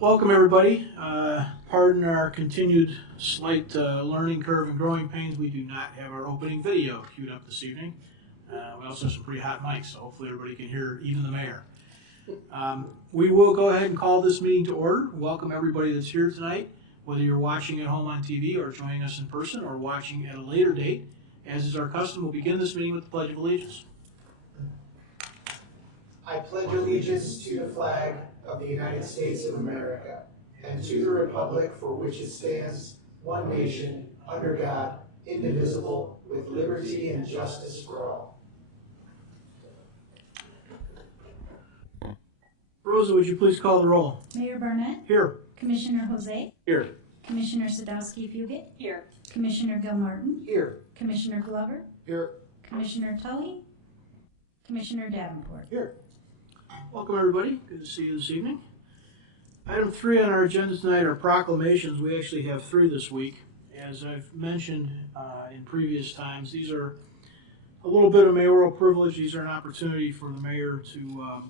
Welcome everybody. Pardon our continued slight learning curve and growing pains. We do not have our opening video queued up this evening. We also have some pretty hot mics, so hopefully everybody can hear even the mayor. We will go ahead and call this meeting to order. Welcome everybody that's here tonight, whether you're watching at home on TV or joining us in person or watching at a later date. As is our custom, we'll begin this meeting with the Pledge of Allegiance. I pledge allegiance to the flag of the United States of America and to the republic for which it stands, one nation, under God, indivisible, with liberty and justice for all. Rosa, would you please call the roll? Mayor Barnett. Here. Commissioner Jose. Here. Commissioner Sadowski-Fugit. Here. Commissioner Gilmartin. Here. Commissioner Glover. Here. Commissioner Tully. Commissioner Davenport. Here. Welcome everybody. Good to see you this evening. Item 3 on our agenda tonight are proclamations. We actually have 3 this week. As I've mentioned in previous times, these are a little bit of mayoral privilege. These are an opportunity for the mayor to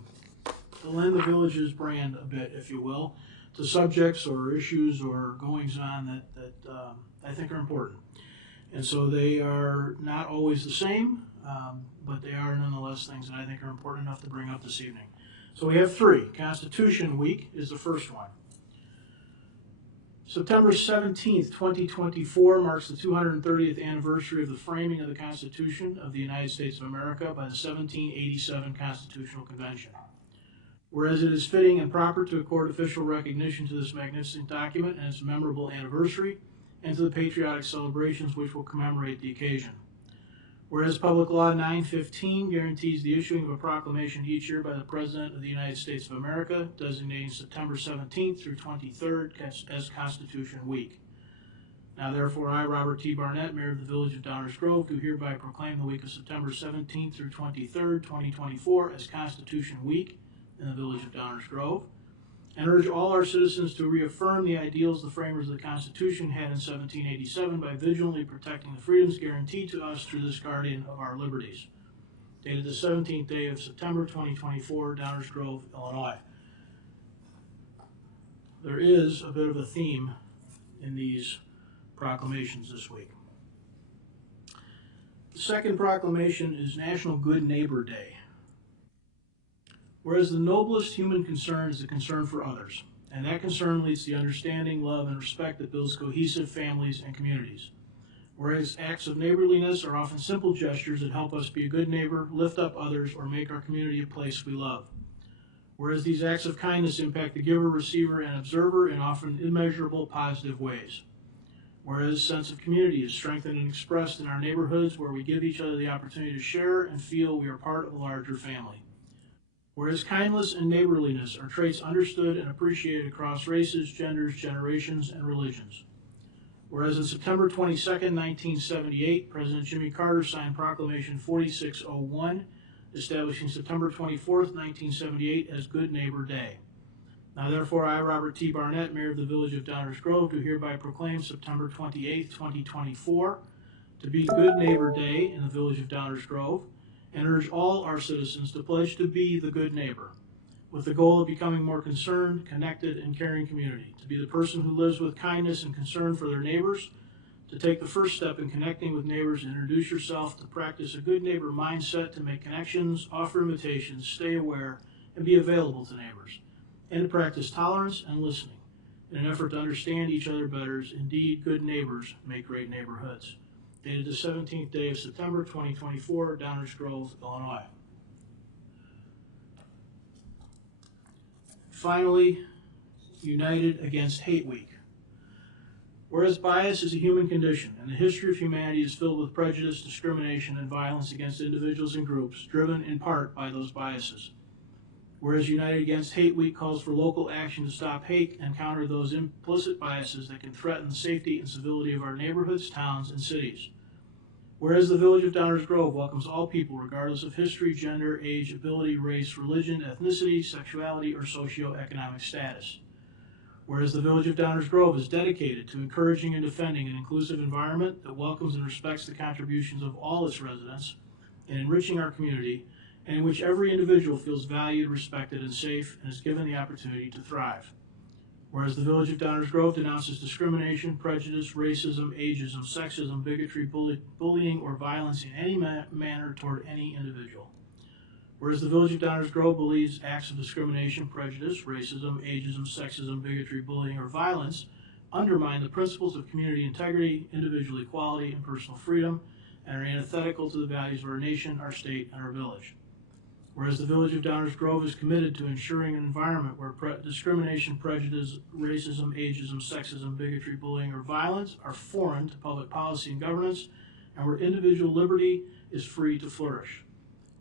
lend the village's brand a bit, if you will, to subjects or issues or goings on that I think are important. And so they are not always the same, but they are nonetheless things that I think are important enough to bring up this evening. So we have 3. Constitution Week is the first one. September 17th, 2024 marks the 230th anniversary of the framing of the Constitution of the United States of America by the 1787 Constitutional Convention. Whereas it is fitting and proper to accord official recognition to this magnificent document and its memorable anniversary, and to the patriotic celebrations which will commemorate the occasion. Whereas Public Law 915 guarantees the issuing of a proclamation each year by the President of the United States of America, designating September 17th through 23rd as Constitution Week. Now therefore I, Robert T. Barnett, Mayor of the Village of Downers Grove, do hereby proclaim the week of September 17th through 23rd, 2024 as Constitution Week in the Village of Downers Grove, and urge all our citizens to reaffirm the ideals the framers of the Constitution had in 1787 by vigilantly protecting the freedoms guaranteed to us through this guardian of our liberties. Dated the 17th day of September 2024, Downers Grove, Illinois. There is a bit of a theme in these proclamations this week. The second proclamation is National Good Neighbor Day. Whereas the noblest human concern is the concern for others, and that concern leads to the understanding, love, and respect that builds cohesive families and communities. Whereas acts of neighborliness are often simple gestures that help us be a good neighbor, lift up others, or make our community a place we love. Whereas these acts of kindness impact the giver, receiver, and observer in often immeasurable positive ways. Whereas sense of community is strengthened and expressed in our neighborhoods where we give each other the opportunity to share and feel we are part of a larger family. Whereas kindness and neighborliness are traits understood and appreciated across races, genders, generations, and religions. Whereas on September 22, 1978, President Jimmy Carter signed Proclamation 4601, establishing September 24, 1978 as Good Neighbor Day. Now therefore I, Robert T. Barnett, Mayor of the Village of Downers Grove, do hereby proclaim September 28, 2024 to be Good Neighbor Day in the Village of Downers Grove, and urge all our citizens to pledge to be the good neighbor, with the goal of becoming more concerned, connected, and caring community, to be the person who lives with kindness and concern for their neighbors, to take the first step in connecting with neighbors and introduce yourself, to practice a good neighbor mindset, to make connections, offer invitations, stay aware, and be available to neighbors, and to practice tolerance and listening in an effort to understand each other better. Indeed, good neighbors make great neighborhoods. Dated the 17th day of September 2024, Downers Grove, Illinois. Finally, United Against Hate Week. Whereas bias is a human condition, and the history of humanity is filled with prejudice, discrimination, and violence against individuals and groups, driven in part by those biases. Whereas United Against Hate Week calls for local action to stop hate and counter those implicit biases that can threaten the safety and civility of our neighborhoods, towns, and cities. Whereas the Village of Downers Grove welcomes all people regardless of history, gender, age, ability, race, religion, ethnicity, sexuality, or socioeconomic status. Whereas the Village of Downers Grove is dedicated to encouraging and defending an inclusive environment that welcomes and respects the contributions of all its residents and enriching our community, and in which every individual feels valued, respected, and safe, and is given the opportunity to thrive. Whereas the Village of Downers Grove denounces discrimination, prejudice, racism, ageism, sexism, bigotry, bullying, or violence in any manner toward any individual. Whereas the Village of Downers Grove believes acts of discrimination, prejudice, racism, ageism, sexism, bigotry, bullying, or violence undermine the principles of community integrity, individual equality, and personal freedom, and are antithetical to the values of our nation, our state, and our village. Whereas the Village of Downers Grove is committed to ensuring an environment where discrimination, prejudice, racism, ageism, sexism, bigotry, bullying, or violence are foreign to public policy and governance, and where individual liberty is free to flourish.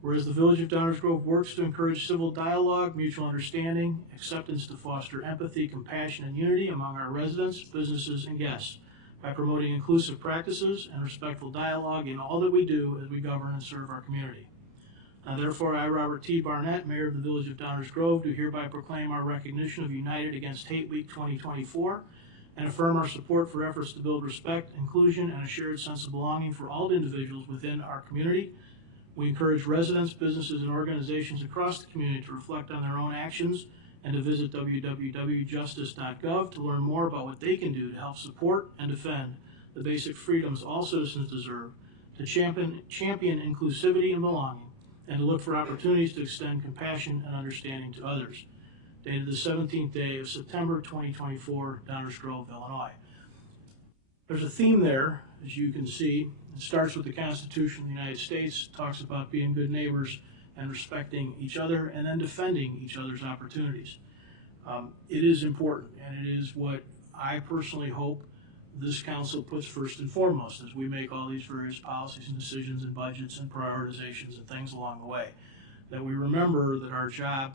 Whereas the Village of Downers Grove works to encourage civil dialogue, mutual understanding, acceptance to foster empathy, compassion, and unity among our residents, businesses, and guests by promoting inclusive practices and respectful dialogue in all that we do as we govern and serve our community. Now, therefore, I, Robert T. Barnett, Mayor of the Village of Downers Grove, do hereby proclaim our recognition of United Against Hate Week 2024 and affirm our support for efforts to build respect, inclusion, and a shared sense of belonging for all individuals within our community. We encourage residents, businesses, and organizations across the community to reflect on their own actions and to visit www.justice.gov to learn more about what they can do to help support and defend the basic freedoms all citizens deserve, to champion inclusivity and belonging, and to look for opportunities to extend compassion and understanding to others. Dated the 17th day of September 2024, Downers Grove, Illinois. There's a theme there, as you can see. It starts with the Constitution of the United States, talks about being good neighbors and respecting each other, and then defending each other's opportunities. It is important, and it is what I personally hope this council puts first and foremost as we make all these various policies and decisions and budgets and prioritizations and things along the way. That we remember that our job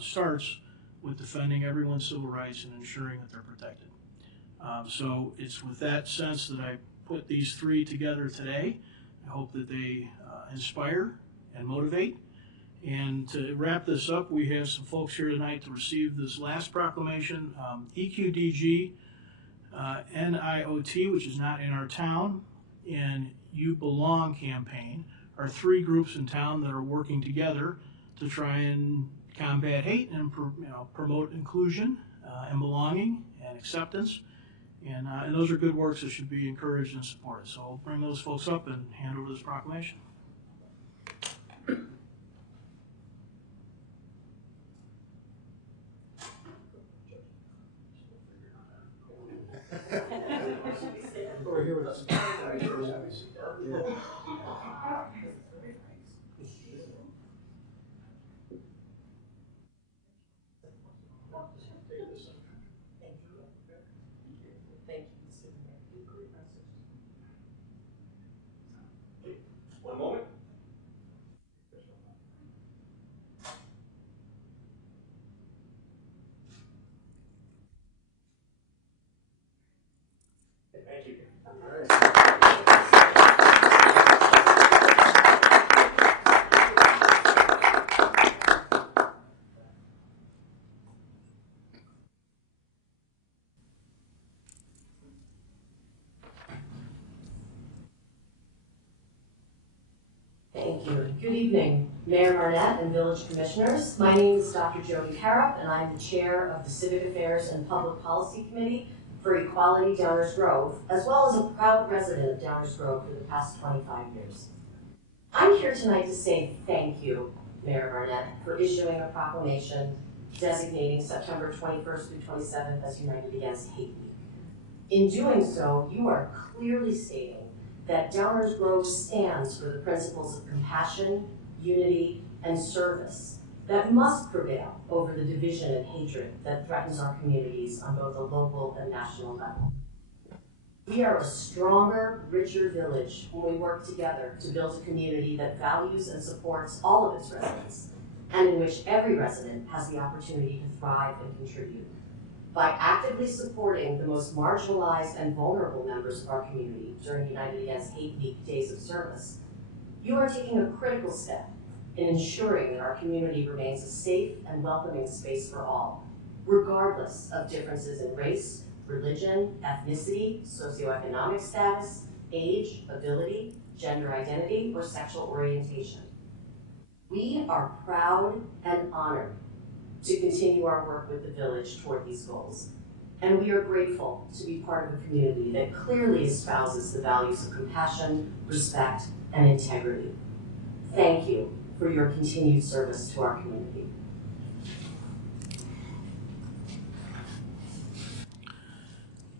starts with defending everyone's civil rights and ensuring that they're protected. So it's with that sense that I put these three together today. I hope that they inspire and motivate. And to wrap this up, we have some folks here tonight to receive this last proclamation. EQDG, NIOT, which is Not in Our Town, and You Belong campaign are three groups in town that are working together to try and combat hate and promote inclusion and belonging and acceptance. And those are good works that should be encouraged and supported. So I'll bring those folks up and hand over this proclamation. Over here with us. One moment. Thank you. Thank you. Good evening, Mayor Barnett and Village Commissioners. My name is Dr. Jody Carup, and I'm the Chair of the Civic Affairs and Public Policy Committee for Equality Downers Grove, as well as a proud resident of Downers Grove for the past 25 years. I'm here tonight to say thank you, Mayor Barnett, for issuing a proclamation designating September 21st through 27th as United Against Hate Week. In doing so, you are clearly stating that Downers Grove stands for the principles of compassion, unity, and service that must prevail over the division and hatred that threatens our communities on both a local and national level. We are a stronger, richer village when we work together to build a community that values and supports all of its residents, and in which every resident has the opportunity to thrive and contribute. By actively supporting the most marginalized and vulnerable members of our community during United Against Hate Week days of service, you are taking a critical step in ensuring that our community remains a safe and welcoming space for all, regardless of differences in race, religion, ethnicity, socioeconomic status, age, ability, gender identity, or sexual orientation. We are proud and honored to continue our work with the village toward these goals. And we are grateful to be part of a community that clearly espouses the values of compassion, respect, and integrity. Thank you for your continued service to our community.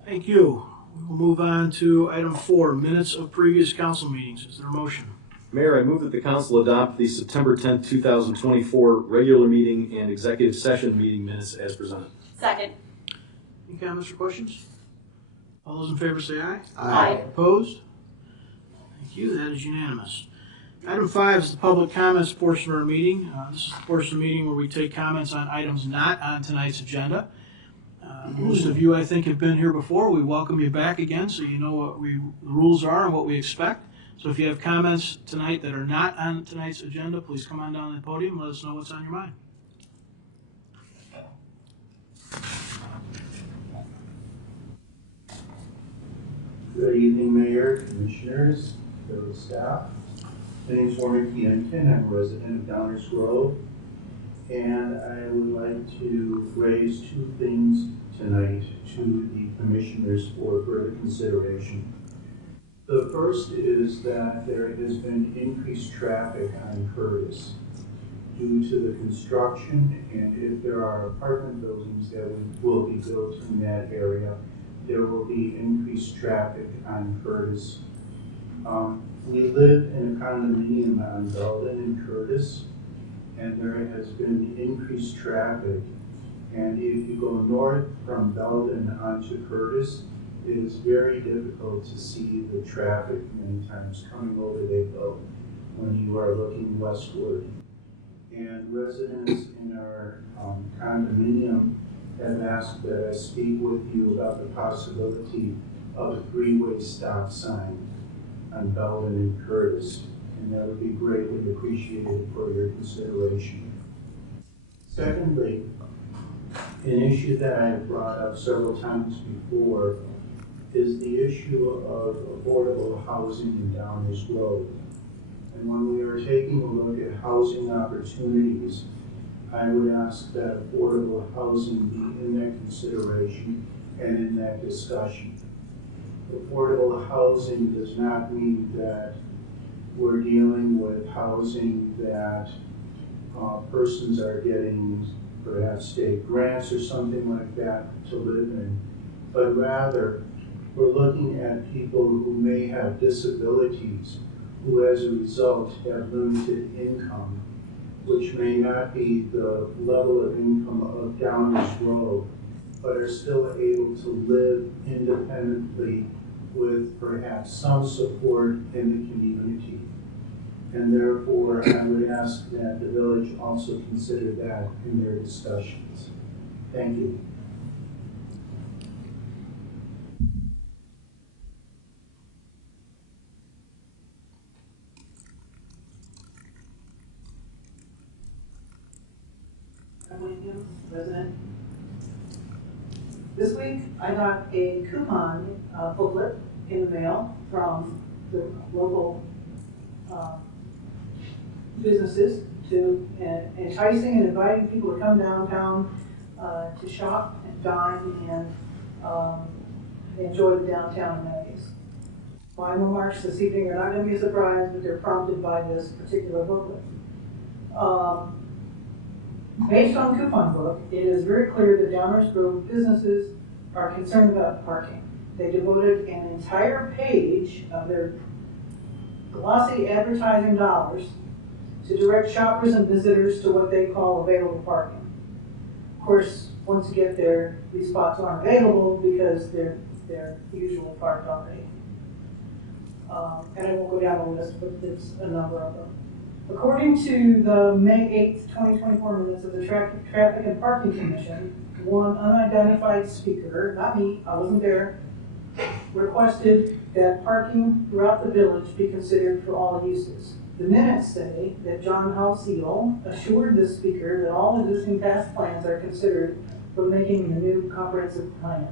Thank you. We'll move on to item 4, minutes of previous council meetings. Is there a motion? Mayor, I move that the council adopt the September 10th, 2024 regular meeting and executive session meeting minutes as presented. Second. Any comments or questions? All those in favor say aye. Aye. Opposed? Thank you. That is unanimous. Item 5 is the public comments portion of our meeting. This is the portion of the meeting where we take comments on items not on tonight's agenda. Most of you, I think, have been here before. We welcome you back again so you know what the rules are and what we expect. So if you have comments tonight that are not on tonight's agenda, please come on down to the podium and let us know what's on your mind. Good evening, Mayor, Commissioners, fellow staff. My name is Warren Kienken. I'm a resident of Downers Grove, and I would like to raise 2 things tonight to the Commissioners for further consideration. The first is that there has been increased traffic on Curtis due to the construction, and if there are apartment buildings that will be built in that area, there will be increased traffic on Curtis. We live in a condominium on Belden and Curtis, and there has been increased traffic. And if you go north from Belden onto Curtis, it is very difficult to see the traffic many times coming over the hill when you are looking westward. And residents in our condominium have asked that I speak with you about the possibility of a 3-way stop sign on Belden and Curtis, and that would be greatly appreciated for your consideration. Secondly, an issue that I have brought up several times before is the issue of affordable housing in Downers Grove. And when we are taking a look at housing opportunities, I would ask that affordable housing be in that consideration and in that discussion. Affordable housing does not mean that we're dealing with housing that persons are getting perhaps state grants or something like that to live in, but rather we're looking at people who may have disabilities, who as a result have limited income, which may not be the level of income of Downers Grove, but are still able to live independently with perhaps some support in the community. And therefore, I would ask that the village also consider that in their discussions. Thank you. Williams, resident. This week, I got a coupon booklet in the mail from the local businesses to enticing and inviting people to come downtown to shop and dine and enjoy the downtown amenities. My remarks this evening are not going to be a surprise, but they're prompted by this particular booklet. Based on the coupon book, it is very clear that Downers Grove businesses are concerned about parking. They devoted an entire page of their glossy advertising dollars to direct shoppers and visitors to what they call available parking. Of course, once you get there, these spots aren't available because they're usually parked already. And I won't go down the list, but there's a number of them. According to the May 8th, 2024 minutes of the Traffic and Parking Commission, one unidentified speaker, not me, I wasn't there, requested that parking throughout the village be considered for all uses. The minutes say that John Halseel assured the speaker that all existing past plans are considered for making the new comprehensive plan.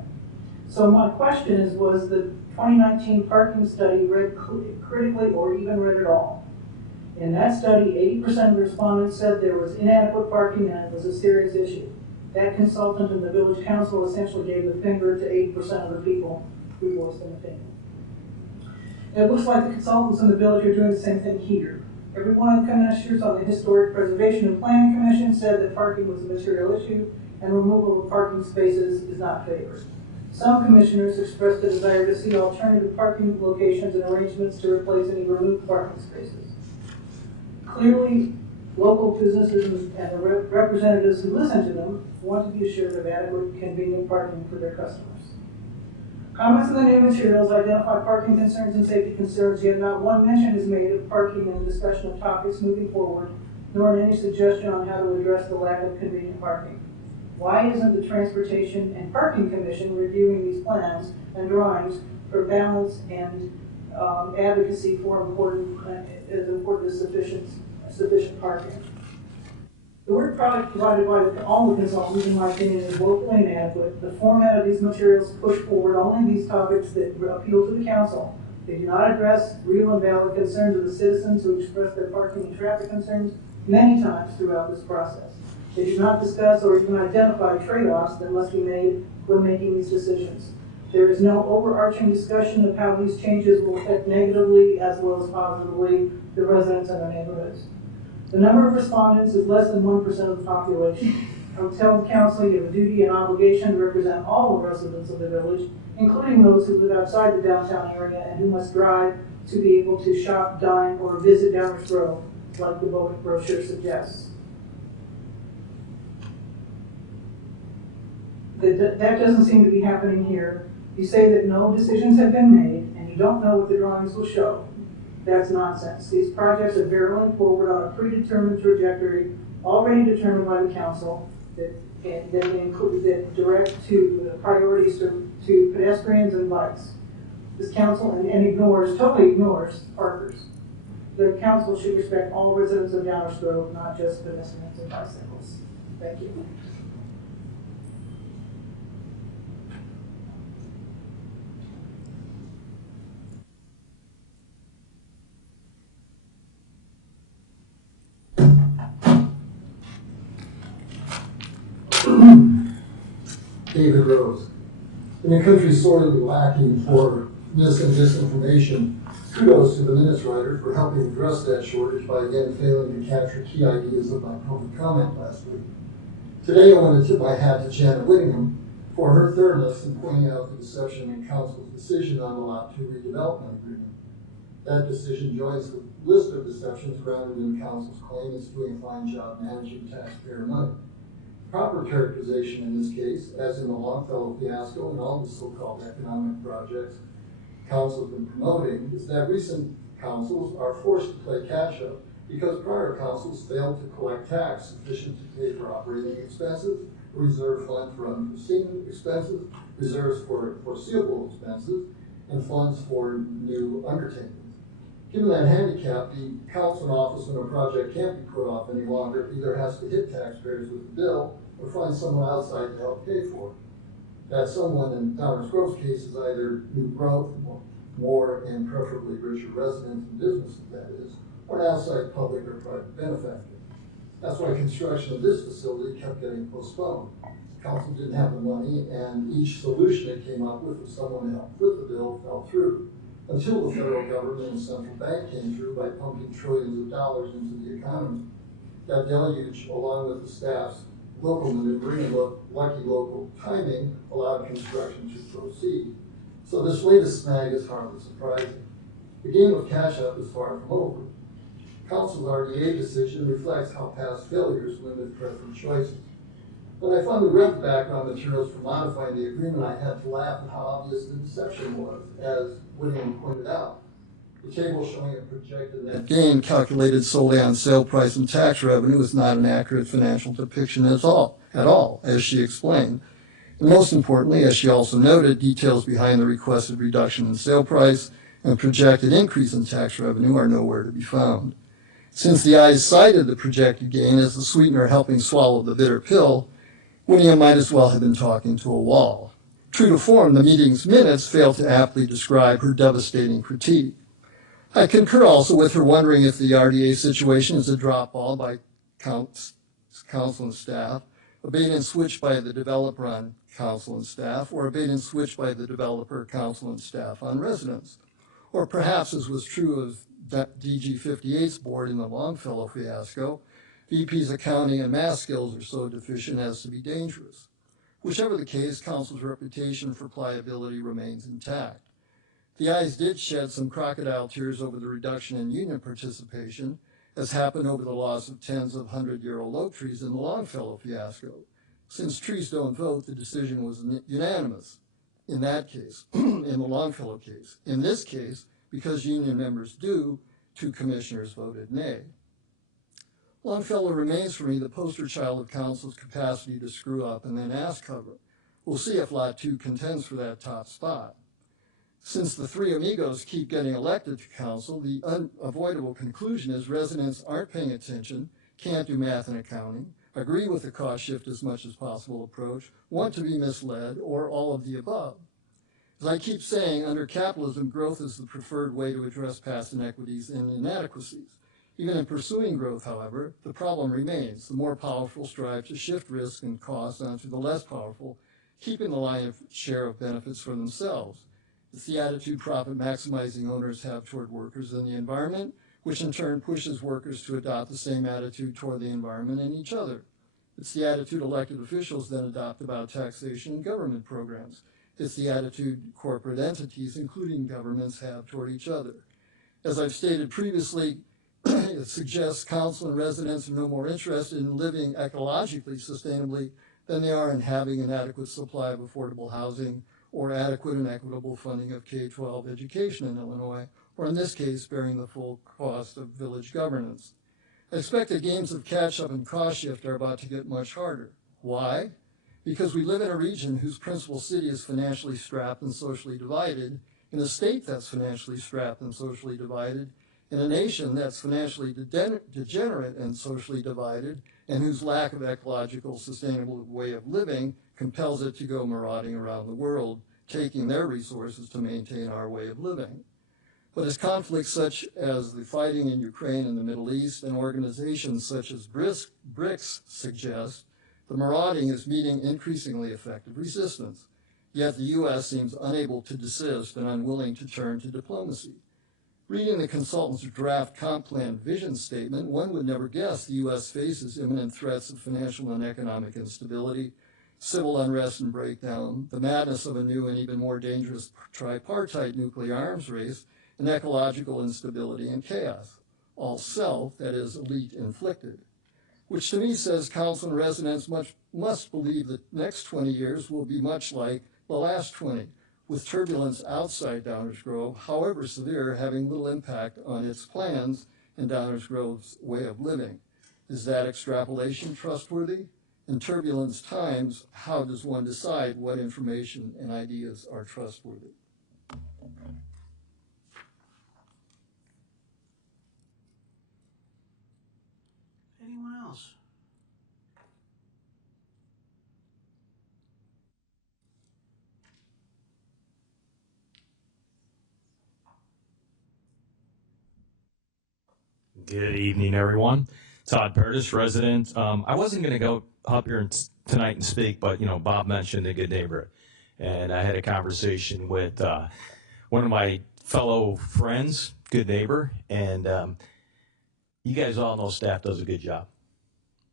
So my question is, was the 2019 parking study read critically or even read at all? In that study, 80% of respondents said there was inadequate parking and it was a serious issue. That consultant and the village council essentially gave the finger to 8% of the people who voiced an opinion. It looks like the consultants in the village are doing the same thing here. Every one of the commissioners on the Historic Preservation and Planning Commission said that parking was a material issue and removal of parking spaces is not favored. Some commissioners expressed a desire to see alternative parking locations and arrangements to replace any removed parking spaces. Clearly, local businesses and the representatives who listen to them want to be assured of adequate, convenient parking for their customers. Comments in the new materials identify parking concerns and safety concerns, yet not one mention is made of parking in the discussion of topics moving forward, nor any suggestion on how to address the lack of convenient parking. Why isn't the Transportation and Parking Commission reviewing these plans and drawings for balance and advocacy for important as sufficient parking? The work product provided by all the consultants, in my opinion, is woefully inadequate. The format of these materials push forward only these topics that appeal to the council. They do not address real and valid concerns of the citizens who express their parking and traffic concerns many times throughout this process. They do not discuss or even identify trade-offs that must be made when making these decisions. There is no overarching discussion of how these changes will affect negatively as well as positively the residents in our neighborhoods. The number of respondents is less than 1% of the population. I would tell the council you have a duty and obligation to represent all the residents of the village, including those who live outside the downtown area and who must drive to be able to shop, dine, or visit Downers Grove, like the brochure suggests. That doesn't seem to be happening here. You say that no decisions have been made, and you don't know what the drawings will show. That's nonsense. These projects are barreling forward on a predetermined trajectory, already determined by the council, that direct to priorities to pedestrians and bikes. This council totally ignores parkers. The council should respect all residents of Downers Grove, not just pedestrians and bicycles. Thank you. David Rose. In a country sorely lacking for mis and disinformation, kudos to the minutes writer for helping address that shortage by again failing to capture key ideas of my public comment last week. Today I want to tip my hat to Janet Whittingham for her thoroughness in pointing out the deception in Council's decision on the Lot 2 redevelopment agreement. That decision joins the list of deceptions grounded in Council's claim it's doing a fine job managing taxpayer money. Proper characterization in this case, as in the Longfellow fiasco and all the so-called economic projects Council has been promoting, is that recent councils are forced to play catch-up because prior councils failed to collect tax sufficient to pay for operating expenses, a reserve fund for unforeseen expenses, reserves for foreseeable expenses, and funds for new undertakings. Given that handicap, the council office when a project can't be put off any longer either has to hit taxpayers with the bill or find someone outside to help pay for it. That someone in Downers Grove's case is either new growth, more and preferably richer residents and businesses, that is, or an outside public or private benefactor. That's why construction of this facility kept getting postponed. Council didn't have the money, and each solution it came up with someone to help foot the bill fell through, until the federal government and central bank came through by pumping trillions of dollars into the economy. That deluge, along with the staff's local maneuvering and lucky local timing, allowed construction to proceed. So this latest snag is hardly surprising. The game of catch-up is far from over. Council's RDA decision reflects how past failures limit preferred choices. When I finally read the background materials for modifying the agreement, I had to laugh at how obvious the deception was, as William pointed out. The table showing a projected net gain calculated solely on sale price and tax revenue is not an accurate financial depiction at all, as she explained. And most importantly, as she also noted, details behind the requested reduction in sale price and projected increase in tax revenue are nowhere to be found. Since the eyes cited the projected gain as the sweetener helping swallow the bitter pill, Winnia might as well have been talking to a wall. True to form, the meeting's minutes fail to aptly describe her devastating critique. I concur also with her wondering if the RDA situation is a drop ball by council and staff, a bait and switch by the developer on council and staff, or a bait and switch by the developer, council, and staff on residents. Or perhaps, as was true of DG 58's board in the Longfellow fiasco, VP's accounting and math skills are so deficient as to be dangerous. Whichever the case, council's reputation for pliability remains intact. The eyes did shed some crocodile tears over the reduction in union participation, as happened over the loss of tens of 100-year-old oak trees in the Longfellow fiasco. Since trees don't vote, the decision was unanimous in that case, in the Longfellow case. In this case, because union members do, 2 commissioners voted nay. Longfellow remains for me the poster child of council's capacity to screw up and then ass cover. We'll see if Lot 2 contends for that top spot. Since the 3 amigos keep getting elected to council, the unavoidable conclusion is residents aren't paying attention, can't do math and accounting, agree with the cost shift as much as possible approach, want to be misled, or all of the above. As I keep saying, under capitalism, growth is the preferred way to address past inequities and inadequacies. Even in pursuing growth, however, the problem remains. The more powerful strive to shift risk and costs onto the less powerful, keeping the lion's share of benefits for themselves. It's the attitude profit-maximizing owners have toward workers and the environment, which in turn pushes workers to adopt the same attitude toward the environment and each other. It's the attitude elected officials then adopt about taxation and government programs. It's the attitude corporate entities, including governments, have toward each other. As I've stated previously, it suggests council and residents are no more interested in living ecologically sustainably than they are in having an adequate supply of affordable housing or adequate and equitable funding of K-12 education in Illinois, or in this case, bearing the full cost of village governance. I expect that games of catch-up and cost shift are about to get much harder. Why? Because we live in a region whose principal city is financially strapped and socially divided, in a state that's financially strapped and socially divided, in a nation that's financially degenerate and socially divided, and whose lack of ecological sustainable way of living compels it to go marauding around the world, taking their resources to maintain our way of living. But as conflicts such as the fighting in Ukraine and the Middle East and organizations such as BRICS suggest, the marauding is meeting increasingly effective resistance. Yet the U.S. seems unable to desist and unwilling to turn to diplomacy. Reading the consultant's draft comp plan vision statement, one would never guess the U.S. faces imminent threats of financial and economic instability, civil unrest and breakdown, the madness of a new and even more dangerous tripartite nuclear arms race, and ecological instability and chaos, all self, that is, elite-inflicted. Which to me says council and residents must believe that the next 20 years will be much like the last 20, with turbulence outside Downers Grove, however severe, having little impact on its plans and Downers Grove's way of living. Is that extrapolation trustworthy? In turbulence times, how does one decide what information and ideas are trustworthy? Anyone else? Good evening, everyone. Todd Purtis, resident. I wasn't going to go up here tonight and speak, but, Bob mentioned a good neighbor. And I had a conversation with one of my fellow friends, good neighbor, and you guys all know staff does a good job.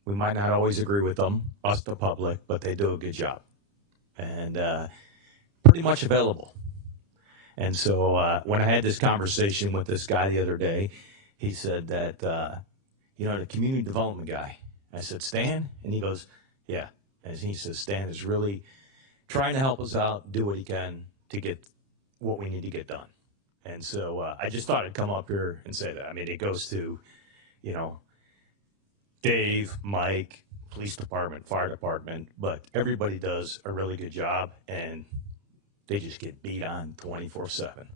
We might not always agree with them, us the public, but they do a good job. And pretty much available. And so when I had this conversation with this guy the other day, he said that, the community development guy. I said, Stan? And he goes, yeah. And he says, Stan is really trying to help us out, do what he can to get what we need to get done. And so I just thought I'd come up here and say that. I mean, it goes to, Dave, Mike, police department, fire department, but everybody does a really good job, and they just get beat on 24/7.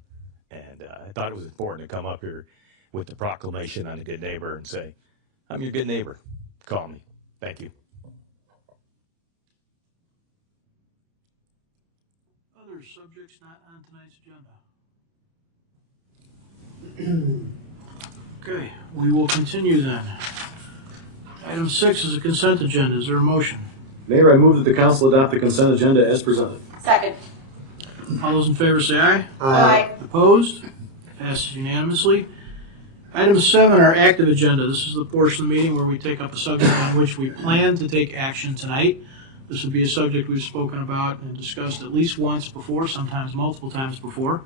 And I thought it was important to come up here with the proclamation on a good neighbor and say, I'm your good neighbor. Call me. Thank you. Other subjects not on tonight's agenda. Okay, we will continue then. Item 6 is a consent agenda. Is there a motion? Mayor, I move that the council adopt the consent agenda as presented. Second. All those in favor say aye. Aye. Opposed? Passes unanimously. Item 7, our active agenda. This is the portion of the meeting where we take up a subject on which we plan to take action tonight. This would be a subject we've spoken about and discussed at least once before, sometimes multiple times before.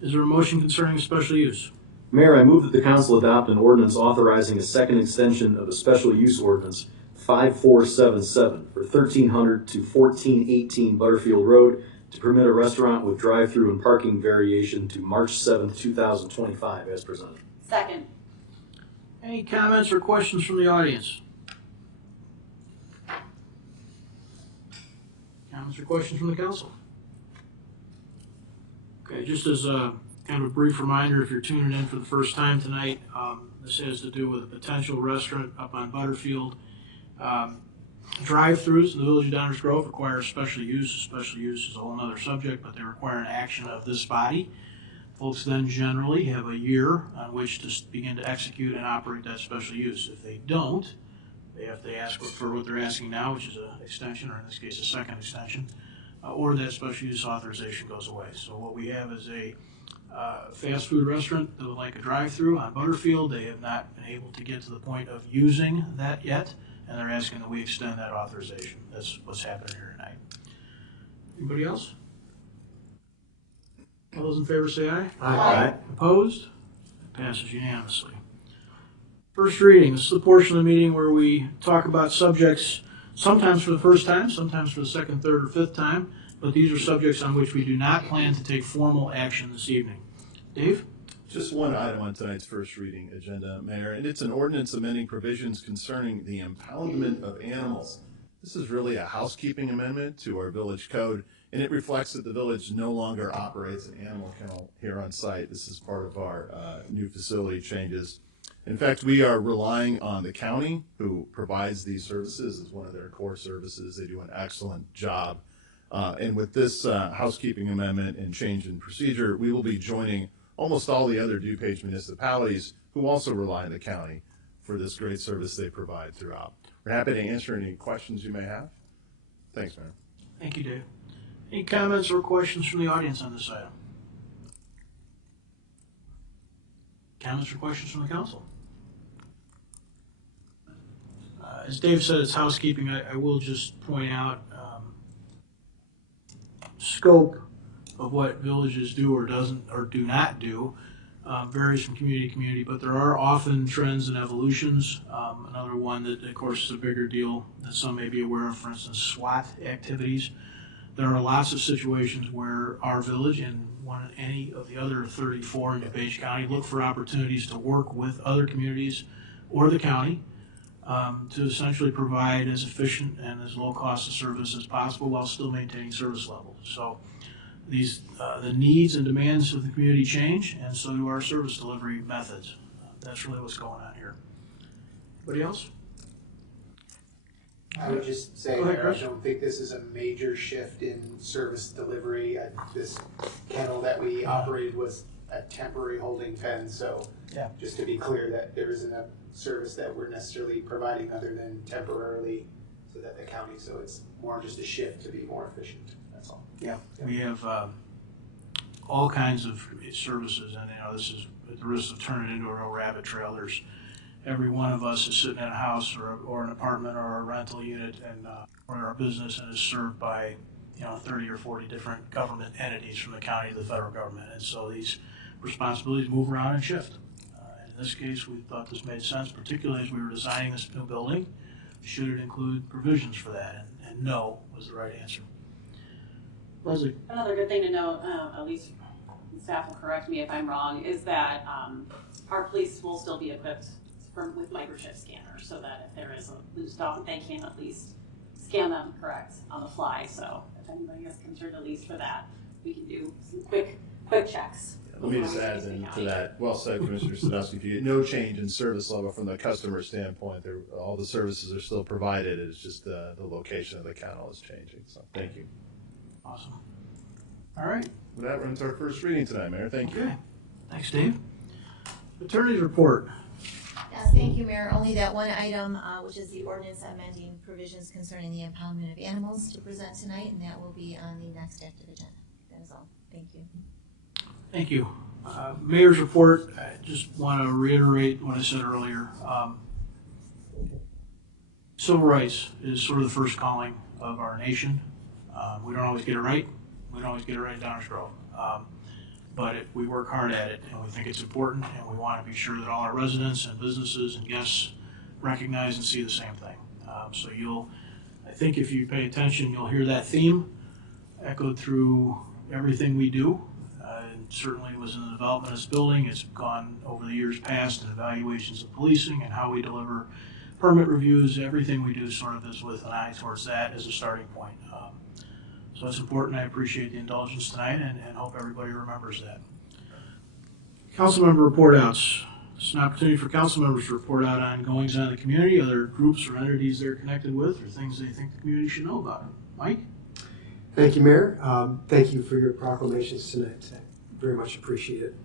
Is there a motion concerning special use? Mayor, I move that the council adopt an ordinance authorizing a second extension of the special use ordinance 5477 for 1300 to 1418 Butterfield Road to permit a restaurant with drive-through and parking variation to March 7th, 2025 as presented. Second. Any comments or questions from the audience? Comments or questions from the council? Okay, just as a kind of a brief reminder, if you're tuning in for the first time tonight, this has to do with a potential restaurant up on Butterfield. Drive-throughs in the Village of Downers Grove require special use. Special use is a whole other subject, but they require an action of this body. Folks then generally have a year on which to begin to execute and operate that special use. If they don't, they have to ask for what they're asking now, which is an extension, or in this case, a second extension, or that special use authorization goes away. So what we have is a fast food restaurant that would like a drive-through on Butterfield. They have not been able to get to the point of using that yet, and they're asking that we extend that authorization. That's what's happening here tonight. Anybody else? All those in favor say aye. Aye. Opposed? Passes unanimously. First reading. This is the portion of the meeting where we talk about subjects sometimes for the first time, sometimes for the second, third, or fifth time, but these are subjects on which we do not plan to take formal action this evening. Dave? Just one item on tonight's first reading agenda, Mayor, and it's an ordinance amending provisions concerning the impoundment of animals. This is really a housekeeping amendment to our village code, and it reflects that the village no longer operates an animal kennel here on site. This is part of our new facility changes. In fact, we are relying on the county, who provides these services as one of their core services. They do an excellent job. And with this housekeeping amendment and change in procedure, we will be joining almost all the other DuPage municipalities who also rely on the county for this great service they provide throughout. We're happy to answer any questions you may have. Thanks, Mayor. Thank you, Dave. Any comments or questions from the audience on this item? Comments or questions from the council? As Dave said, it's housekeeping. I will just point out scope of what villages do or do not do varies from community to community, but there are often trends and evolutions. Another one that, of course, is a bigger deal that some may be aware of, for instance, SWAT activities. There are lots of situations where our village and any of the other 34 in DuPage County look for opportunities to work with other communities or the county to essentially provide as efficient and as low cost of service as possible while still maintaining service levels. So these the needs and demands of the community change, and so do our service delivery methods. That's really what's going on here. Anybody else? I would just say Go ahead, that I Chris. don't think this is a major shift in service delivery. This kennel that we operated was a temporary holding pen, so Yeah. just to be clear that there isn't a service that we're necessarily providing other than temporarily so that the county, so it's more just a shift to be more efficient, that's all. Yeah. We have all kinds of services, and this is at the risk of turning it into a real rabbit trail. There's every one of us is sitting in a house or an apartment or a rental unit and or our business and is served by 30 or 40 different government entities from the county to the federal government, and so these responsibilities move around and shift. In this case, we thought this made sense, particularly as we were designing this new building. Should it include provisions for that? And no was the right answer. Leslie? Another good thing to note, at least staff will correct me if I'm wrong, is that our police will still be equipped with microchip scanners so that if there is a loose dog, they can at least scan them correct on the fly. So if anybody is concerned, at least for that, we can do some quick checks. Let me just add to that. Well said, Commissioner Sadowski. If you get no change in service level from the customer standpoint, all the services are still provided. It's just the location of the kennel is changing. So thank you. Awesome. All right. Well, that runs our first reading tonight, Mayor. Thank you. Okay. Thanks, Dave. Attorney's report. Yes, Thank you, Mayor. Only that one item, which is the ordinance amending provisions concerning the impoundment of animals to present tonight, and that will be on the next active agenda. That is all. Thank you. Thank you. Mayor's report, I just want to reiterate what I said earlier. Civil rights is sort of the first calling of our nation. We don't always get it right. We don't always get it right at Downers Grove. But we work hard at it, and we think it's important, and we want to be sure that all our residents and businesses and guests recognize and see the same thing. So I think if you pay attention, you'll hear that theme echoed through everything we do. And certainly was in the development of this building. It's gone over the years past in evaluations of policing and how we deliver permit reviews. Everything we do sort of is with an eye towards that as a starting point. So it's important. I appreciate the indulgence tonight and hope everybody remembers that. Council member report outs. It's an opportunity for council members to report out on goings on in the community, other groups or entities they're connected with, or things they think the community should know about. Mike? Thank you, Mayor. Thank you for your proclamations tonight. I very much appreciate it.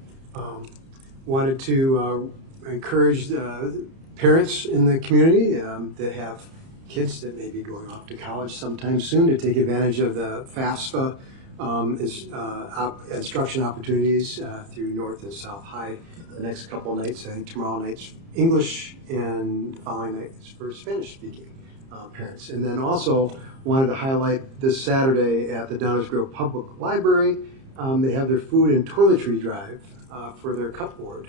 Wanted to encourage parents in the community that have kids that may be going off to college sometime soon to take advantage of the FAFSA instruction opportunities through North and South High the next couple of nights. I think tomorrow night's English and the following night is for Spanish-speaking parents. And then also wanted to highlight this Saturday at the Downers Grove Public Library, they have their food and toiletry drive for their cupboard.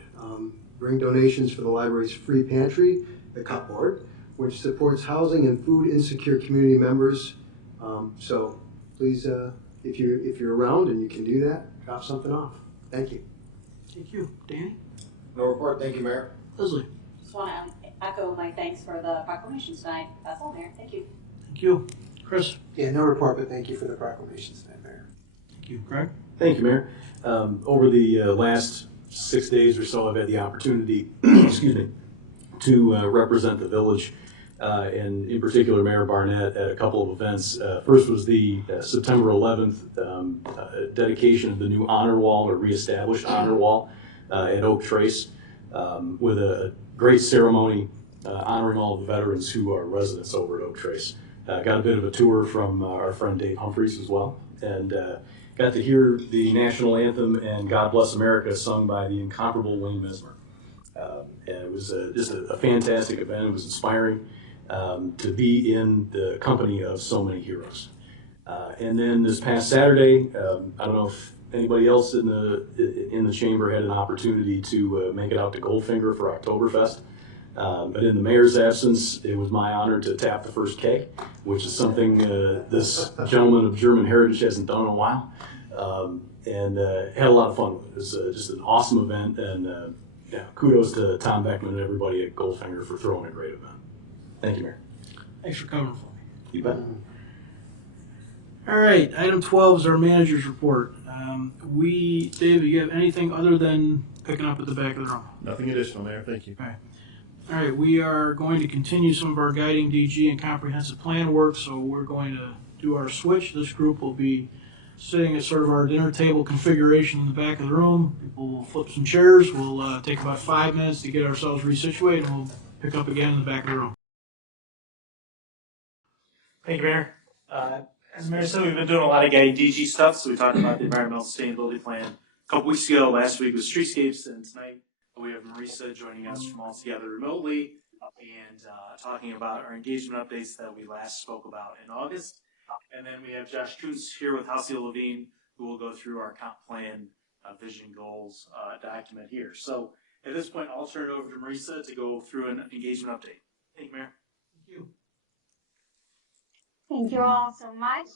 Bring donations for the library's free pantry, the cupboard, which supports housing and food insecure community members. So please, if you're around and you can do that, drop something off. Thank you. Thank you. Danny? No report. Thank you, Mayor. Leslie? Just want to echo my thanks for the proclamations tonight. That's all, Mayor. Thank you. Thank you. Chris? Yeah, no report, but thank you for the proclamations tonight, Mayor. Thank you. Greg? Thank you, Mayor. Over the last 6 days or so, I've had the opportunity, excuse me, to represent the village, and in particular Mayor Barnett at a couple of events. First was the September 11th dedication of the new honor wall, or reestablished honor wall at Oak Trace, with a great ceremony honoring all the veterans who are residents over at Oak Trace. Got a bit of a tour from our friend Dave Humphreys as well, and got to hear the national anthem and God Bless America sung by the incomparable Wayne Mismer. And it was just a fantastic event. It was inspiring to be in the company of so many heroes. And then this past Saturday, I don't know if anybody else in the chamber had an opportunity to make it out to Goldfinger for Oktoberfest. But in the mayor's absence, it was my honor to tap the first keg, which is something this gentleman of German heritage hasn't done in a while. And had a lot of fun with it. It was just an awesome event, and yeah, kudos to Tom Beckman and everybody at Goldfinger for throwing a great event. Thank you, Mayor. Thanks for coming for me. You bet. All right, item 12 is our manager's report. David, you have anything other than picking up at the back of the room? Nothing additional, Mayor. Thank you. Okay. All right, we are going to continue some of our guiding DG and comprehensive plan work, so we're going to do our switch. This group will be sitting at sort of our dinner table configuration in the back of the room. People will flip some chairs. We'll take about 5 minutes to get ourselves resituated, and we'll pick up again in the back of the room. Thank you, Mayor. As the Mayor said, we've been doing a lot of guiding DG stuff, so we talked about the environmental sustainability plan a couple weeks ago. Last week was streetscapes, and tonight we have Marisa joining us from All Together Remotely and talking about our engagement updates that we last spoke about in August. And then we have Josh Kuntz here with Halcyon Levine, who will go through our comp plan, vision, goals document here. So at this point, I'll turn it over to Marisa to go through an engagement update. Thank you, Mayor. Thank you. Thank you all so much.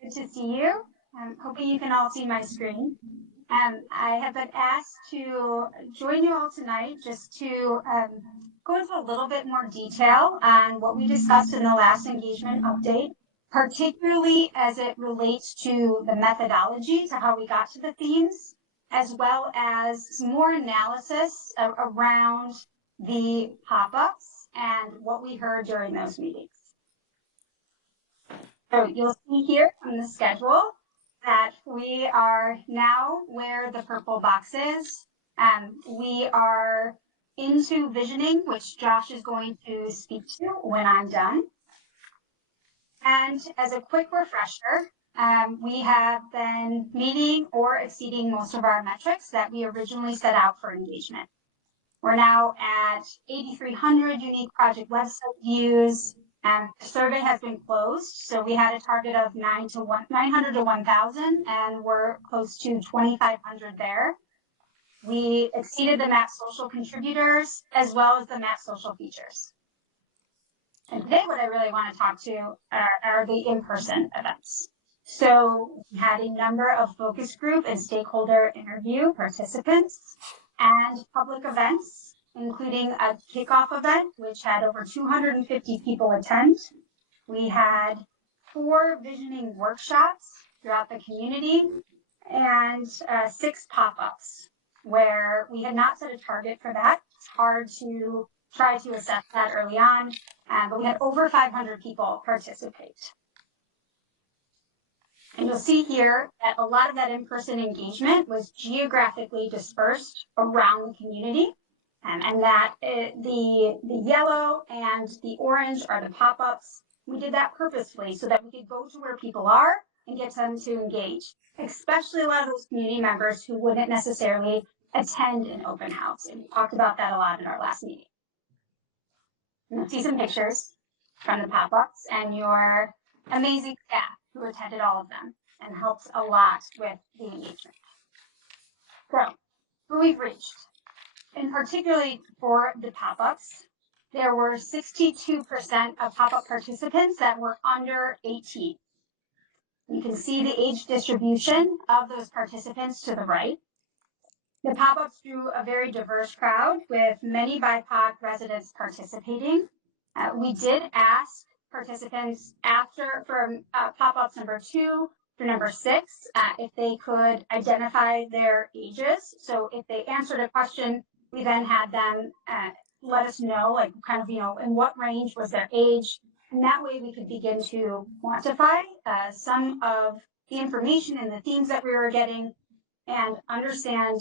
Good to see you. I'm hoping you can all see my screen. I have been asked to join you all tonight just to go into a little bit more detail on what we discussed in the last engagement update, particularly as it relates to the methodology to how we got to the themes, as well as some more analysis around the pop-ups and what we heard during those meetings. So you'll see here on the schedule that we are now where the purple box is. We are into visioning, which Josh is going to speak to when I'm done. And as a quick refresher, we have been meeting or exceeding most of our metrics that we originally set out for engagement. We're now at 8,300 unique project website views, and the survey has been closed. So we had a target of 900 to 1,000, and we're close to 2,500 there. We exceeded the MAP social contributors as well as the MAP social features. And today what I really want to talk to are the in-person events. So we had a number of focus group and stakeholder interview participants and public events, including a kickoff event, which had over 250 people attend. We had 4 visioning workshops throughout the community and 6 pop-ups where we had not set a target for that. It's hard to try to assess that early on, but we had over 500 people participate. And you'll see here that a lot of that in-person engagement was geographically dispersed around the community, and that the yellow and the orange are the pop-ups. We did that purposefully so that we could go to where people are and get them to engage, especially a lot of those community members who wouldn't necessarily attend an open house. And we talked about that a lot in our last meeting. You'll see some pictures from the pop-ups and your amazing staff who attended all of them and helped a lot with the engagement. So, who we've reached, and particularly for the pop-ups, there were 62% of pop-up participants that were under 18. You can see the age distribution of those participants to the right. The pop-ups drew a very diverse crowd with many BIPOC residents participating. We did ask participants from pop-ups number 2 through number 6 if they could identify their ages. So if they answered a question, we then had them let us know, like kind of, in what range was their age. And that way we could begin to quantify some of the information and the themes that we were getting and understand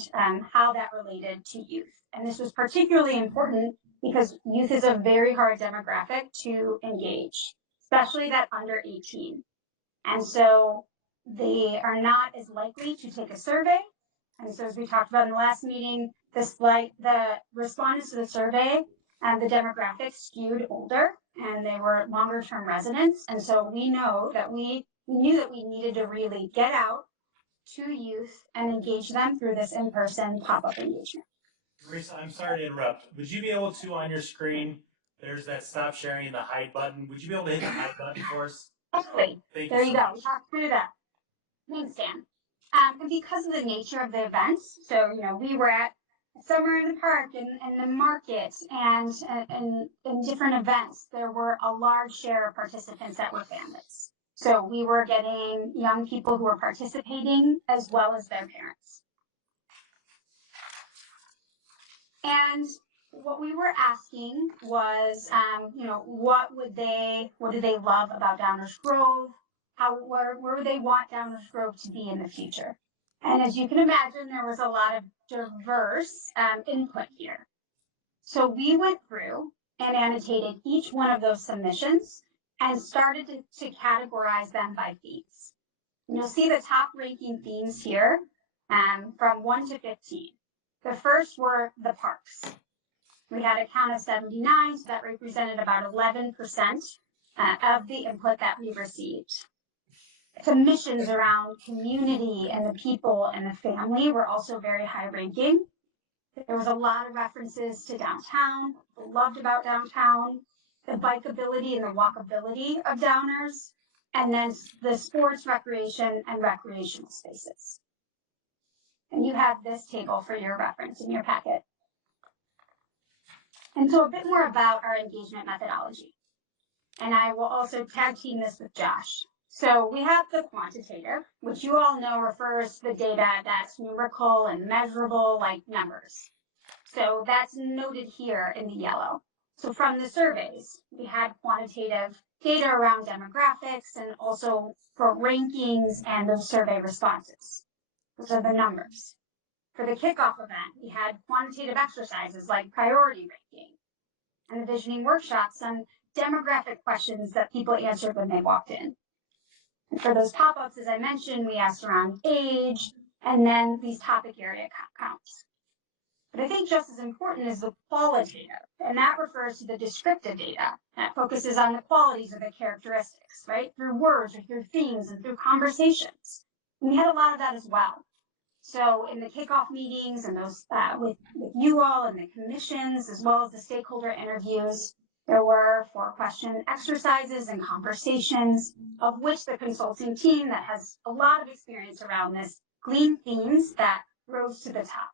how that related to youth. And this was particularly important because youth is a very hard demographic to engage, especially that under 18. And so they are not as likely to take a survey. And so as we talked about in the last meeting, the respondents to the survey and the demographics skewed older and they were longer term residents. And so we knew that we needed to really get out to youth and engage them through this in-person pop-up engagement. Marisa, I'm sorry to interrupt. Would you be able to, on your screen, there's that stop sharing and the hide button. Would you be able to hit the hide button for us? Absolutely. There you go. We talked through that. Thanks, Dan. And because of the nature of the events, so, we were at Summer in the Park and the market and in different events, there were a large share of participants that were families. So we were getting young people who were participating as well as their parents. And what we were asking was, what do they love about Downers Grove? Where would they want Downers Grove to be in the future? And as you can imagine, there was a lot of diverse input here. So we went through and annotated each one of those submissions and started to categorize them by themes. And you'll see the top ranking themes here from 1 to 15. The first were the parks. We had a count of 79, so that represented about 11% of the input that we received. Submissions around community and the people and the family were also very high ranking. There was a lot of references to downtown, loved about downtown, the bikeability and the walkability of Downers, and then the sports, recreation, and recreational spaces. And you have this table for your reference in your packet. And so a bit more about our engagement methodology. And I will also tag team this with Josh. So we have the quantitative, which you all know refers to the data that's numerical and measurable like numbers. So that's noted here in the yellow. So from the surveys, we had quantitative data around demographics and also for rankings and those survey responses. Those are the numbers. For the kickoff event, we had quantitative exercises like priority ranking, and the visioning workshop, some demographic questions that people answered when they walked in. And for those pop-ups, as I mentioned, we asked around age, and then these topic area counts. But I think just as important is the qualitative, and that refers to the descriptive data that focuses on the qualities or the characteristics, right? Through words or through themes and through conversations. And we had a lot of that as well. So in the kickoff meetings and those with you all and the commissions, as well as the stakeholder interviews, there were 4-question exercises and conversations, of which the consulting team that has a lot of experience around this gleaned themes that rose to the top.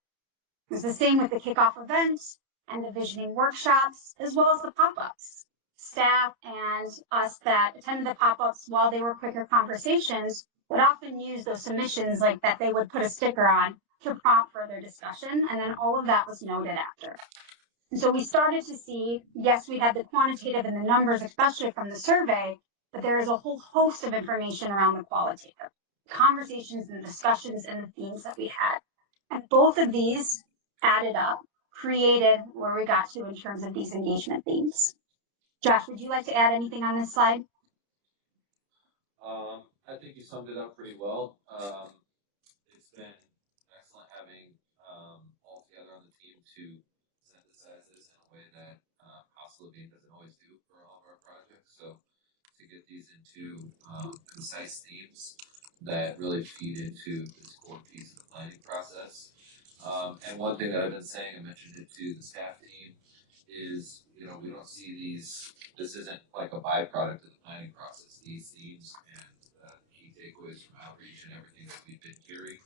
It was the same with the kickoff events and the visioning workshops, as well as the pop-ups. Staff and us that attended the pop-ups, while they were quicker conversations, would often use those submissions like that they would put a sticker on to prompt further discussion, and then all of that was noted after. And so we started to see, yes, we had the quantitative and the numbers, especially from the survey, but there is a whole host of information around the qualitative, conversations and discussions and the themes that we had. And both of these added up, created where we got to in terms of these engagement themes. Josh, would you like to add anything on this slide? I think you summed it up pretty well. It's been excellent having all together on the team to synthesize this in a way that House Levine doesn't always do for all of our projects. So to get these into concise themes that really feed into this core piece of the planning process. And one thing that I've been saying, I mentioned it to the staff team, is, you know, we don't see these, this isn't like a byproduct of the planning process. These themes and key takeaways from outreach and everything that we've been hearing.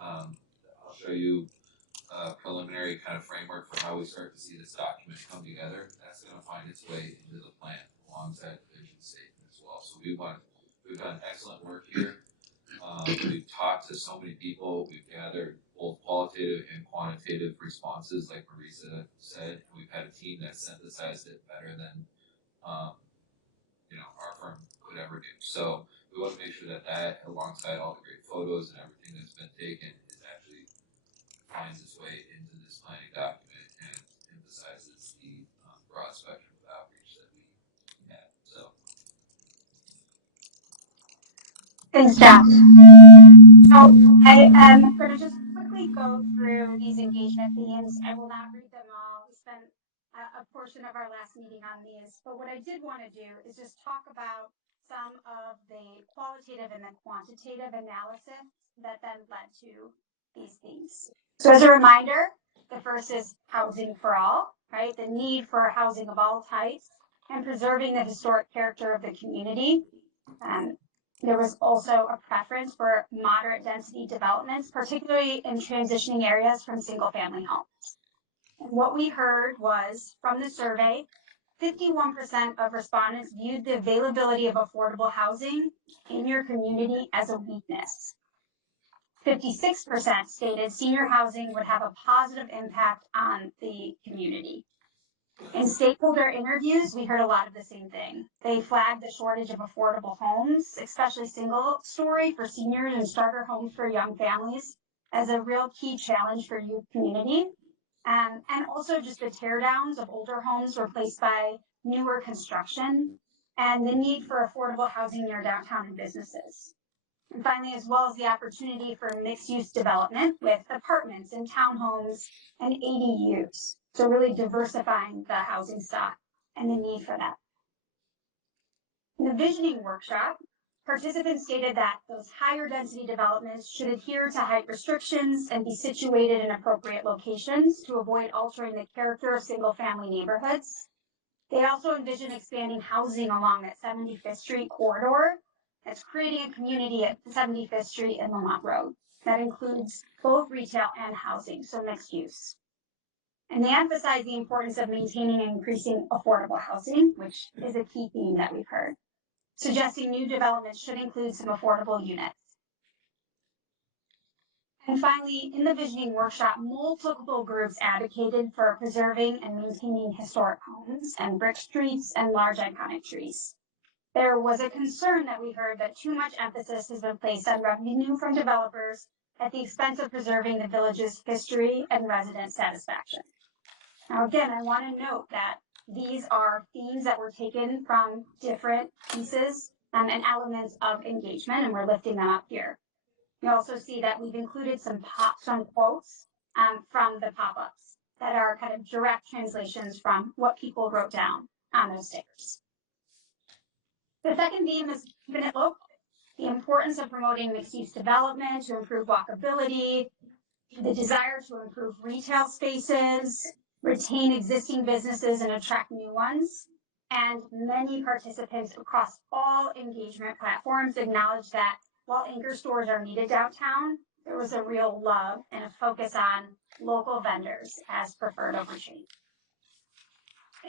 I'll show you a preliminary kind of framework for how we start to see this document come together. That's going to find its way into the plan alongside the vision statement as well. So we've done excellent work here. We've talked to so many people. We've gathered both qualitative and quantitative responses, like Marisa said. And we've had a team that synthesized it better than our firm could ever do. So we want to make sure that alongside all the great photos and everything that's been taken, is actually finds its way into this planning document and emphasizes the broad spectrum of outreach that we had. So. Thanks, Josh. So I am going to just quickly go through these engagement themes. I will not read them all. We spent a portion of our last meeting on these, but what I did want to do is just talk about some of the qualitative and the quantitative analysis that then led to these themes. So as a reminder, the first is housing for all, right? The need for housing of all types and preserving the historic character of the community. There was also a preference for moderate density developments, particularly in transitioning areas from single family homes. And what we heard was from the survey, 51% of respondents viewed the availability of affordable housing in your community as a weakness. 56% stated senior housing would have a positive impact on the community. In stakeholder interviews, we heard a lot of the same thing. They flagged the shortage of affordable homes, especially single story for seniors and starter homes for young families, as a real key challenge for youth community. And also just the teardowns of older homes replaced by newer construction and the need for affordable housing near downtown and businesses. And finally, as well as the opportunity for mixed-use development with apartments and townhomes and ADUs. So really diversifying the housing stock and the need for that. In the visioning workshop, participants stated that those higher density developments should adhere to height restrictions and be situated in appropriate locations to avoid altering the character of single-family neighborhoods. They also envision expanding housing along that 75th Street corridor. That's creating a community at 75th Street and Lamont Road. That includes both retail and housing, so mixed use. And they emphasize the importance of maintaining and increasing affordable housing, which is a key theme that we've heard, suggesting new developments should include some affordable units. And finally, in the visioning workshop, multiple groups advocated for preserving and maintaining historic homes and brick streets and large iconic trees. There was a concern that we heard that too much emphasis has been placed on revenue from developers at the expense of preserving the village's history and resident satisfaction. Now, again, I want to note that these are themes that were taken from different pieces and elements of engagement, and we're lifting them up here. You also see that we've included some quotes from the pop-ups that are kind of direct translations from what people wrote down on those stickers. The second theme is keeping it local. The importance of promoting mixed-use development to improve walkability, the desire to improve retail spaces, retain existing businesses and attract new ones. And many participants across all engagement platforms acknowledge that while anchor stores are needed downtown, there was a real love and a focus on local vendors as preferred over chain.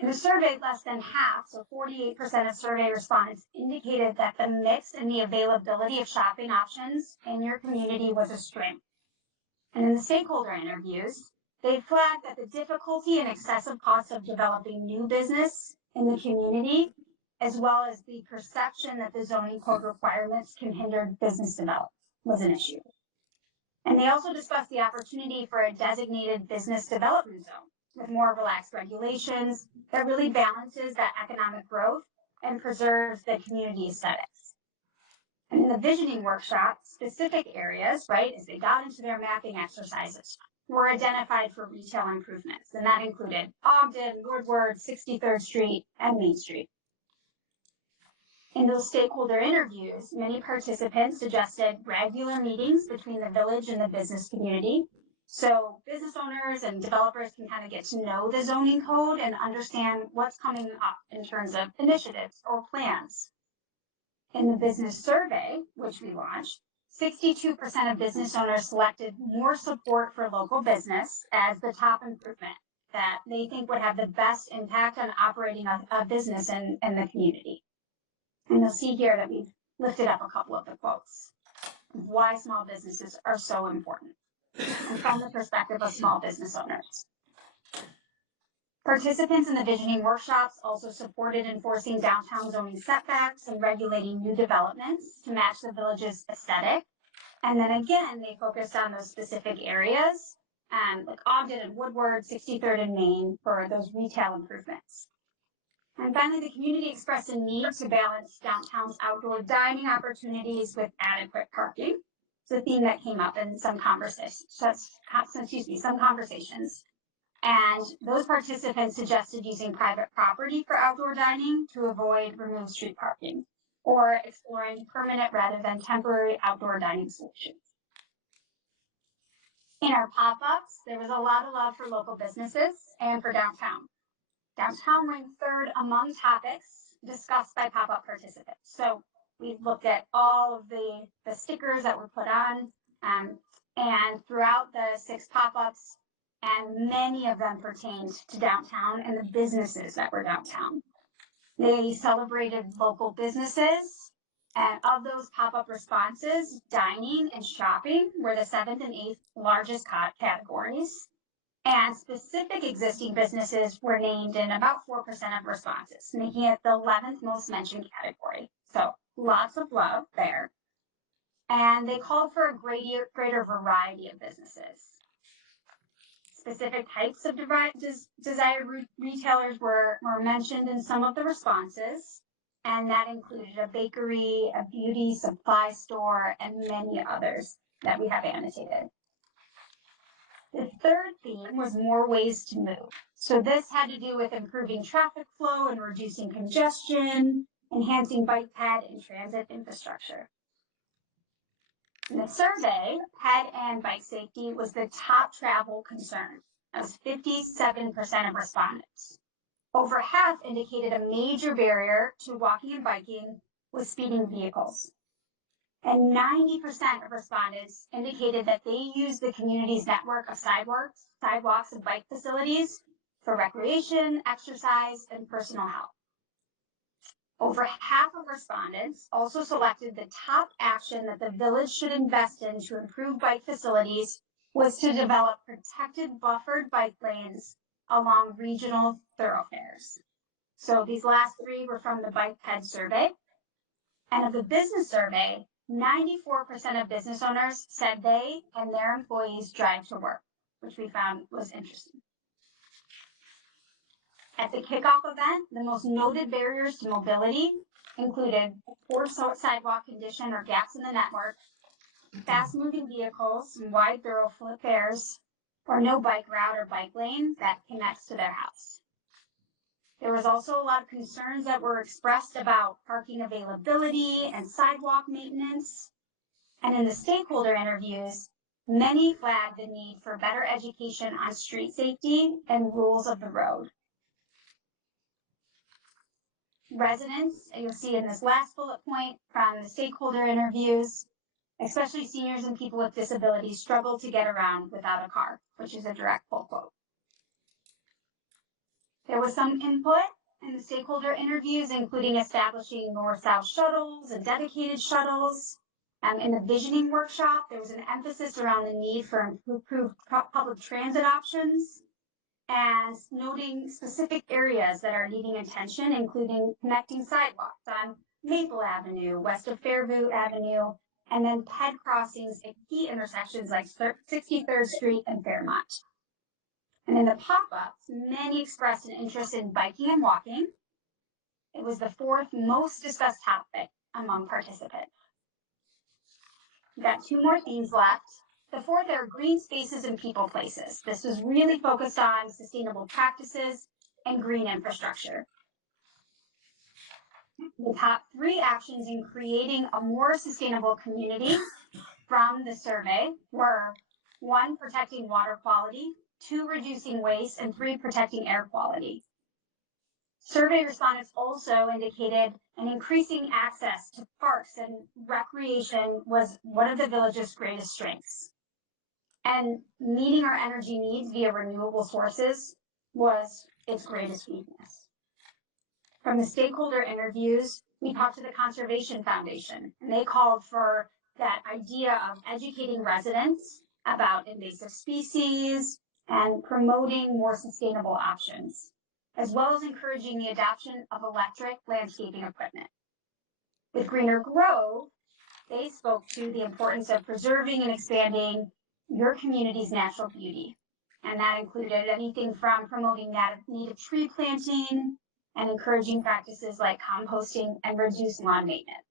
In the survey, less than half, so 48% of survey respondents indicated that the mix and the availability of shopping options in your community was a strength. And in the stakeholder interviews, they flagged that the difficulty and excessive cost of developing new business in the community, as well as the perception that the zoning code requirements can hinder business development, was an issue. And they also discussed the opportunity for a designated business development zone with more relaxed regulations that really balances that economic growth and preserves the community aesthetics. And in the visioning workshop, specific areas, right, as they got into their mapping exercises, were identified for retail improvements, and that included Ogden, Woodward, 63rd Street, and Main Street. In those stakeholder interviews, many participants suggested regular meetings between the village and the business community, so business owners and developers can kind of get to know the zoning code and understand what's coming up in terms of initiatives or plans. In the business survey, which we launched, 62% of business owners selected more support for local business as the top improvement that they think would have the best impact on operating a business in the community. And you'll see here that we've lifted up a couple of the quotes of why small businesses are so important, and from the perspective of small business owners. Participants in the visioning workshops also supported enforcing downtown zoning setbacks and regulating new developments to match the village's aesthetic. And then again, they focused on those specific areas, like Ogden and Woodward, 63rd and Main, for those retail improvements. And finally, the community expressed a need to balance downtown's outdoor dining opportunities with adequate parking. It's a theme that came up in some conversations. And those participants suggested using private property for outdoor dining to avoid removed street parking, or exploring permanent rather than temporary outdoor dining solutions. In our pop-ups, there was a lot of love for local businesses and for downtown. Downtown ranked third among topics discussed by pop-up participants. So we looked at all of the stickers that were put on, and throughout the 6 pop-ups, and many of them pertained to downtown and the businesses that were downtown. They celebrated local businesses, and of those pop-up responses, dining and shopping were the 7th and 8th largest categories. And specific existing businesses were named in about 4% of responses, making it the 11th most mentioned category. So lots of love there. And they called for a greater variety of businesses. Specific types of desired retailers were mentioned in some of the responses, and that included a bakery, a beauty supply store, and many others that we have annotated. The third theme was more ways to move. So this had to do with improving traffic flow and reducing congestion, enhancing bike ped and transit infrastructure. In the survey, ped and bike safety was the top travel concern. That was 57% of respondents. Over half indicated a major barrier to walking and biking was speeding vehicles. And 90% of respondents indicated that they use the community's network of sidewalks, and bike facilities for recreation, exercise, and personal health. Over half of respondents also selected the top action that the village should invest in to improve bike facilities was to develop protected buffered bike lanes along regional thoroughfares. So these last 3 were from the Bike Ped survey. And of the business survey, 94% of business owners said they and their employees drive to work, which we found was interesting. At the kickoff event, the most noted barriers to mobility included poor sidewalk condition or gaps in the network, fast-moving vehicles and wide thoroughfares, or no bike route or bike lane that connects to their house. There was also a lot of concerns that were expressed about parking availability and sidewalk maintenance. And in the stakeholder interviews, many flagged the need for better education on street safety and rules of the road. Residents, you'll see in this last bullet point from the stakeholder interviews, especially seniors and people with disabilities, struggle to get around without a car, which is a direct pull quote. There was some input in the stakeholder interviews, including establishing north-south shuttles and dedicated shuttles. In the visioning workshop, there was an emphasis around the need for improved public transit options and noting specific areas that are needing attention, including connecting sidewalks on Maple Avenue, west of Fairview Avenue, and then ped crossings at key intersections like 63rd Street and Fairmont. And in the pop-ups, many expressed an interest in biking and walking. It was the fourth most discussed topic among participants. We've got two more themes left. The fourth are green spaces and people places. This was really focused on sustainable practices and green infrastructure. The top three actions in creating a more sustainable community from the survey were 1, protecting water quality, 2, reducing waste, and 3, protecting air quality. Survey respondents also indicated an increasing access to parks and recreation was one of the village's greatest strengths. And meeting our energy needs via renewable sources was its greatest weakness. From the stakeholder interviews, we talked to the Conservation Foundation, and they called for that idea of educating residents about invasive species and promoting more sustainable options, as well as encouraging the adoption of electric landscaping equipment. With Greener Grove, they spoke to the importance of preserving and expanding your community's natural beauty. And that included anything from promoting native tree planting and encouraging practices like composting and reduced lawn maintenance.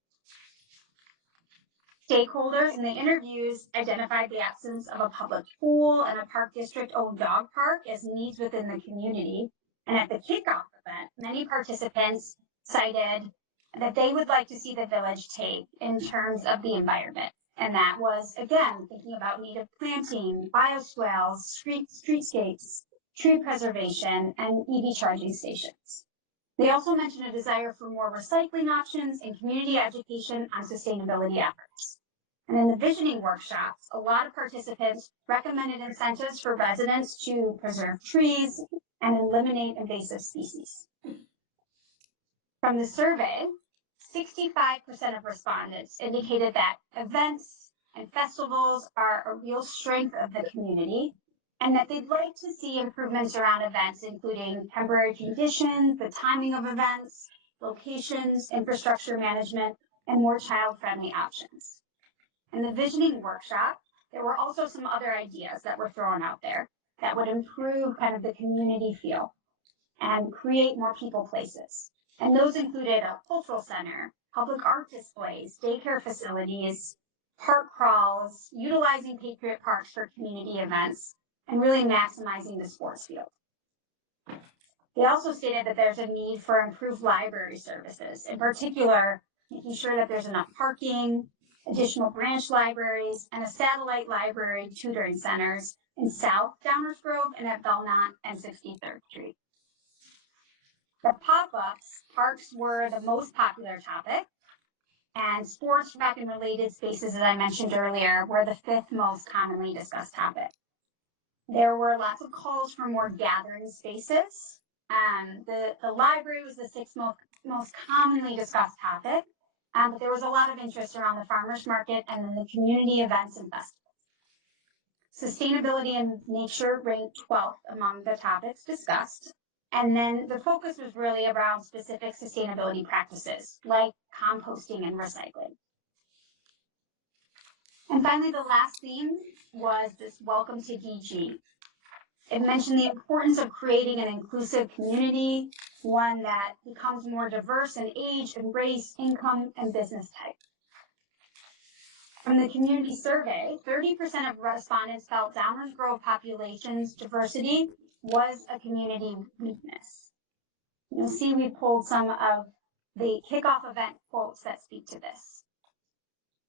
Stakeholders in the interviews identified the absence of a public pool and a park district-owned dog park as needs within the community. And at the kickoff event, many participants cited that they would like to see the village take in terms of the environment. And that was, again, thinking about native planting, bioswales, streetscapes, tree preservation, and EV charging stations. They also mentioned a desire for more recycling options and community education on sustainability efforts. And in the visioning workshops, a lot of participants recommended incentives for residents to preserve trees and eliminate invasive species. From the survey, 65% of respondents indicated that events and festivals are a real strength of the community and that they'd like to see improvements around events, including temporary conditions, the timing of events, locations, infrastructure management, and more child-friendly options. In the visioning workshop, there were also some other ideas that were thrown out there that would improve kind of the community feel and create more people places. And those included a cultural center, public art displays, daycare facilities, park crawls, utilizing Patriot Parks for community events, and really maximizing the sports field. They also stated that there's a need for improved library services, in particular, making sure that there's enough parking, additional branch libraries, and a satellite library tutoring centers in South Downers Grove and at Belmont and 63rd Street. The pop-ups, parks were the most popular topic, and sports, rec, and related spaces, as I mentioned earlier, were the fifth most commonly discussed topic. There were lots of calls for more gathering spaces. The library was the sixth most commonly discussed topic, but there was a lot of interest around the farmers market and then the community events and festivals. Sustainability and nature ranked 12th among the topics discussed. And then the focus was really around specific sustainability practices like composting and recycling. And finally, the last theme was this welcome to DG. It mentioned the importance of creating an inclusive community, one that becomes more diverse in age and race, income, and business type. From the community survey, 30% of respondents felt Downers Grove population's diversity was a community weakness. You'll see we pulled some of the kickoff event quotes that speak to this.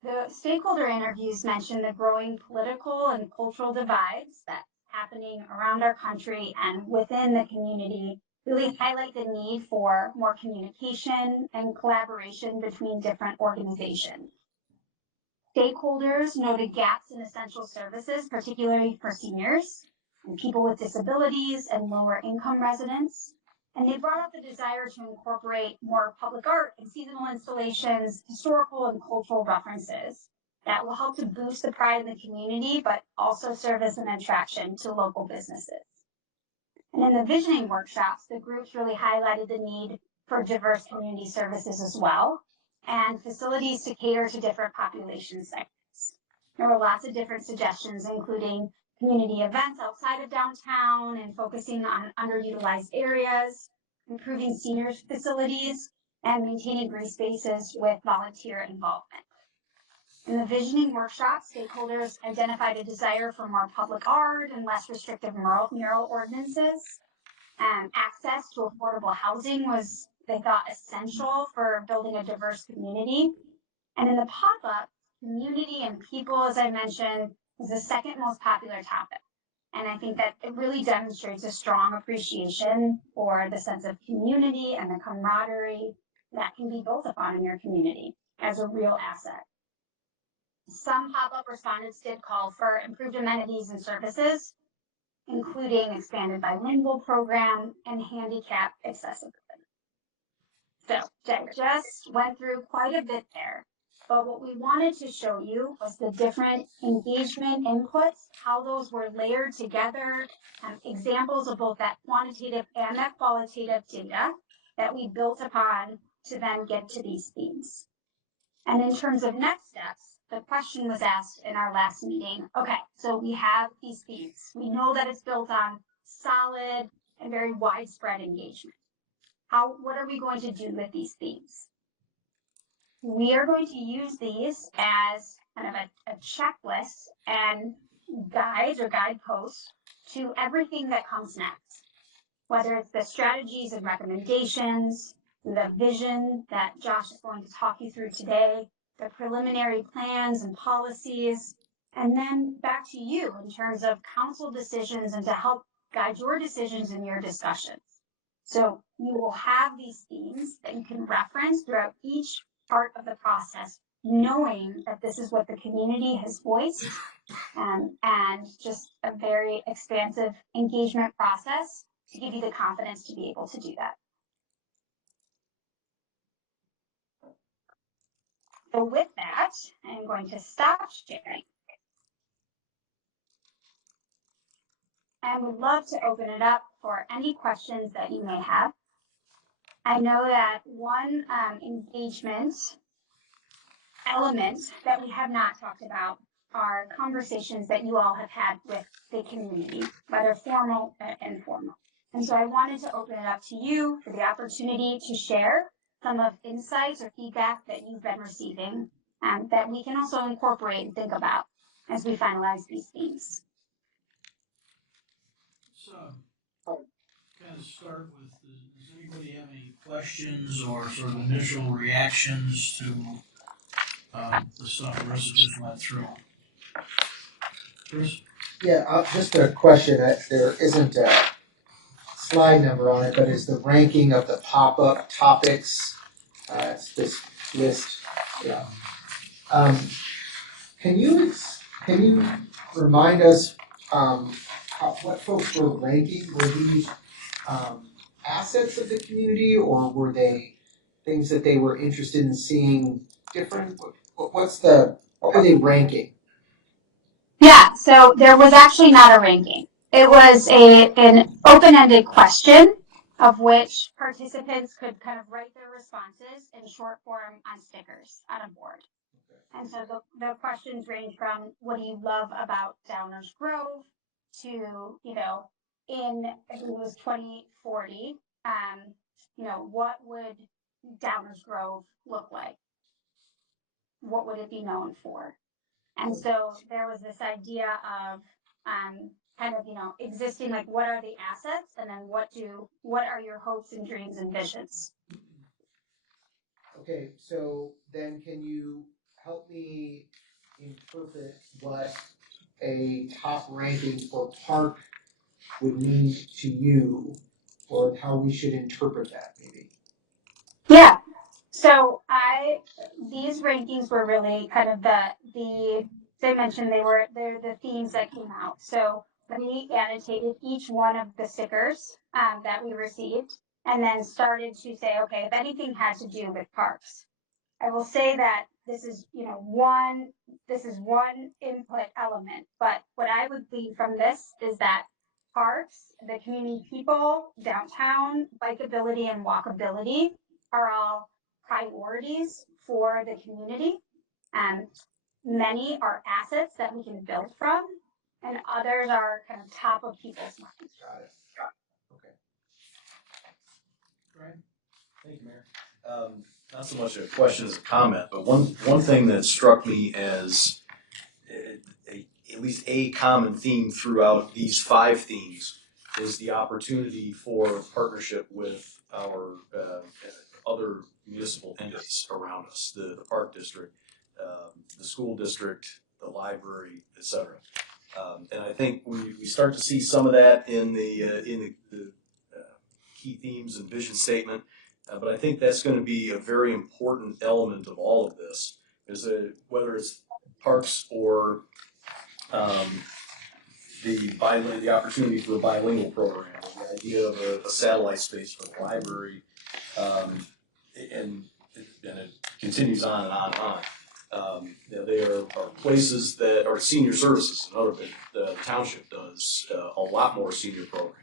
The stakeholder interviews mentioned the growing political and cultural divides that's happening around our country and within the community really highlight the need for more communication and collaboration between different organizations. Stakeholders noted gaps in essential services, particularly for seniors and people with disabilities and lower income residents. And they brought up the desire to incorporate more public art and seasonal installations, historical and cultural references that will help to boost the pride in the community, but also serve as an attraction to local businesses. And in the visioning workshops, the groups really highlighted the need for diverse community services as well, and facilities to cater to different population segments. There were lots of different suggestions, including community events outside of downtown and focusing on underutilized areas, improving seniors facilities, and maintaining green spaces with volunteer involvement. In the visioning workshop, stakeholders identified a desire for more public art and less restrictive mural ordinances. Access to affordable housing was, they thought, essential for building a diverse community. And in the pop-up, community and people, as I mentioned, was the second most popular topic. And I think that it really demonstrates a strong appreciation for the sense of community and the camaraderie that can be built upon in your community as a real asset. Some pop-up respondents did call for improved amenities and services, including expanded bilingual program and handicap accessibility. So I just went through quite a bit there, but what we wanted to show you was the different engagement inputs, how those were layered together, examples of both that quantitative and that qualitative data that we built upon to then get to these themes. And in terms of next steps, the question was asked in our last meeting, okay, so we have these themes. We know that it's built on solid and very widespread engagement. What are we going to do with these themes? We are going to use these as kind of a checklist and guides or guideposts to everything that comes next, whether it's the strategies and recommendations, the vision that Josh is going to talk you through today, the preliminary plans and policies, and then back to you in terms of council decisions and to help guide your decisions and your discussions. So you will have these themes that you can reference throughout each part of the process, knowing that this is what the community has voiced, and just a very expansive engagement process to give you the confidence to be able to do that. So with that, I'm going to stop sharing. I would love to open it up for any questions that you may have. I know that one engagement element that we have not talked about are conversations that you all have had with the community, whether formal or informal. And so I wanted to open it up to you for the opportunity to share some of insights or feedback that you've been receiving that we can also incorporate and think about as we finalize these themes. So, kind of start with, does anybody have any questions or sort of initial reactions to the stuff Marissa just went through? Chris? Yeah, just a question. There isn't a slide number on it, but is the ranking of the pop-up topics, it's this list, yeah. Can you remind us what folks were ranking? Were these assets of the community, or were they things that they were interested in seeing different? What are they ranking? Yeah, so there was actually not a ranking. It was an open-ended question of which participants could kind of write their responses in short form on stickers on a board. And so the questions range from what do you love about Downers Grove to, you know, in, I think it was 2040, you know, what would Downers Grove look like? What would it be known for? And so there was this idea of kind of, you know, existing, like what are the assets and then what are your hopes and dreams and visions? Okay, so then can you help me interpret what a top ranking for park would mean to you, or how we should interpret that maybe? Yeah. So these rankings were really kind of as I mentioned, they're the themes that came out. So we annotated each one of the stickers that we received and then started to say, okay, if anything had to do with parks. I will say that this is, you know, one input element, but what I would glean from this is that parks, the community people, downtown, bikeability and walkability are all priorities for the community. And many are assets that we can build from, and others are kind of top of people's minds. Got it. Okay. Brian? Thank you, Mayor. Not so much a question as a comment, but one thing that struck me as at least a common theme throughout these 5 themes is the opportunity for partnership with our other municipal entities around us, the park district, the school district, the library, et cetera. And I think we start to see some of that in the key themes and vision statement. But I think that's going to be a very important element of all of this, is that whether it's parks or the opportunity for a bilingual program, the idea of a satellite space for the library, and it continues on and on and on. You know, they are places that are senior services. Another thing, the township does a lot more senior programming.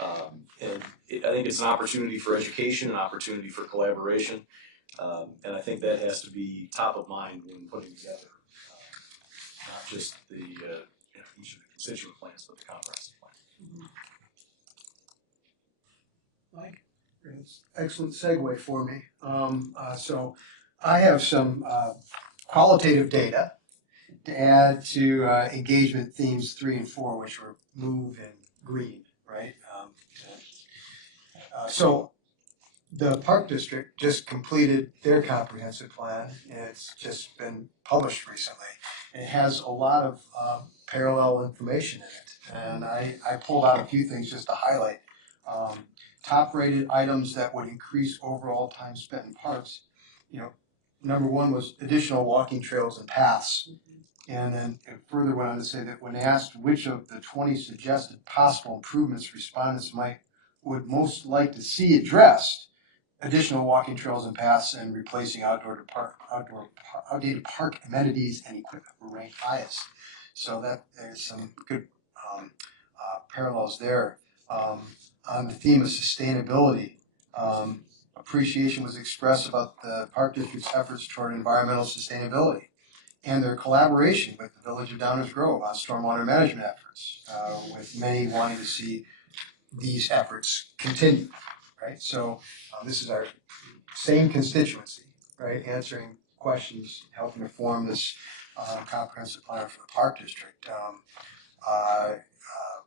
I think it's an opportunity for education, an opportunity for collaboration, and I think that has to be top of mind when putting together not just each of the constituent plans, but the comprehensive plan. Mike? Excellent segue for me. So I have some qualitative data to add to engagement themes 3 and 4, which were move and green, right? So the Park District just completed their comprehensive plan, and it's just been published recently. It has a lot of parallel information in it, and I pulled out a few things just to highlight. Top rated items that would increase overall time spent in parks. You know, number 1 was additional walking trails and paths. And then it further went on to say that when asked which of the 20 suggested possible improvements respondents would most like to see addressed, additional walking trails and paths and replacing outdated park amenities and equipment were ranked highest. So that there's some good parallels there. On the theme of sustainability, appreciation was expressed about the Park District's efforts toward environmental sustainability and their collaboration with the Village of Downers Grove on stormwater management efforts, with many wanting to see these efforts continue, right? So this is our same constituency, right, answering questions, helping to form this comprehensive plan for the Park District.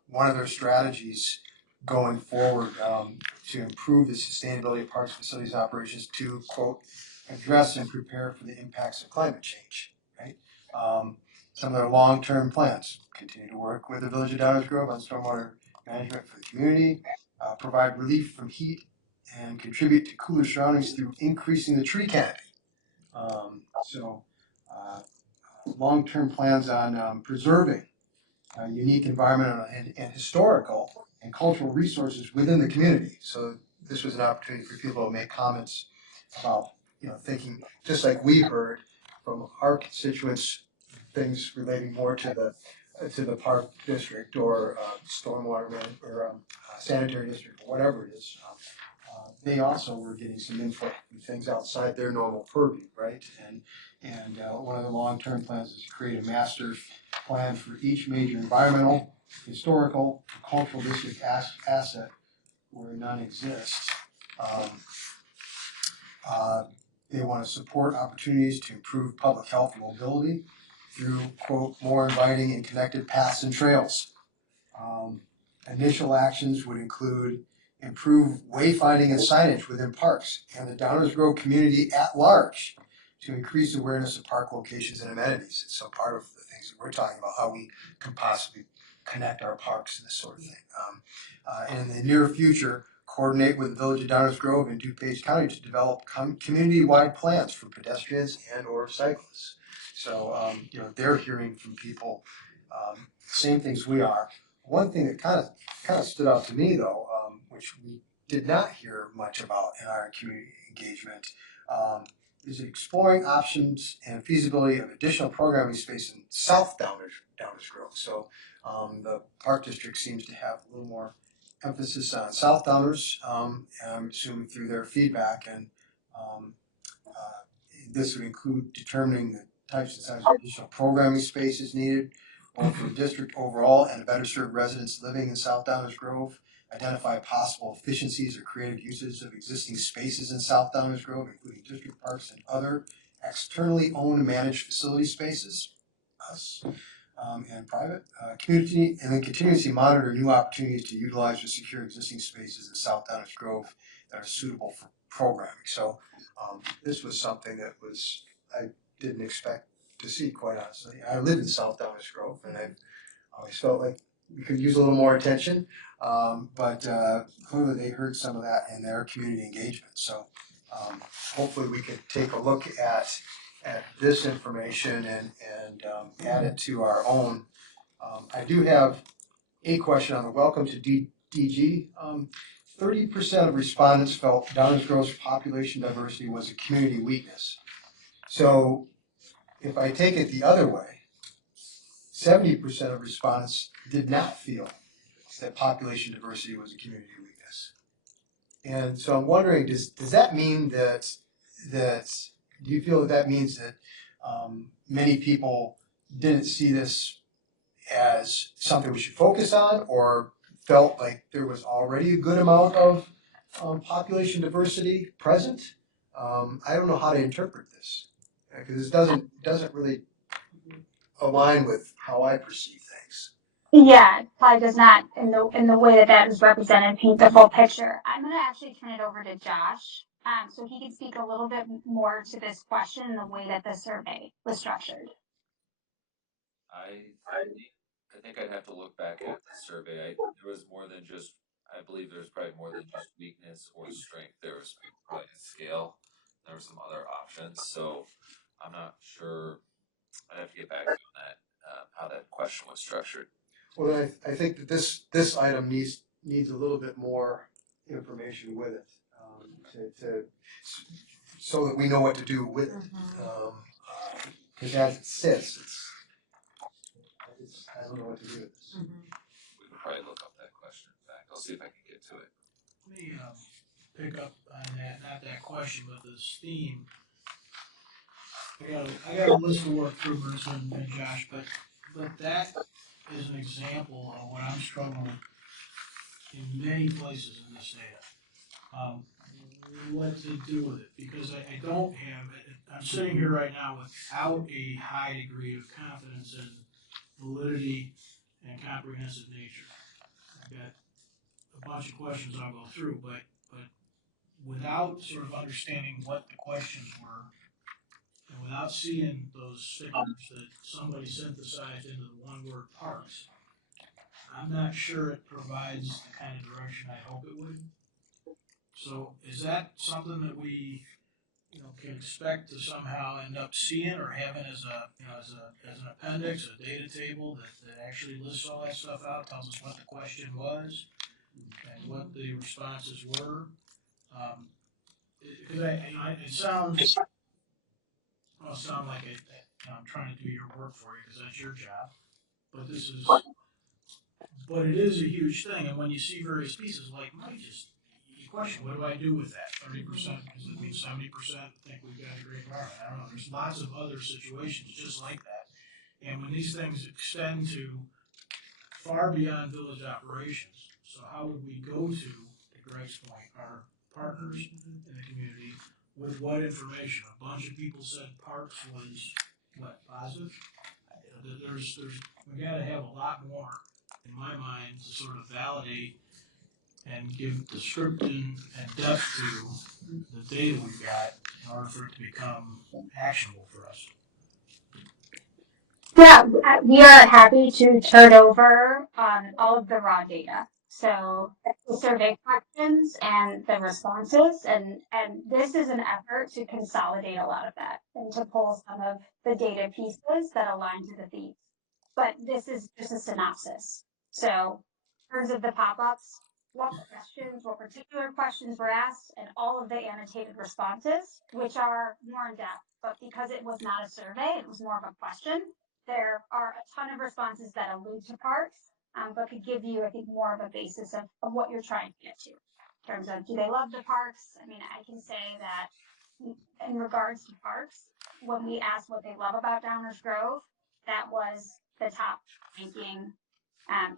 One of their strategies going forward to improve the sustainability of parks, facilities, and operations to, quote, address and prepare for the impacts of climate change, right? Some of their long-term plans, continue to work with the Village of Downers Grove on stormwater management for the community, provide relief from heat, and contribute to cooler surroundings through increasing the tree canopy. Long-term plans on preserving unique environmental and historical and cultural resources within the community. So this was an opportunity for people to make comments about, you know, thinking, just like we heard from our constituents, things relating more to the Park District or stormwater or sanitary district or whatever it is. they also were getting some input from things outside their normal purview, right? And one of the long-term plans is to create a master plan for each major environmental, historical, cultural district asset where none exists. They want to support opportunities to improve public health and mobility through, quote, more inviting and connected paths and trails. Initial actions would include improve wayfinding and signage within parks and the Downers Grove community at large to increase awareness of park locations and amenities. It's so part of the things that we're talking about, how we can possibly connect our parks and this sort of thing. And in the near future, coordinate with the Village of Downers Grove and DuPage County to develop community-wide plans for pedestrians and or cyclists. So, they're hearing from people, same things we are. One thing that kind of stood out to me though, which we did not hear much about in our community engagement, is exploring options and feasibility of additional programming space in South Downers Grove. So the Park District seems to have a little more emphasis on South Downers, and I'm assuming through their feedback, and this would include determining the types and sizes of additional programming spaces needed, both for the district overall and to better serve residents living in South Downers Grove, identify possible efficiencies or creative uses of existing spaces in South Downers Grove, including district parks and other externally owned and managed facility spaces, us, and private, community, and then continuously monitor new opportunities to utilize or secure existing spaces in South Downers Grove that are suitable for programming. So this was something that I didn't expect to see, quite honestly. I live in South Downers Grove, and I always felt like we could use a little more attention, but clearly they heard some of that in their community engagement. So hopefully we could take a look at this information and add it to our own. I do have a question on the welcome to DG. 30% of respondents felt Downers Grove's population diversity was a community weakness. So if I take it the other way, 70% of respondents did not feel that population diversity was a community weakness. And so I'm wondering, does that mean that do you feel that means that many people didn't see this as something we should focus on, or felt like there was already a good amount of population diversity present? I don't know how to interpret this, because it doesn't really align with how I perceive things. Yeah, it probably does not in the way that is represented paint the full picture. I'm gonna actually turn it over to Josh, so he can speak a little bit more to this question and the way that the survey was structured. I think I'd have to look back at the survey. There was more than just, I believe there was probably more than just weakness or strength. There was probably a scale. There were some other options. So I'm not sure. I'd have to get back to you on that, how that question was structured. Well, I think that this item needs a little bit more information with it, so that we know what to do with it. Because as it sits, I don't know what to do with this. We could probably look up that question back. I'll see if I can get to it. Let me pick up on that, not that question, but this theme. I got a list to work through, Marissa and Josh, but that is an example of what I'm struggling with in many places in this data. What to do with it, because I don't have it. I'm sitting here right now without a high degree of confidence in validity and comprehensive nature. I've got a bunch of questions I'll go through, but without sort of understanding what the questions were, and without seeing those stickers that somebody synthesized into the one-word parks, I'm not sure it provides the kind of direction I hope it would. So is that something that we, can expect to somehow end up seeing or having as an appendix, a data table that actually lists all that stuff out, tells us what the question was and what the responses were? Because it sounds, well, sound like I'm trying to do your work for you because that's your job, but it is a huge thing. And when you see various pieces, like Mike just the question, what do I do with that? 30%, does it mean 70% think we've got a great environment? I don't know, there's lots of other situations just like that. And when these things extend to far beyond village operations, so how would we go to Greg's point, our partners in the community with what information? A bunch of people said parks was, what, positive? There's, we gotta have a lot more, in my mind, to sort of validate and give description and depth to the data we've got in order for it to become actionable for us. Yeah, we are happy to turn over all of the raw data. So the survey questions and the responses, and this is an effort to consolidate a lot of that and to pull some of the data pieces that align to the themes. But this is just a synopsis. So in terms of the pop-ups, what particular questions were asked, and all of the annotated responses, which are more in depth. But because it was not a survey, it was more of a question. There are a ton of responses that allude to parks, but could give you, I think, more of a basis of what you're trying to get to. In terms of, do they love the parks? I mean, I can say that in regards to parks, when we asked what they love about Downers Grove, that was the top ranking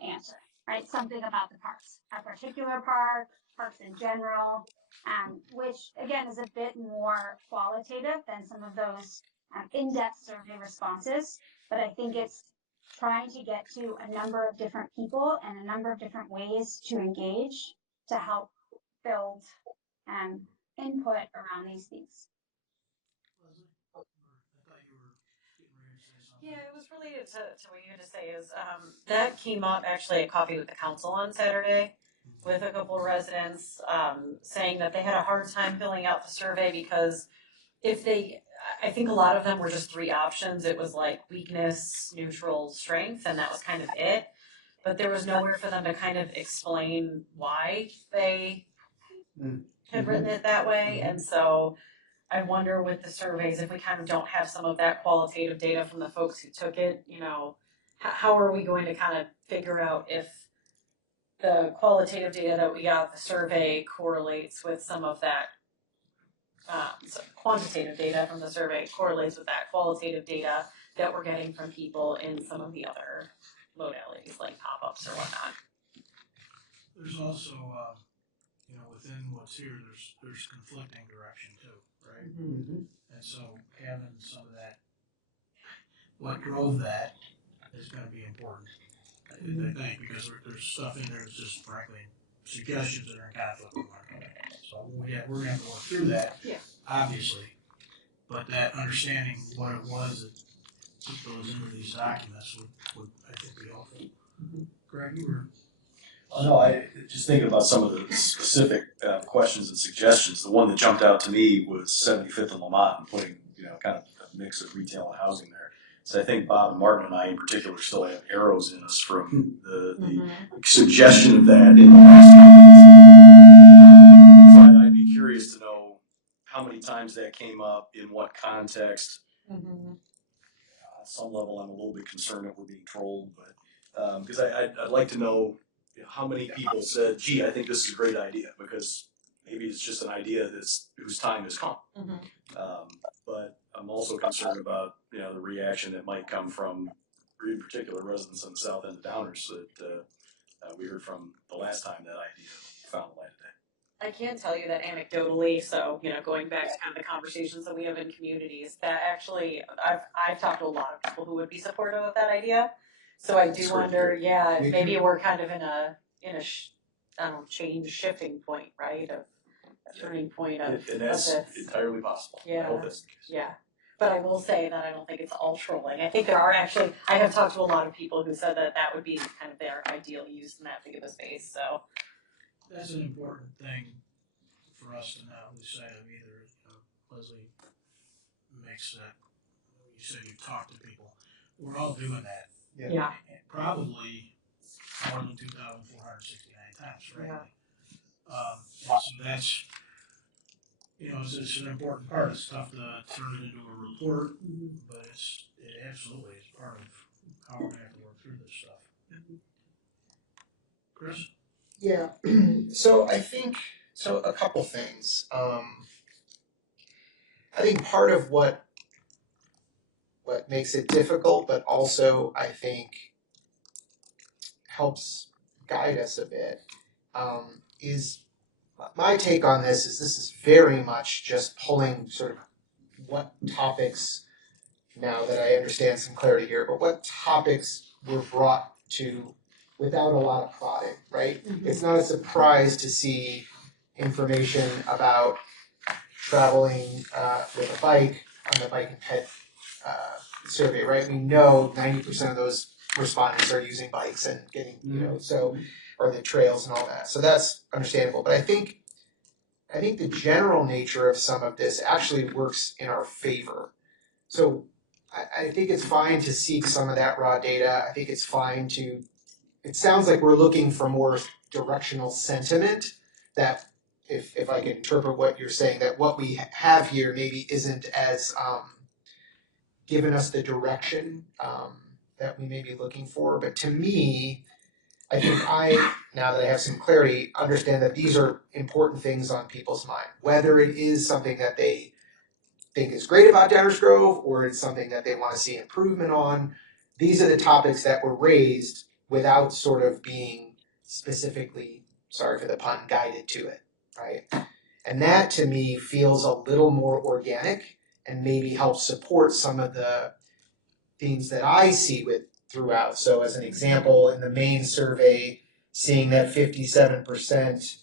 answer, right? Something about the parks, a particular park, parks in general, which again is a bit more qualitative than some of those in-depth survey responses. But I think it's trying to get to a number of different people and a number of different ways to engage to help build input around these things. Yeah, it was related to what you had to say is, that came up actually at Coffee with the Council on Saturday with a couple of residents, saying that they had a hard time filling out the survey because I think a lot of them were just 3 options. It was like weakness, neutral, strength, and that was kind of it. But there was nowhere for them to kind of explain why they had written it that way. And so I wonder with the surveys, if we kind of don't have some of that qualitative data from the folks who took it, you know, how are we going to kind of figure out if the qualitative data that we got the survey correlates with some of that some quantitative data from the survey correlates with that qualitative data that we're getting from people in some of the other modalities like pop-ups or whatnot. There's also, you know, within what's here, there's conflicting direction too, right? Mm-hmm. And so having some of that, what drove that is going to be important, I think, because there's stuff in there that's just frankly suggestions that are in conflict with one another. So we're going to have to work through that, obviously. But that understanding what it was that put those into these documents would I think be helpful. Mm-hmm. Greg, you were. Oh, no, I just thinking about some of the specific questions and suggestions. The one that jumped out to me was 75th and Lamont and putting, you know, kind of a mix of retail and housing there. So I think Bob and Martin and I in particular still have arrows in us from the suggestion of that in the last comments. So I'd be curious to know how many times that came up, in what context. At some level, I'm a little bit concerned that we're being trolled, but because I'd like to know, you know, how many people said, gee, I think this is a great idea, because maybe it's just an idea whose time has come. But I'm also concerned about, you know, the reaction that might come from, in particular, residents on the south end of Downers that we heard from the last time that idea found light of day. I can tell you that anecdotally, so, you know, going back to kind of the conversations that we have in communities, that actually, I've talked to a lot of people who would be supportive of that idea. So I do wonder, maybe we're kind of in a I don't know, shifting point, right? Of a turning point of and that's this. entirely possible. I hope that's the case. Yeah. But I will say that I don't think it's all trolling. I think there are actually, I have talked to a lot of people who said that would be kind of their ideal use in that big of a space, so. That's an important thing for us to not lose sight of either. Leslie makes that, you said you talk to people. We're all doing that. Yeah. Probably more than 2,469 times, right? And so that's, you know, it's an important part. It's tough to turn it into a report, but it absolutely is part of how we're going to have to work through this stuff. Chris? Yeah, so I think So a couple things. I think part of what makes it difficult, but also I think helps guide us a bit, is my take on this is very much just pulling sort of what topics, now that I understand some clarity here, but what topics were brought to without a lot of prodding, right? It's not a surprise to see information about traveling with a bike on the Bike and Ped survey, right? We know 90% of those respondents are using bikes and getting, or the trails and all that. So that's understandable. But I think the general nature of some of this actually works in our favor. So I think it's fine to seek some of that raw data. I think it's fine to, it sounds like we're looking for more directional sentiment that if I can interpret what you're saying, that what we have here maybe isn't as given us the direction that we may be looking for. But to me, I think now that I have some clarity, understand that these are important things on people's mind. Whether it is something that they think is great about Downers Grove or it's something that they want to see improvement on, these are the topics that were raised without sort of being specifically, sorry for the pun, guided to it, right? And that to me feels a little more organic and maybe helps support some of the themes that I see throughout. So as an example, in the main survey, seeing that 57%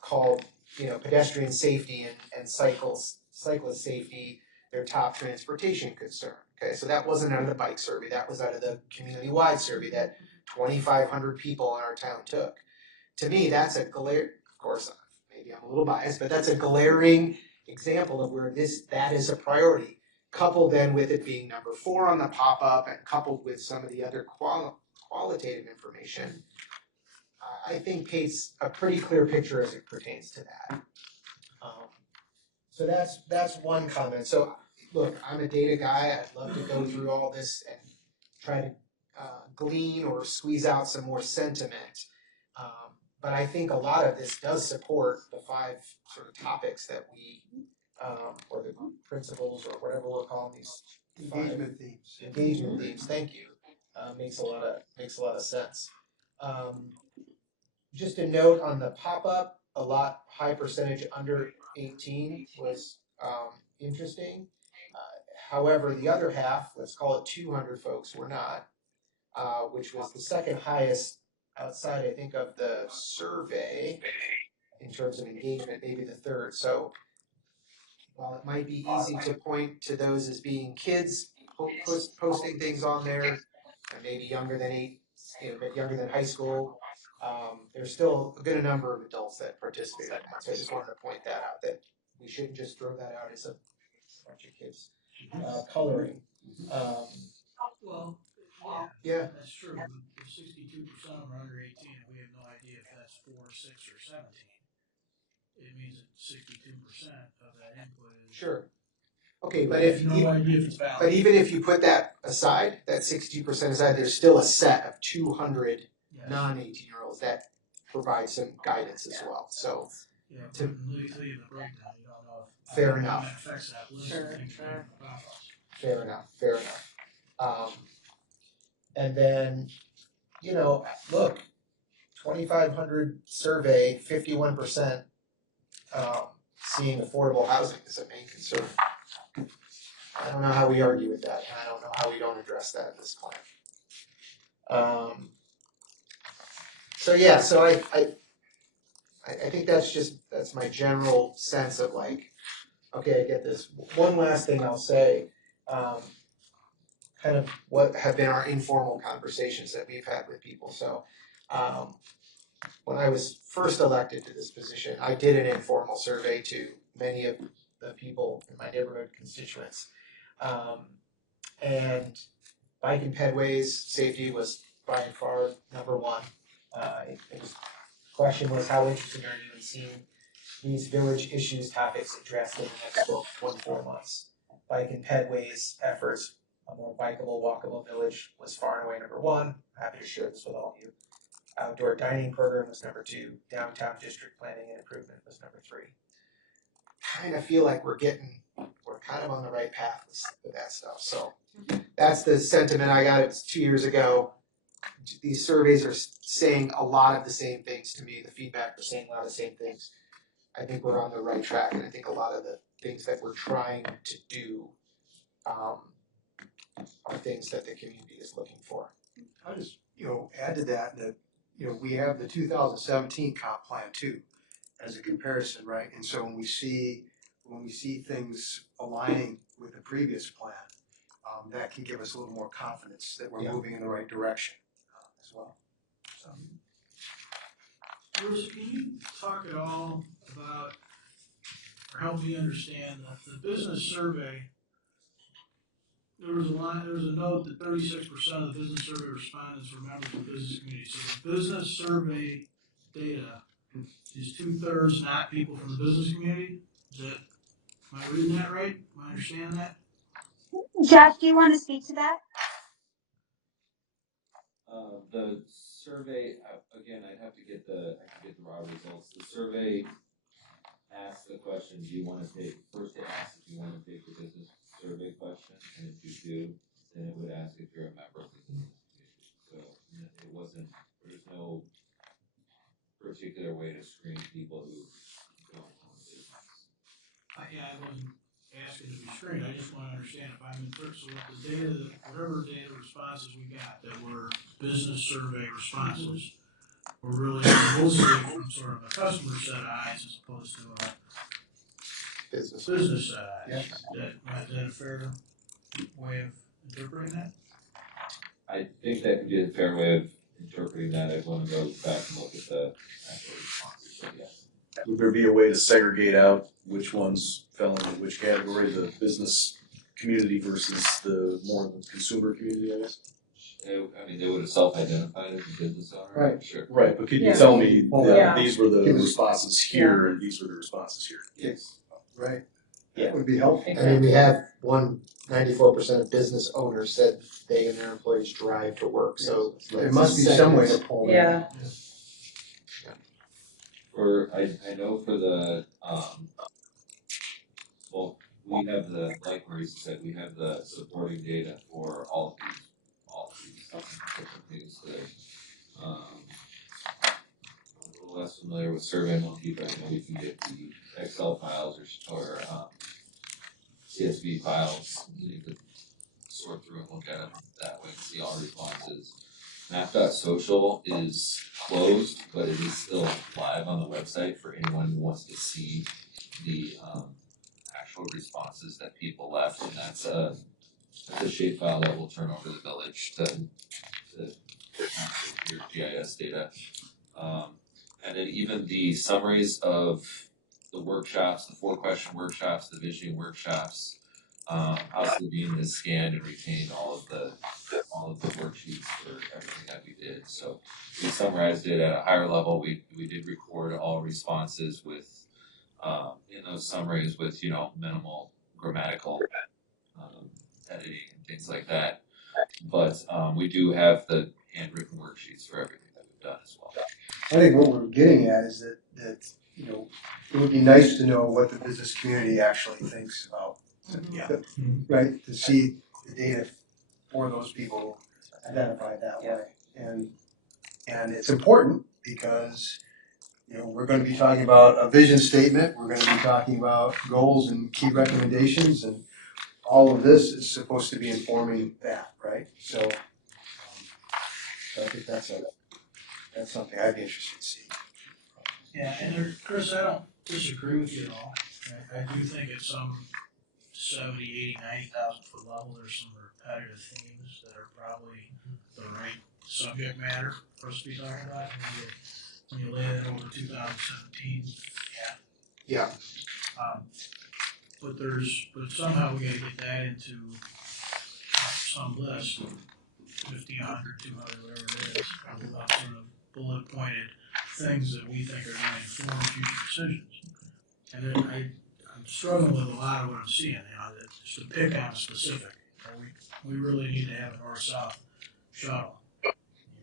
called pedestrian safety and cyclist safety their top transportation concern. Okay, so that wasn't out of the bike survey, that was out of the community-wide survey that 2,500 people in our town took. To me, that's a of course, maybe I'm a little biased, but that's a glaring example of where that is a priority. Coupled then with it being number 4 on the pop-up and coupled with some of the other qualitative information, I think paints a pretty clear picture as it pertains to that. So that's one comment. So look, I'm a data guy. I'd love to go through all this and try to glean or squeeze out some more sentiment. But I think a lot of this does support the 5 sort of topics that we, or the principles or whatever we're calling these. Engagement themes. Engagement themes. Thank you. Makes a lot of sense. Just a note on the pop-up, high percentage under 18 was interesting. However, the other half, let's call it 200 folks, were not, which was the second highest outside, I think, of the survey in terms of engagement, maybe the third. So while it might be easy to point to those as being kids posting things on there, and maybe younger than younger than high school, there's still a good number of adults that participate in that. So I just wanted to point that out, that we shouldn't just throw that out as a bunch of kids coloring. Yeah. That's true. If 62% of them are under 18, and we have no idea if that's 4, 6, or 17, it means that 62% of that input is. Sure. Okay, but but even if you put that aside, that 60% aside, there's still a set of 200 non-18-year-olds that provide some guidance as well. So, until you the breakdown, you don't know if fair enough. That affects that list. Sure. Fair enough. And then, look, 2,500 survey, 51% seeing affordable housing as a main concern. I don't know how we argue with that, and I don't know how we don't address that at this point. So I think that's my general sense of like, okay, I get this. One last thing I'll say, kind of what have been our informal conversations that we've had with people. So when I was first elected to this position, I did an informal survey to many of the people in my neighborhood constituents. And bike and pedways safety was by far number 1. The question was, how interested are you in seeing these village issues topics addressed in the next 24 months? Bike and pedways efforts, a more bikeable, walkable village was far and away number 1. Happy to share this with all of you. Outdoor dining program was number 2. Downtown district planning and improvement was number 3. Kind of feel like we're kind of on the right path with that stuff. So that's the sentiment I got. It was 2 years ago. These surveys are saying a lot of the same things to me. The feedback is saying a lot of the same things. I think we're on the right track, and I think a lot of the things that we're trying to do are things that the community is looking for. I'll just, add to that, we have the 2017 comp plan too, as a comparison, right? And so when we see things aligning with the previous plan, that can give us a little more confidence that we're moving in the right direction as well. So. Bruce, can you talk at all about, or help me understand, the business survey? There was a note that 36% of the business survey respondents were members of the business community. So the business survey data is 2/3 not people from the business community. Am I reading that right? Am I understanding that? Jeff, do you want to speak to that? The survey, again, I'd have to get the raw results. The survey asks the question, do you want to take, first it asks if you want to take the business survey question, and if you do, then it would ask if you're a member of the business community. So it wasn't, there's no particular way to screen people who don't own a business. Yeah, I wasn't asking to be screened. I just want to understand if I'm in first. So with the data, whatever data responses we got that were business survey responses, were really mostly from sort of a customer set of eyes as opposed to a business set of eyes. Yes. Is that a fair way of interpreting that? I think that could be a fair way of interpreting that. I'd want to go back and look at the actual responses, but yes. Would there be a way to segregate out which ones fell into which category, the business community versus the more consumer community, I guess? I mean, they would have self-identified as a business owner. Right. Sure. Right, but could you tell me that these were the responses here and these were the responses here? Yes. Right. Yeah. That would be helpful. I mean, we have 94% of business owners said they and their employees drive to work. So there must be some way to pull that. Yeah. I know for the, well, we have like Marisa said, we have the supporting data for all of these different things that, I'm a little less familiar with SurveyMonkey, but I know we can get the Excel files or CSV files, you could sort through and look at them that way and see all responses. Map.social is closed, but it is still live on the website for anyone who wants to see the actual responses that people left, and that's a shapefile that will turn over to the village to your GIS data. And then even the summaries of the workshops, the 4-question workshops, the visioning workshops, House Levine has scanned and retained all of the worksheets for everything that we did. So we summarized it at a higher level. We did record all responses with in those summaries with minimal grammatical editing and things like that. But we do have the handwritten worksheets for everything that we've done as well. I think what we're getting at is that it would be nice to know what the business community actually thinks about. Right, to see the data for those people identified that way. And it's important because we're going to be talking about a vision statement, we're going to be talking about goals and key recommendations, and all of this is supposed to be informing that, right? So I think that's something I'd be interested in seeing. Yeah, and Chris, I don't disagree with you at all. I do think at some 70, 80, 90,000 foot level, there's some repetitive themes that are probably the right subject matter for us to be talking about. When you lay it over 2017, yeah. But somehow we got to get that into some list, 50, 100, 200, whatever it is, of sort of bullet pointed things that we think are going to inform future decisions. And then I'm struggling with a lot of what I'm seeing, that just to pick on specific. We really need to have a north-south shuttle.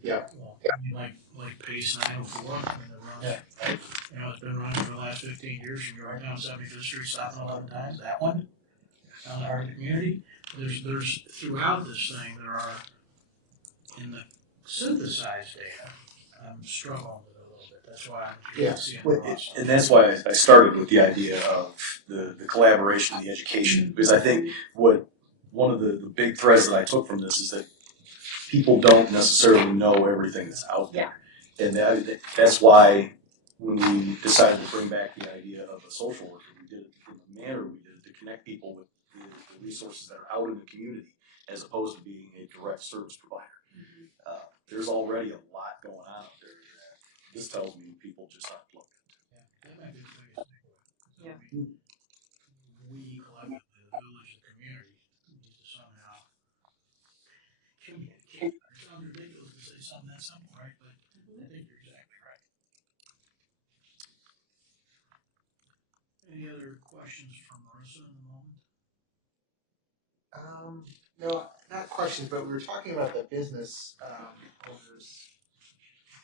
Yeah. Well, I mean, like Pace 904, I mean, that runs, you know, it's been running for the last 15 years from Georgetown 75th Street, stopping 11 times, that one, down the heart of the community. There's throughout this thing, there are, in the synthesized data, I'm struggling with it a little bit, that's why I'm Yeah. seeing Well, the loss. and that's why I started with the idea of the collaboration, the education, because I think one of the big threads that I took from this is that people don't necessarily know everything that's out there. And that's why when we decided to bring back the idea of a social worker, we did it in the manner we did it to connect people with the resources that are out in the community as opposed to being a direct service provider. There's already a lot going on out there that this tells me people just aren't plugged into. That might be the biggest takeaway. Yeah. We collectively, the village, the community, needs to somehow communicate. It sounds ridiculous to say something that simple, right? But I think you're exactly right. Any other questions from Marissa in the moment? No, not questions, but we were talking about the business owners.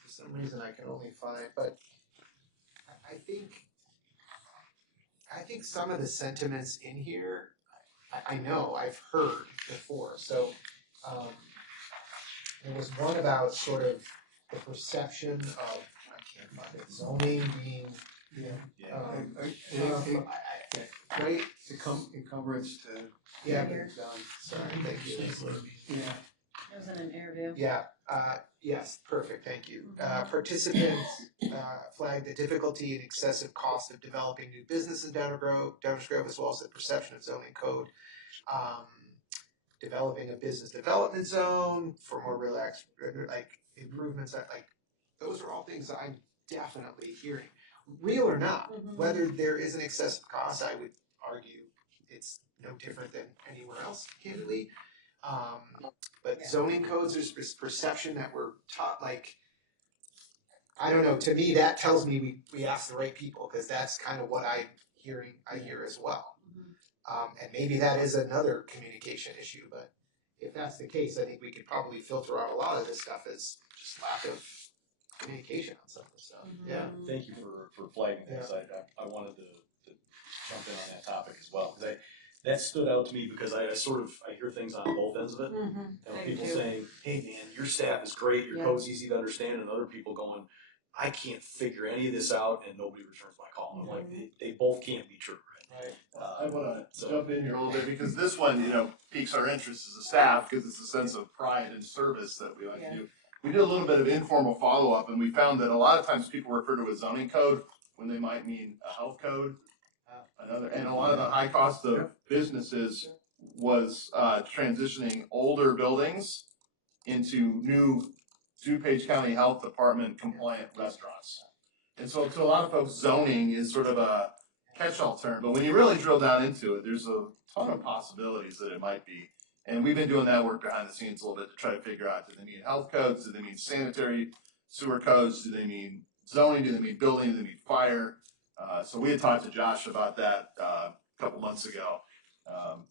For some reason, I can only find, but I think some of the sentiments in here, I know I've heard before. So there was one about sort of the perception of, I can't find it, zoning being, right? Encumbrance to. Yeah. Done. Sorry, thank you. Yeah. That was in an interview. Yeah, yes, perfect, thank you. Participants flagged the difficulty and excessive cost of developing new business in Downers Grove, as well as the perception of zoning code. Developing a business development zone for more relaxed, like improvements, like those are all things that I'm definitely hearing. Real or not, whether there is an excessive cost, I would argue it's no different than anywhere else, candidly. But zoning codes, there's this perception that we're taught, like, I don't know, to me, that tells me we ask the right people, because that's kind of what I hear as well. And maybe that is another communication issue, but if that's the case, I think we could probably filter out a lot of this stuff as just lack of communication on some of this stuff. Yeah. Thank you for flagging this. I wanted to jump in on that topic as well, because that stood out to me because I hear things on both ends of it. People saying, hey man, your staff is great, your code's easy to understand, and other people going, I can't figure any of this out and nobody returns my call. I'm like, they both can't be true, right? I want to jump in here a little bit because this one, piques our interest as a staff because it's a sense of pride and service that we like to do. We did a little bit of informal follow-up and we found that a lot of times people refer to a zoning code when they might mean a health code, and a lot of the high cost of businesses was transitioning older buildings into new DuPage County Health Department compliant restaurants. And so to a lot of folks, zoning is sort of a catch-all term, but when you really drill down into it, there's a ton of possibilities that it might be. And we've been doing that work behind the scenes a little bit to try to figure out, do they mean health codes? Do they mean sanitary sewer codes? Do they mean zoning? Do they mean building? Do they mean fire? So we had talked to Josh about that a couple months ago.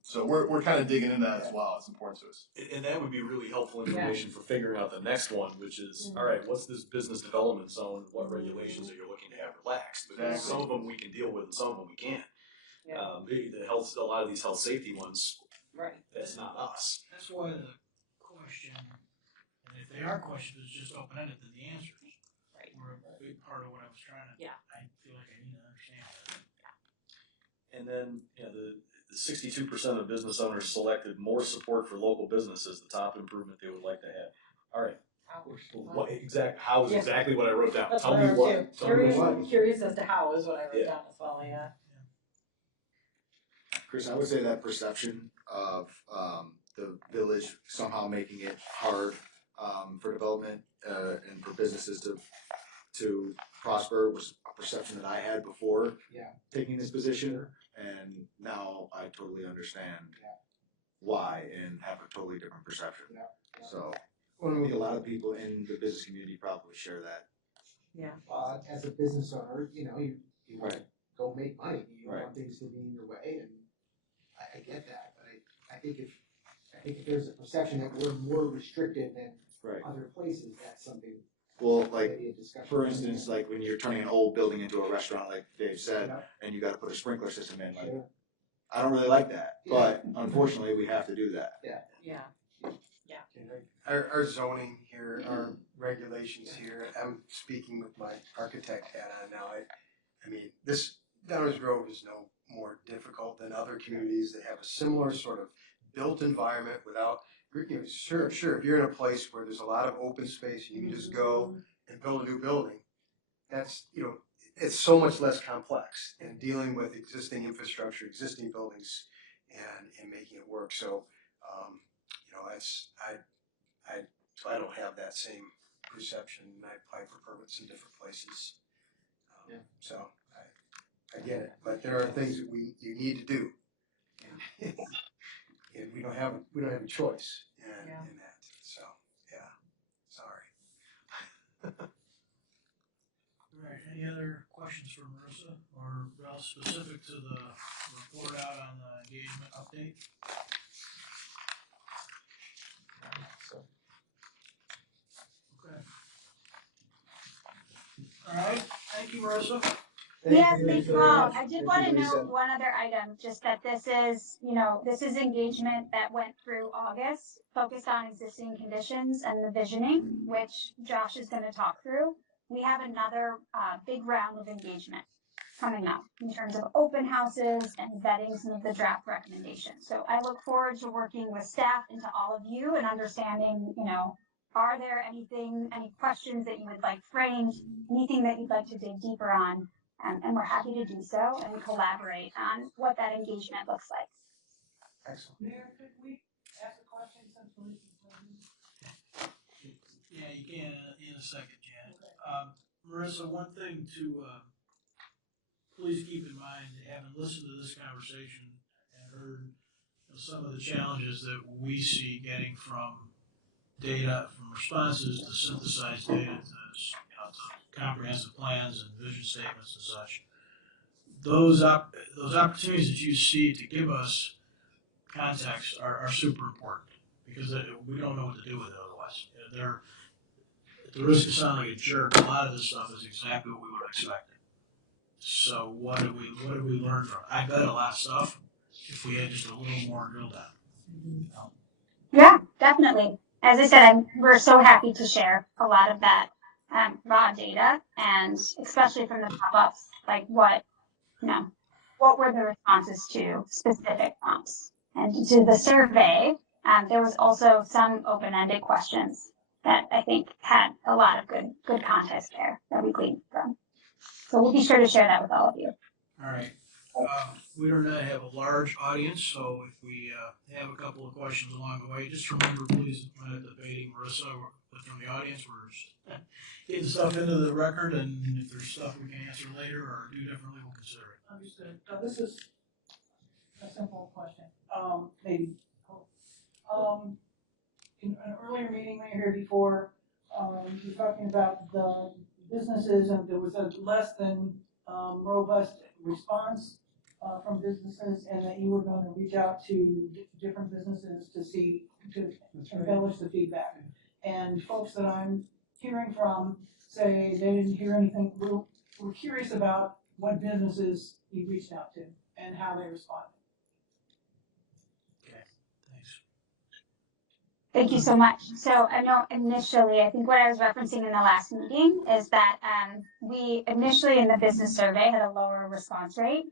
So we're kind of digging into that as well. It's important to us. And that would be really helpful information for figuring out the next one, which is, all right, what's this business development zone? What regulations are you looking to have relaxed? Because some of them we can deal with and some of them we can't. A lot of these health safety ones, that's not us. That's why the question, and if they are questions, it's just open-ended, then the answers were a big part of what I was trying to, I feel like I need to understand. And then, the 62% of business owners selected more support for local businesses, the top improvement they would like to have. All right. How is exactly what I wrote down? That's Tell me what. Curious as to how is what I wrote down as well, Chris, I would say that perception of the village somehow making it hard for development and for businesses to prosper was a perception that I had before taking this position, and now I totally understand why and have a totally different perception. So I think a lot of people in the business community probably share that. As a business owner, you want to go make money. You want things to be in your way, and I get that. But I think if there's a perception that we're more restricted than Right. other places, that's something. Well, like, maybe a discussion. for instance, like when you're turning an old building into a restaurant, like Dave said, Yeah. and you gotta put a sprinkler system in, like, Sure. I don't really like that, but unfortunately, we have to do that. Yeah. Our zoning here, our regulations here, I'm speaking with my architect hat on now. I mean, this Downers Grove is no more difficult than other communities that have a similar sort of built environment without, sure, if you're in a place where there's a lot of open space and you can just go and build a new building, that's, it's so much less complex and dealing with existing infrastructure, existing buildings and making it work. So, I don't have that same perception. I apply for permits in different places. So I get it, but there are things that you need to do. And we don't have a choice in that. So, yeah, sorry. All right, any other questions for Marissa or Ralph specific to the report out on the engagement update? Okay. All right, thank you, Marissa. Yes, thank you all. I did want to note one other item, just that this is engagement that went through August, focused on existing conditions and the visioning, which Josh is going to talk through. We have another big round of engagement coming up in terms of open houses and vetting some of the draft recommendations. So I look forward to working with staff and to all of you and understanding, are there any questions that you would like framed, anything that you'd like to dig deeper on? And we're happy to do so and collaborate on what that engagement looks like. Excellent. Mayor, could we ask a question since Yeah, you can in a second, Janet. Marissa, one thing to please keep in mind, having listened to this conversation and heard some of the challenges that we see getting from data, from responses to synthesized data to comprehensive plans and vision statements and such. Those opportunities that you see to give us context are super important because we don't know what to do with it otherwise. At the risk of sounding like a jerk, a lot of this stuff is exactly what we would have expected. So what did we learn from it? I bet a lot of stuff if we had just a little more drill down. Yeah, definitely. As I said, we're so happy to share a lot of that raw data, and especially from the pop-ups, like what were the responses to specific prompts. And to the survey, there was also some open-ended questions that I think had a lot of good context there that we gleaned from. So we'll be sure to share that with all of you. All right. We do not have a large audience, so if we have a couple of questions along the way, just remember, please, we're not debating Marissa, but from the audience, we're just getting stuff into the record, and if there's stuff we can answer later or do differently, we'll consider it. Understood. This is a simple question. Maybe. In an earlier meeting we were here before, you were talking about the businesses, and there was a less than robust response from businesses, and that you were going to reach out to different businesses to embellish the feedback. And folks that I'm hearing from say they didn't hear anything. We're curious about what businesses you reached out to and how they responded. Okay, thanks. Thank you so much. So I know initially, I think what I was referencing in the last meeting is that we initially in the business survey had a lower response rate,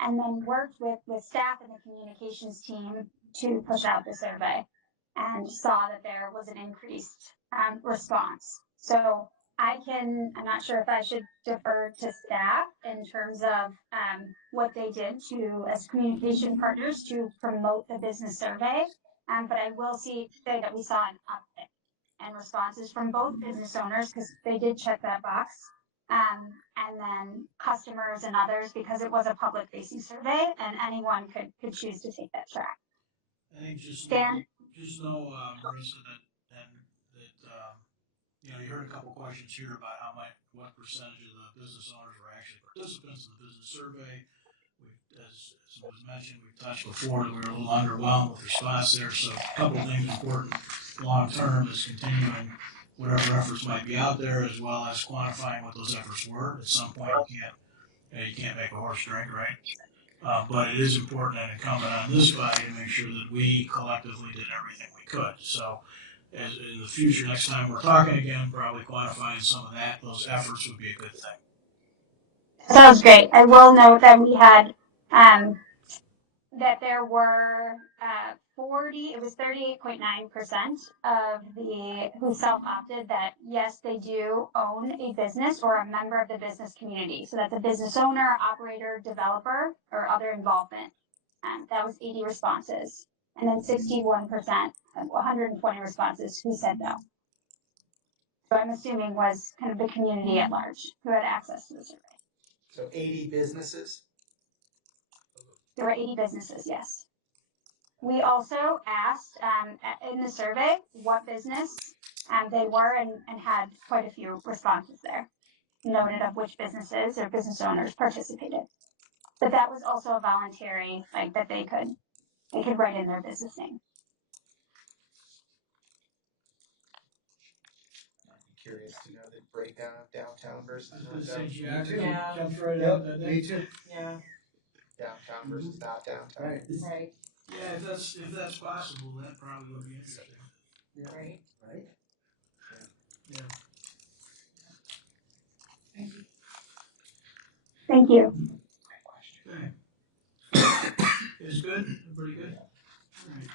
and then worked with staff and the communications team to push out the survey and saw that there was an increased response. So I'm not sure if I should defer to staff in terms of what they did as communication partners to promote the business survey. But I will say that we saw an uptick and responses from both business owners because they did check that box, and then customers and others because it was a public-facing survey and anyone could choose to take that track. I think just know, Marissa, that you heard a couple questions here about what percentage of the business owners were actually participants in the business survey. as was mentioned, we've touched before that we were a little underwhelmed with response there. So a couple of things important long term is continuing whatever efforts might be out there, as well as quantifying what those efforts were. At some point, you can't make a horse drink, right? But it is important and incumbent on this body to make sure that we collectively did everything we could. So, as in the future, next time we're talking again, probably quantifying some of those efforts would be a good thing. Sounds great. I will note that we had, that there were 38.9% of the who self-opted that yes, they do own a business or a member of the business community. So that's a business owner, operator, developer, or other involvement. That was 80 responses. And then 61%, 120 responses who said no. So I'm assuming was kind of the community at large who had access to the survey. So 80 businesses? There were 80 businesses, yes. We also asked in the survey what business they were and had quite a few responses there, noted of which businesses or business owners participated. But that was also a voluntary, like that they could write in their business name. I'm curious to know the breakdown of downtown versus Yeah. Jumped right Yep, out, didn't me it? too. Yeah. Downtown versus not downtown. Right. Yeah, if that's possible, that probably would be interesting. Yeah. Right. Right? Yeah. Thank you. Okay. Is good? Everybody good? All right.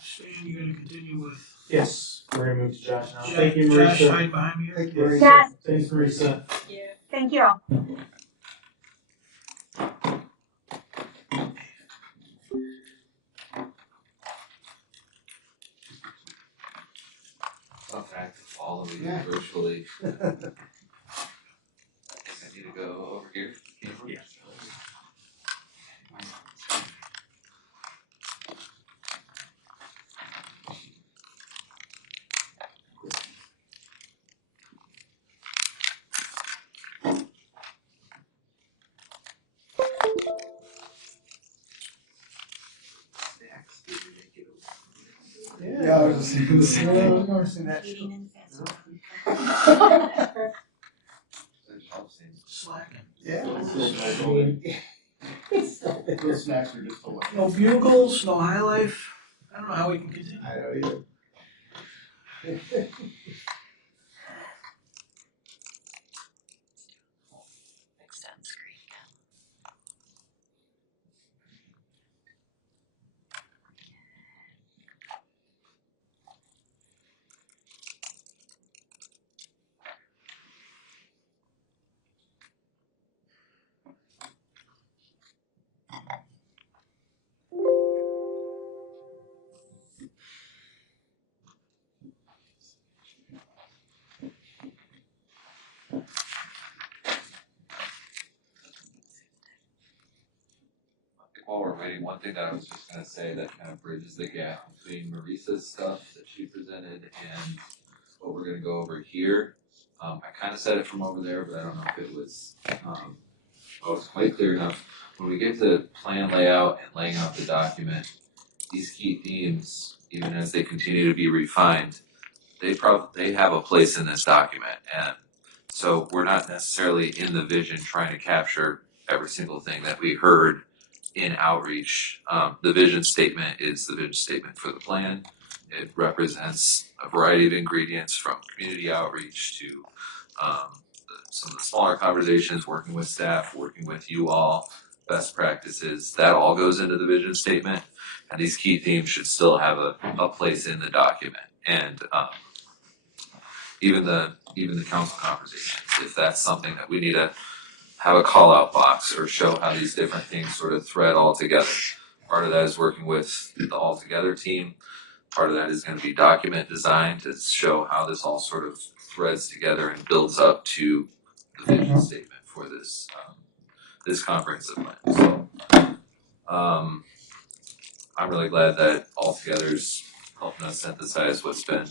Stan, you gonna continue with? Yes, we're gonna move to Josh now. Josh- Thank you, Josh, Marisa. hide behind me here. Thank you, Marisa. Yes. Thanks, Marisa. Thank you all. Fun fact, all of you virtually. I need to go over here. Yeah. Yeah, I was just thinking the same thing. I was noticing that too. Slacking. Yeah. Those snacks are just delicious. No bugles, no high life. I don't know how we can continue. I don't either. While we're waiting, one thing that I was just gonna say that kind of bridges the gap between Marisa's stuff that she presented and what we're gonna go over here. I kind of said it from over there, but I don't know if it was, it's quite clear enough. When we get to plan layout and laying out the document, these key themes, even as they continue to be refined, they have a place in this document. And so we're not necessarily in the vision trying to capture every single thing that we heard in outreach. The vision statement is the vision statement for the plan. It represents a variety of ingredients from community outreach to some of the smaller conversations, working with staff, working with you all, best practices. That all goes into the vision statement, and these key themes should still have a place in the document. And even the council conversations, if that's something that we need to have a call out box or show how these different things sort of thread all together. Part of that is working with the All Together team. Part of that is going to be document design to show how this all sort of threads together and builds up to the vision statement for this this comprehensive plan. So I'm really glad that All Together's helping us synthesize what's been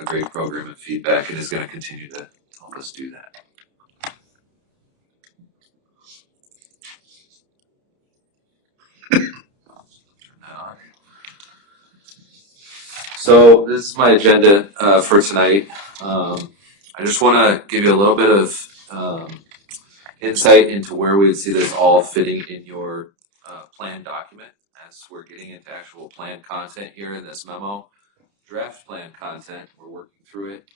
a great program and feedback, and is going to continue to help us do that. So this is my agenda for tonight. I just want to give you a little bit of insight into where we would see this all fitting in your plan document as we're getting into actual plan content here in this memo. Draft plan content, we're working through it.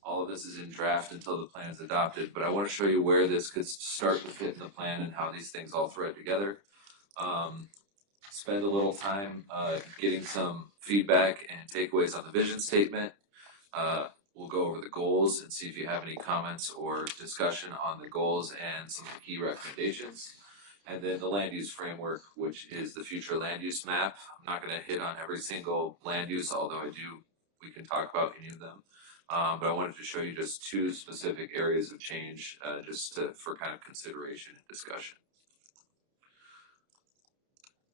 All of this is in draft until the plan is adopted, but I want to show you where this could start to fit in the plan and how these things all thread together. Spend a little time getting some feedback and takeaways on the vision statement. We'll go over the goals and see if you have any comments or discussion on the goals and some of the key recommendations. And then the land use framework, which is the future land use map. I'm not going to hit on every single land use, although we can talk about any of them. But I wanted to show you just two specific areas of change for kind of consideration and discussion.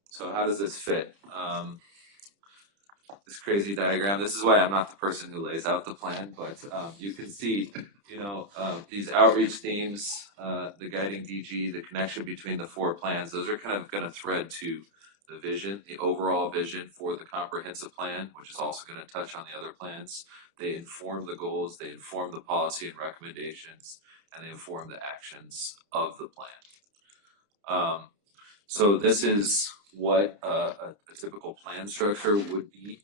So how does this fit? This crazy diagram, this is why I'm not the person who lays out the plan, but you can see, these outreach themes, the guiding DG, the connection between the four plans, those are kind of going to thread to the vision, the overall vision for the comprehensive plan, which is also going to touch on the other plans. They inform the goals, they inform the policy and recommendations, and they inform the actions of the plan. So this is what a typical plan structure would be.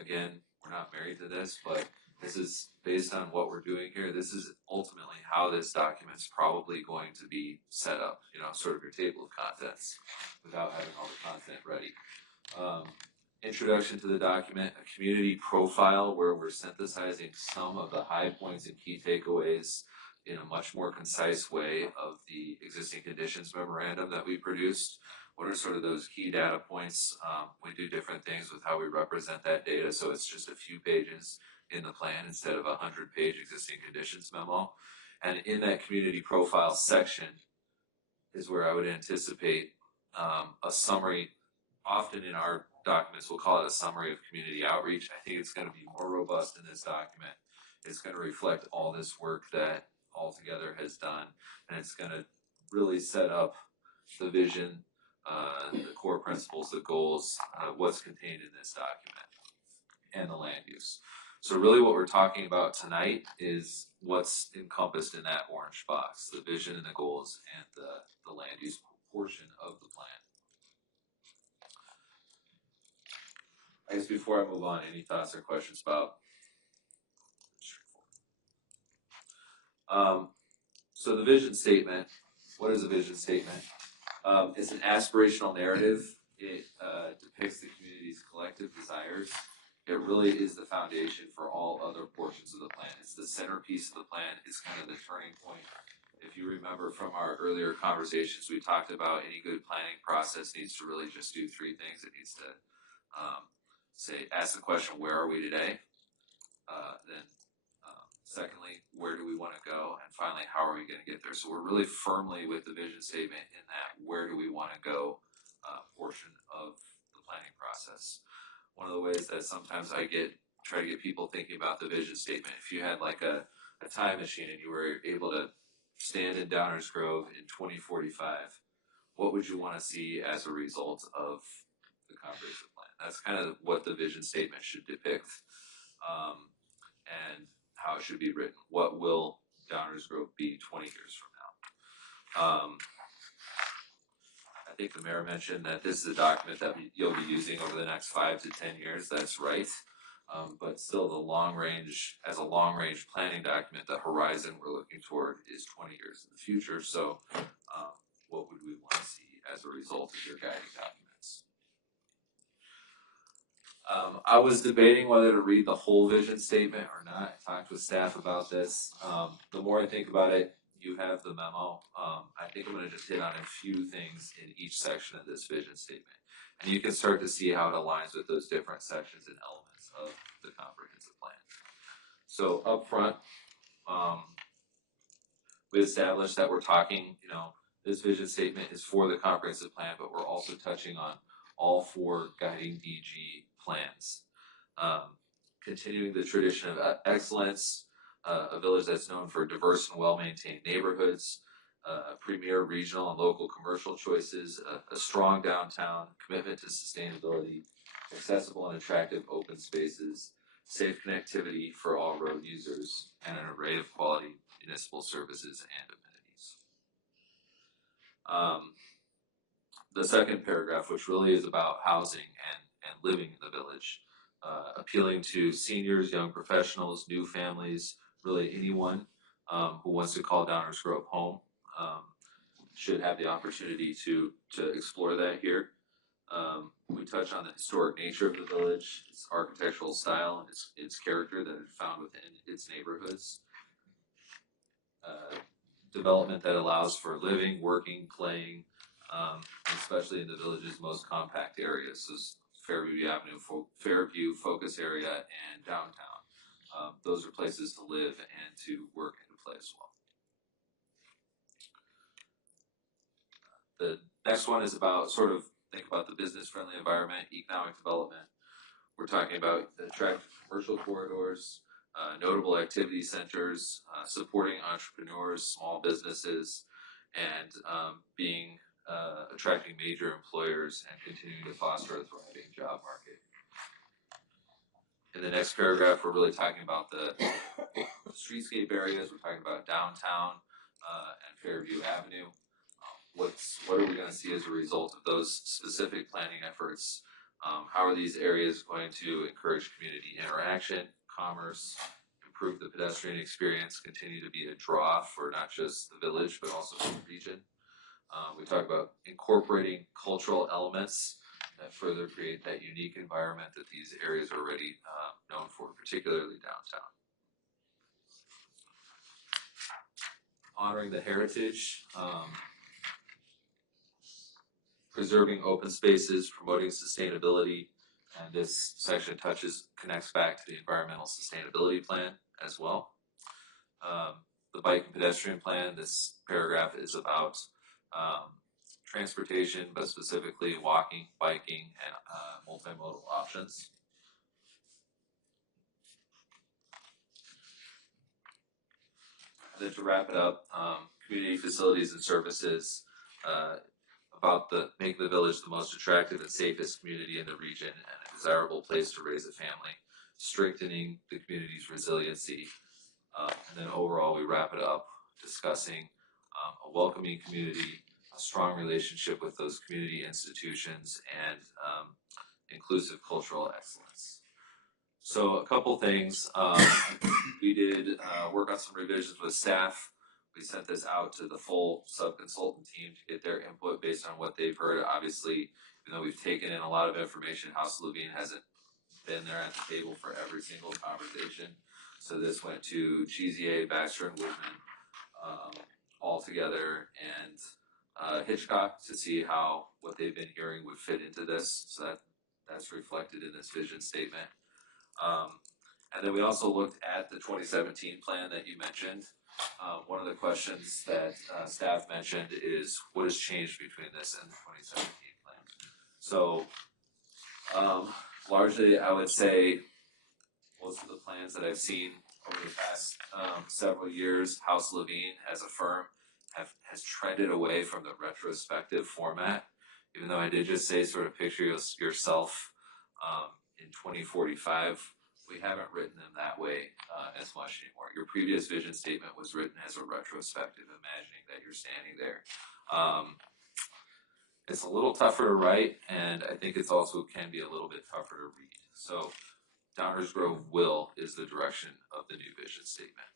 Again, we're not married to this, but this is based on what we're doing here. This is ultimately how this document's probably going to be set up, sort of your table of contents without having all the content ready. Introduction to the document, a community profile where we're synthesizing some of the high points and key takeaways in a much more concise way of the existing conditions memorandum that we produced. What are sort of those key data points? We do different things with how we represent that data, so it's just a few pages in the plan instead of a 100-page existing conditions memo. And in that community profile section is where I would anticipate a summary. Often in our documents, we'll call it a summary of community outreach. I think it's going to be more robust in this document. It's going to reflect all this work that Altogether has done, and it's going to really set up the vision, the core principles, the goals, what's contained in this document, and the land use. So really what we're talking about tonight is what's encompassed in that orange box, the vision and the goals and the land use portion of the plan. I guess before I move on, any thoughts or questions about? So the vision statement, what is a vision statement? It's an aspirational narrative. It depicts the community's collective desires. It really is the foundation for all other portions of the plan. It's the centerpiece of the plan. It's kind of the turning point. If you remember from our earlier conversations, we talked about any good planning process needs to really just do three things. It needs to ask the question, where are we today? Then secondly, where do we want to go? And finally, how are we going to get there? So we're really firmly with the vision statement in that where do we want to go portion of the planning process. One of the ways that sometimes I try to get people thinking about the vision statement, if you had like a time machine and you were able to stand in Downers Grove in 2045, what would you want to see as a result of the comprehensive plan? That's kind of what the vision statement should depict, and how it should be written. What will Downers Grove be 20 years from now? I think the mayor mentioned that this is a document that you'll be using over the next 5 to 10 years. That's right. But still, as a long range planning document, the horizon we're looking toward is 20 years in the future. So what would we want to see as a result of your guiding documents? I was debating whether to read the whole vision statement or not. I talked with staff about this. The more I think about it, you have the memo. I think I'm going to just hit on a few things in each section of this vision statement. And you can start to see how it aligns with those different sections and elements of the comprehensive plan. So up front, we established that we're talking, this vision statement is for the comprehensive plan, but we're also touching on all 4 guiding DG plans. Continuing the tradition of excellence, a village that's known for diverse and well-maintained neighborhoods, premier regional and local commercial choices, a strong downtown, commitment to sustainability, accessible and attractive open spaces, safe connectivity for all road users, and an array of quality municipal services and amenities. The second paragraph, which really is about housing and living in the village, appealing to seniors, young professionals, new families, really anyone who wants to call Downers Grove home should have the opportunity to explore that here. We touch on the historic nature of the village, its architectural style, and its character that is found within its neighborhoods. Development that allows for living, working, playing, especially in the village's most compact areas, so Fairview Avenue, Fairview Focus Area, and downtown. Those are places to live and to work and to play as well. The next one is about think about the business-friendly environment, economic development. We're talking about the attractive commercial corridors, notable activity centers, supporting entrepreneurs, small businesses, and attracting major employers and continuing to foster a thriving job market. In the next paragraph, we're really talking about the streetscape areas. We're talking about downtown and Fairview Avenue. What are we going to see as a result of those specific planning efforts? How are these areas going to encourage community interaction, commerce, improve the pedestrian experience, continue to be a draw for not just the village, but also for the region? We talk about incorporating cultural elements that further create that unique environment that these areas are already known for, particularly downtown. Honoring the heritage, preserving open spaces, promoting sustainability, and this section connects back to the environmental sustainability plan as well. The bike and pedestrian plan, this paragraph is about transportation, but specifically walking, biking, and multimodal options. And then to wrap it up, community facilities and services, about making the village the most attractive and safest community in the region and a desirable place to raise a family, strengthening the community's resiliency. And then overall, we wrap it up discussing a welcoming community, a strong relationship with those community institutions, and inclusive cultural excellence. So a couple things. We did work on some revisions with staff. We sent this out to the full sub-consultant team to get their input based on what they've heard. Obviously, even though we've taken in a lot of information, House Levine hasn't been there at the table for every single conversation. So this went to GZA, Baxter and Woodman all together, and Hitchcock to see how what they've been hearing would fit into this. So that's reflected in this vision statement. And then we also looked at the 2017 plan that you mentioned. One of the questions that staff mentioned is what has changed between this and the 2017 plan. So largely, I would say most of the plans that I've seen over the past several years, House Levine as a firm has trended away from the retrospective format. Even though I did just say sort of picture yourself in 2045, we haven't written them that way as much anymore. Your previous vision statement was written as a retrospective, imagining that you're standing there. It's a little tougher to write, and I think it's also can be a little bit tougher to read. So Downers Grove is the direction of the new vision statement.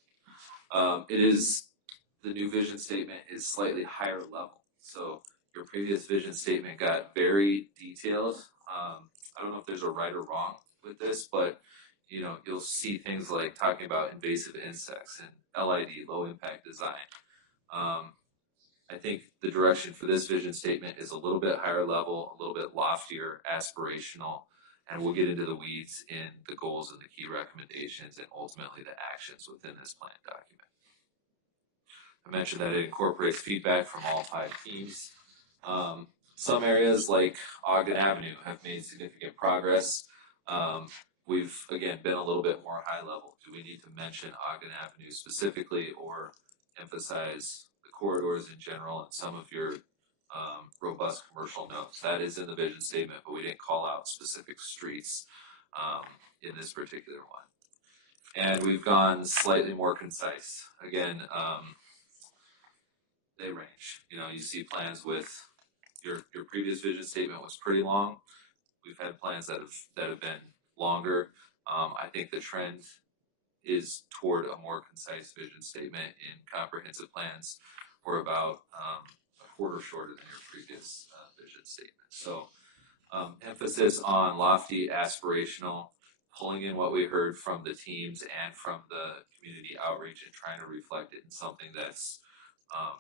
The new vision statement is slightly higher level. So your previous vision statement got very detailed. I don't know if there's a right or wrong with this, but you'll see things like talking about invasive insects and LID, low impact design. I think the direction for this vision statement is a little bit higher level, a little bit loftier, aspirational, and we'll get into the weeds in the goals and the key recommendations and ultimately the actions within this plan document. I mentioned that it incorporates feedback from all 5 teams. Some areas like Ogden Avenue have made significant progress. We've, again, been a little bit more high level. Do we need to mention Ogden Avenue specifically or emphasize the corridors in general and some of your robust commercial nodes. That is in the vision statement, but we didn't call out specific streets in this particular one. And we've gone slightly more concise. Again, they range. You know, you see plans with your previous vision statement was pretty long. We've had plans that have been longer. I think the trend is toward a more concise vision statement. In comprehensive plans, we're about a quarter shorter than your previous vision statement. So emphasis on lofty, aspirational, pulling in what we heard from the teams and from the community outreach and trying to reflect it in something that's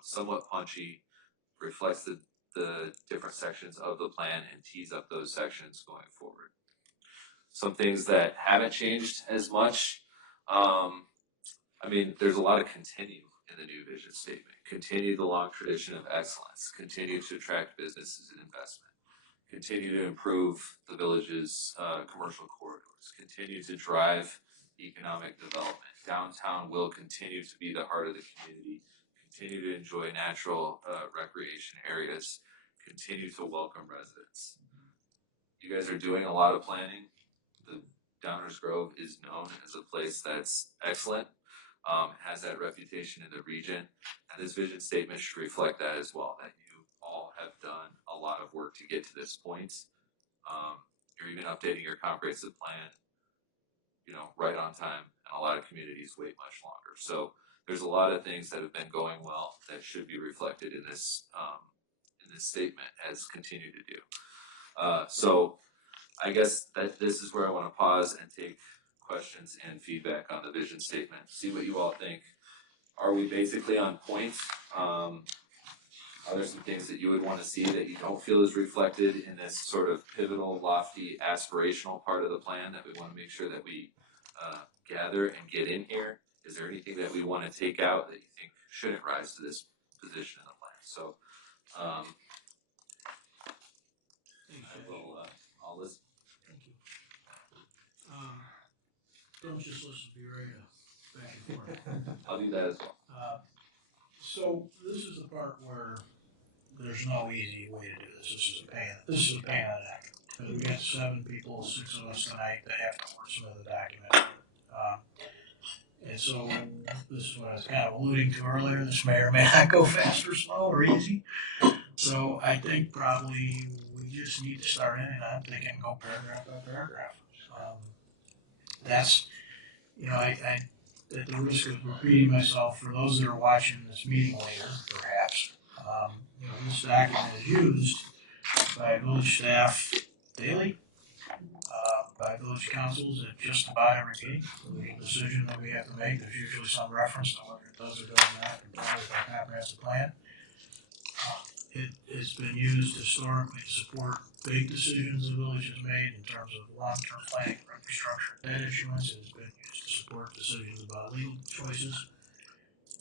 somewhat punchy, reflects the different sections of the plan and tees up those sections going forward. Some things that haven't changed as much, I mean, there's a lot of continue in the new vision statement. Continue the long tradition of excellence, continue to attract businesses and investment, continue to improve the village's commercial corridors, continue to drive economic development. Downtown will continue to be the heart of the community, continue to enjoy natural recreation areas, continue to welcome residents. You guys are doing a lot of planning. The Downers Grove is known as a place that's excellent, has that reputation in the region, and this vision statement should reflect that as well, that you all have done a lot of work to get to this point. You're even updating your comprehensive plan, you know, right on time, and a lot of communities wait much longer. So there's a lot of things that have been going well that should be reflected in this statement as continue to do. So I guess that this is where I want to pause and take questions and feedback on the vision statement. See what you all think. Are we basically on point? Are there some things that you would want to see that you don't feel is reflected in this sort of pivotal, lofty, aspirational part of the plan that we want to make sure that we gather and get in here? Is there anything that we want to take out that you think shouldn't rise to this position in the plan? So I'll listen. Thank you. Don't just listen, be ready to back and forth. I'll do that as well. So this is the part where there's no easy way to do this. This is a pain in the neck. Because we got 7 people, 6 of us tonight that have to wordsmith the document. And so this is what I was kind of alluding to earlier. This may or may not go fast or slow or easy. So I think probably we just need to start in, and I'm thinking go paragraph by paragraph. That's, you know, I at the risk of repeating myself, for those that are watching this meeting later, perhaps, you know, this document is used by village staff daily, by village councils at just about every meeting. There's a decision that we have to make. There's usually some reference to whether it does or does not comply with our comprehensive plan. It has been used historically to support big decisions the village has made in terms of long-term planning for infrastructure and debt issuance. It has been used to support decisions about legal choices.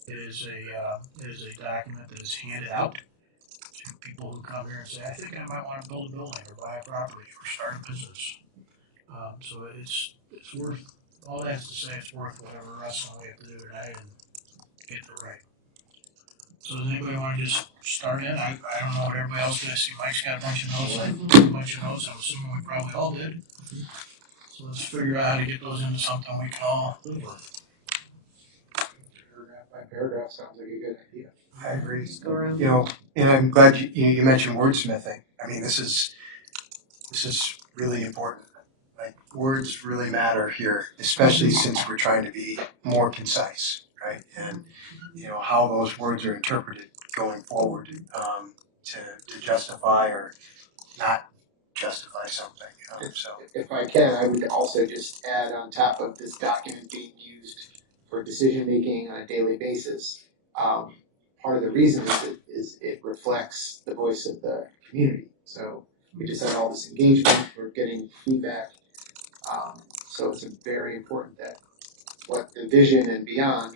It is a document that is handed out to people who come here and say, I think I might want to build a building or buy a property or start a business. So it's worth, all that's to say, it's worth whatever wrestling we have to do tonight and get it right. So does anybody want to just start in? I don't know what everybody else did. I see Mike's got a bunch of notes. I have a bunch of notes. I'm assuming we probably all did. So let's figure out how to get those into something we can all live with. Paragraph by paragraph sounds like a good idea. I agree. You know, and I'm glad you mentioned wordsmithing. I mean, this is really important. Like, words really matter here, especially since we're trying to be more concise, right? And you know how those words are interpreted going forward to justify or not justify something. So If I can, I would also just add on top of this document being used for decision making on a daily basis. Part of the reason is it reflects the voice of the community. So we just had all this engagement, we're getting feedback. So it's very important that what the vision and beyond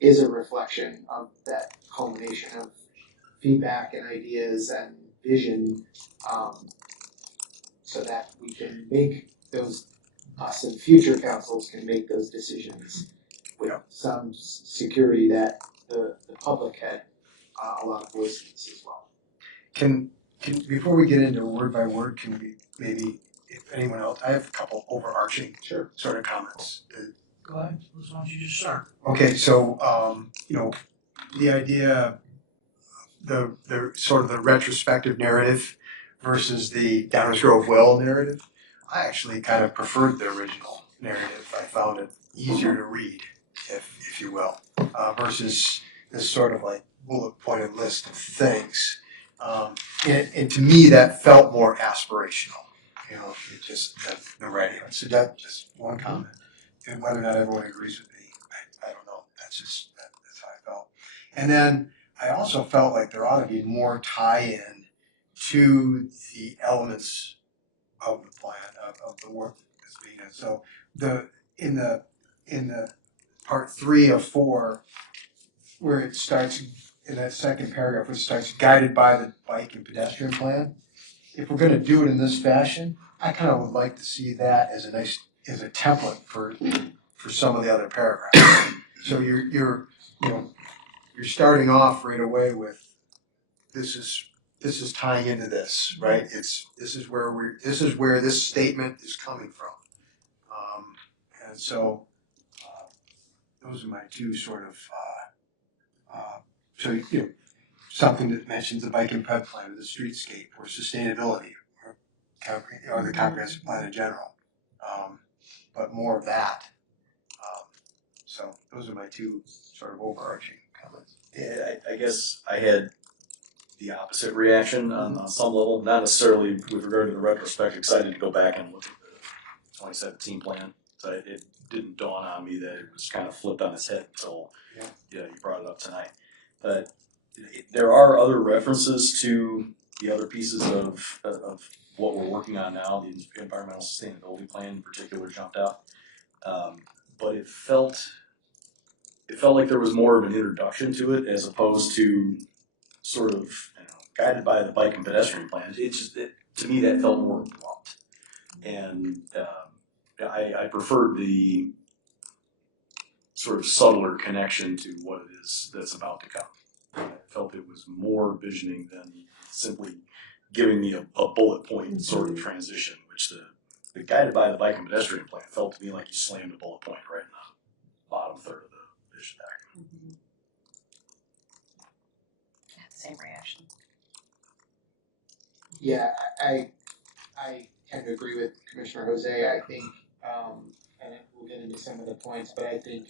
is a reflection of that culmination of feedback and ideas and vision, so that we can make those, us and future councils can make those decisions with some security that the public had a lot of voice in this as well. before we get into word by word, can we maybe, if anyone else, I have a couple overarching sort of comments. Go ahead, as long as you just start. Okay, so, the idea, the sort of the retrospective narrative versus the Downers Grove Well narrative, I actually kind of preferred the original narrative. I found it easier to read, if you will, versus this sort of like bullet pointed list of things. And to me, that felt more aspirational. It just the writing. So that just one comment. And whether or not everyone agrees with me, I don't know. That's how I felt. And then I also felt like there ought to be more tie-in to the elements of the plan of the work that's being done. So in the part 3 of 4, where it starts in that second paragraph, which starts guided by the bike and pedestrian plan. If we're going to do it in this fashion, I kind of would like to see that as a template for some of the other paragraphs. So you're starting off right away with this is tying into this, right? This is where this statement is coming from, and so those are my two sort of something that mentions the bike and ped plan, or the streetscape, or sustainability, or the comprehensive plan in general, but more of that. So those are my two sort of overarching comments. Yeah, I guess I had the opposite reaction on some level, not necessarily with regard to the retrospect, excited to go back and look at the 2017 plan, but it didn't dawn on me that it was kind of flipped on its head until you brought it up tonight. But there are other references to the other pieces of what we're working on now. The environmental sustainability plan in particular jumped out, but it felt like there was more of an introduction to it as opposed to sort of guided by the bike and pedestrian plan. To me that felt more blunt, and I preferred the sort of subtler connection to what it is that's about to come. I felt it was more visioning than simply giving me a bullet point sort of transition, which the guided by the bike and pedestrian plan felt to me like you slammed a bullet point right in the bottom third of the vision document. Same reaction. Yeah, I tend to agree with Commissioner Jose. I think, and we'll get into some of the points, but I think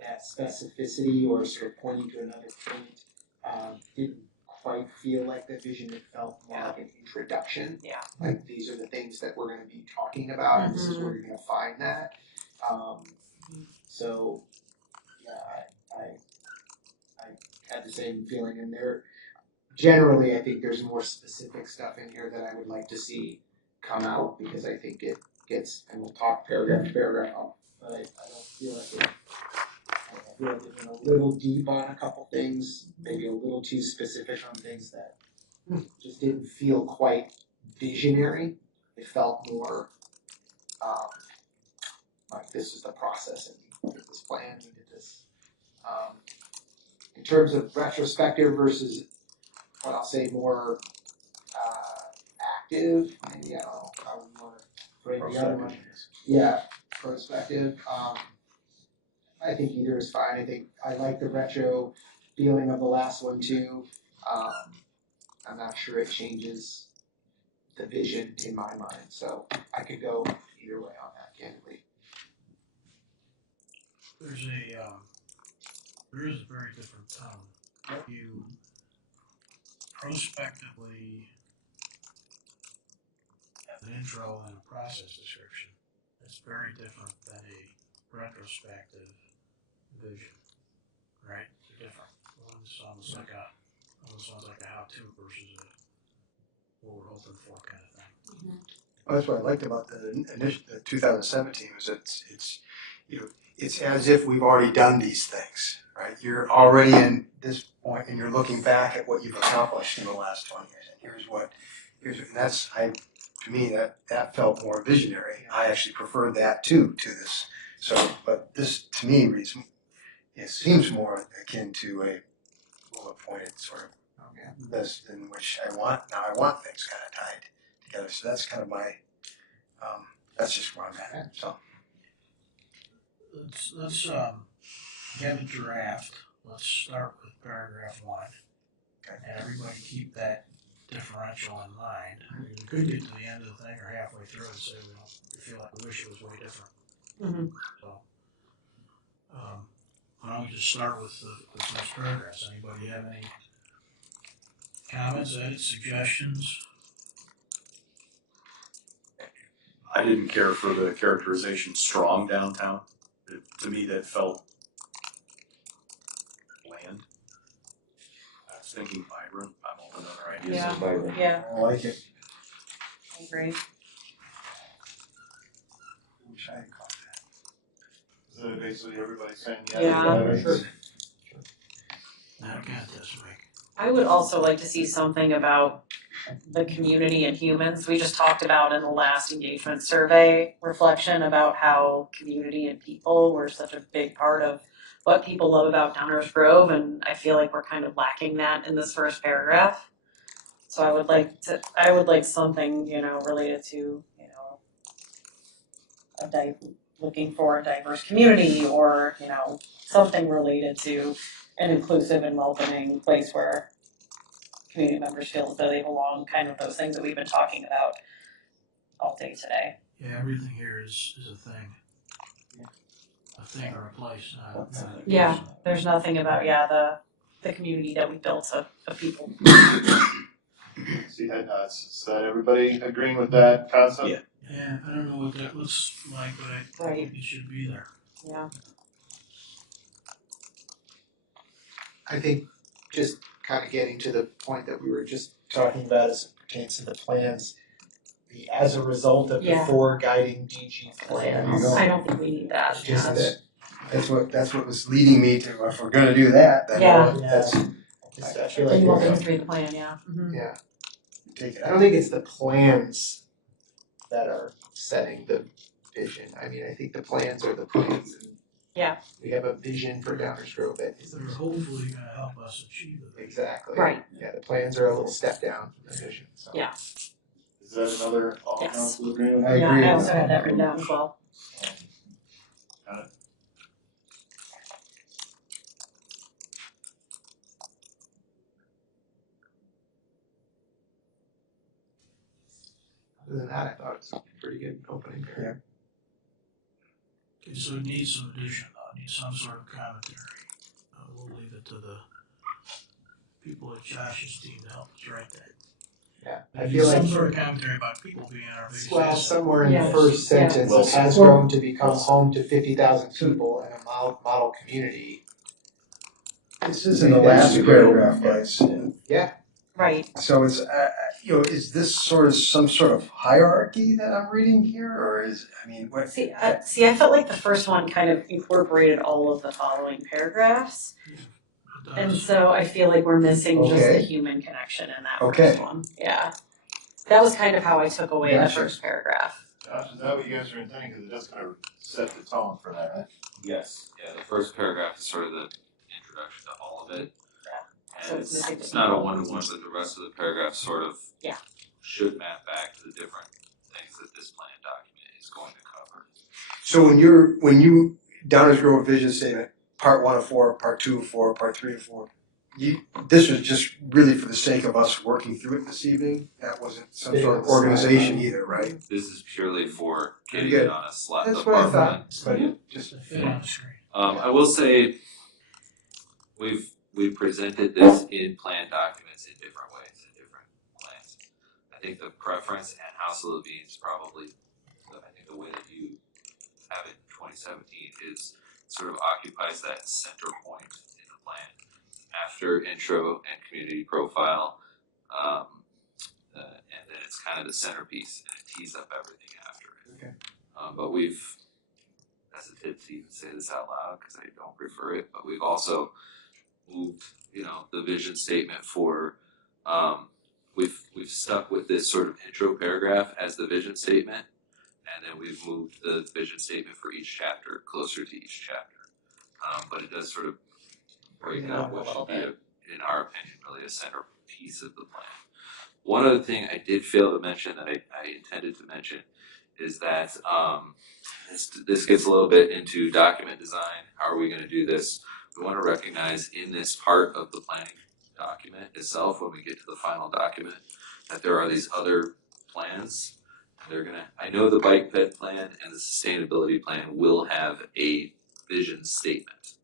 that specificity or sort of pointing to another point didn't quite feel like the vision. It felt more like an introduction. Yeah. Like these are the things that we're going to be talking about, and this is where you're going to find that. So, yeah, I had the same feeling in there. Generally, I think there's more specific stuff in here that I would like to see come out, because I think it gets, and we'll talk paragraph to paragraph, but I don't feel like it. I feel like it went a little deep on a couple things, maybe a little too specific on things that just didn't feel quite visionary. It felt more like this is the process, and we did this plan, we did this. In terms of retrospective versus what I'll say more active, maybe I don't know how we want to frame the other one. Yeah, prospective. I think either is fine. I think I like the retro feeling of the last one too. I'm not sure it changes the vision in my mind, so I could go either way on that, candidly. There is a very different tone. You prospectively have an intro and a process description. It's very different than a retrospective vision, right? They're different. One's almost like a how-to versus what we're hoping for kind of thing. Well, that's what I liked about the 2017 was it's as if we've already done these things, right? You're already in this point, and you're looking back at what you've accomplished in the last 20 years. And to me that felt more visionary. I actually preferred that too to this. So, but this to me it seems more akin to a bullet pointed sort of this in which I want things kind of tied together. So that's kind of my, that's just where I'm at. So Let's have a draft. Let's start with paragraph 1. And everybody keep that differential in mind. We could get to the end of the thing or halfway through and say we feel like we wish it was way different. Mhm. So, why don't we just start with the first paragraphs? Anybody have any comments, edits, suggestions? I didn't care for the characterization strong downtown. To me, that felt bland. I was thinking vibrant. I'm open to other ideas. Yeah. Vibrant. Yeah. I like it. I agree. Wish I had caught that. So basically everybody's saying Yeah. Sure. I got this, Mike. I would also like to see something about the community and humans. We just talked about in the last engagement survey reflection about how community and people were such a big part of what people love about Downers Grove, and I feel like we're kind of lacking that in this first paragraph. So I would like something, related to, looking for a diverse community, or, something related to an inclusive and welcoming place where community members feel that they belong, kind of those things that we've been talking about all day today. Yeah, everything here is a thing. A thing or a place, not a Yeah, person. there's nothing about, the community that we built of people. See head nods. Is that everybody agreeing with that concept? Yeah. Yeah, I don't know what that looks like, but I think it should be there. Yeah. I think just kind of getting to the point that we were just talking about as it pertains to the plans, as a result of the Yeah. 4 guiding DG plans. I don't think we need that. Just that, That's what was leading me to, if we're gonna do that, then Yeah. that's, I feel like You want we're- me to read the plan, yeah. Mhm. yeah. take it I don't think it's the plans that are setting the vision. I mean, I think the plans are the plans. And Yeah. we have a vision for Downers Grove that is They're hopefully gonna help us achieve it. exactly. Right. Yeah, the plans are a little step down from the vision. So. Yeah. Is that another all Yes. council agreement? I Yeah, agree. I also had that written down as well. Other than that, I thought it was a pretty good opening paragraph. Okay, so it needs some addition, though, it needs some sort of commentary. We'll leave it to the people at Josh's team to help us write that. Yeah, It I needs feel some like, sort of commentary about people being our biggest well, asset. somewhere in Yeah. the first Yeah. sentence, Well it has said. grown to become home to 50,000 people and a model community. This is in the last paragraph, guys. Yeah, Right. So it's, is this sort of some sort of hierarchy that I'm reading here, or is, I mean, what? See, I felt like the first one kind of incorporated all of the following paragraphs. It And does. so I feel like we're missing just the Okay. human connection in that Okay. first one. Yeah. That was kind of how I took away Gotcha. the first paragraph. Josh, is that what you guys are intending? Because it does kind of set the tone for that, right? Yes. Yeah, the first paragraph is sort of the introduction to all of it. So And it's missing it's the not a people. one-to-one, but the rest of the paragraph sort of Yeah. should map back to the different things that this plan document is going to cover. So when you, Downers Grove Vision Statement, part 1 of 4, part 2 of 4, part 3 of 4, this was just really for the sake of us working through it this evening? That wasn't some sort of organization either, right? This is purely for getting Good. it on a slot. That's the what I part thought, one. but just, To fit on the screen. I will say, we've presented this in plan documents in different ways, in different plans. I think the preference and House of Levine's probably, I think the way that you have it in 2017 is sort of occupies that center point in the plan. After intro and community profile, and then it's kind of the centerpiece and it tees up everything after it. Okay. But we've hesitate to even say this out loud because I don't prefer it, but we've also moved, the vision statement for, we've stuck with this sort of intro paragraph as the vision statement, and then we've moved the vision statement for each chapter closer to each chapter. But it does sort of break out what should be, in our opinion, really a piece of the plan. One other thing I did fail to mention that I intended to mention is that this gets a little bit into document design. How are we going to do this? We want to recognize in this part of the planning document itself, when we get to the final document, that there are these other plans. I know the bike ped plan and the sustainability plan will have a vision statement.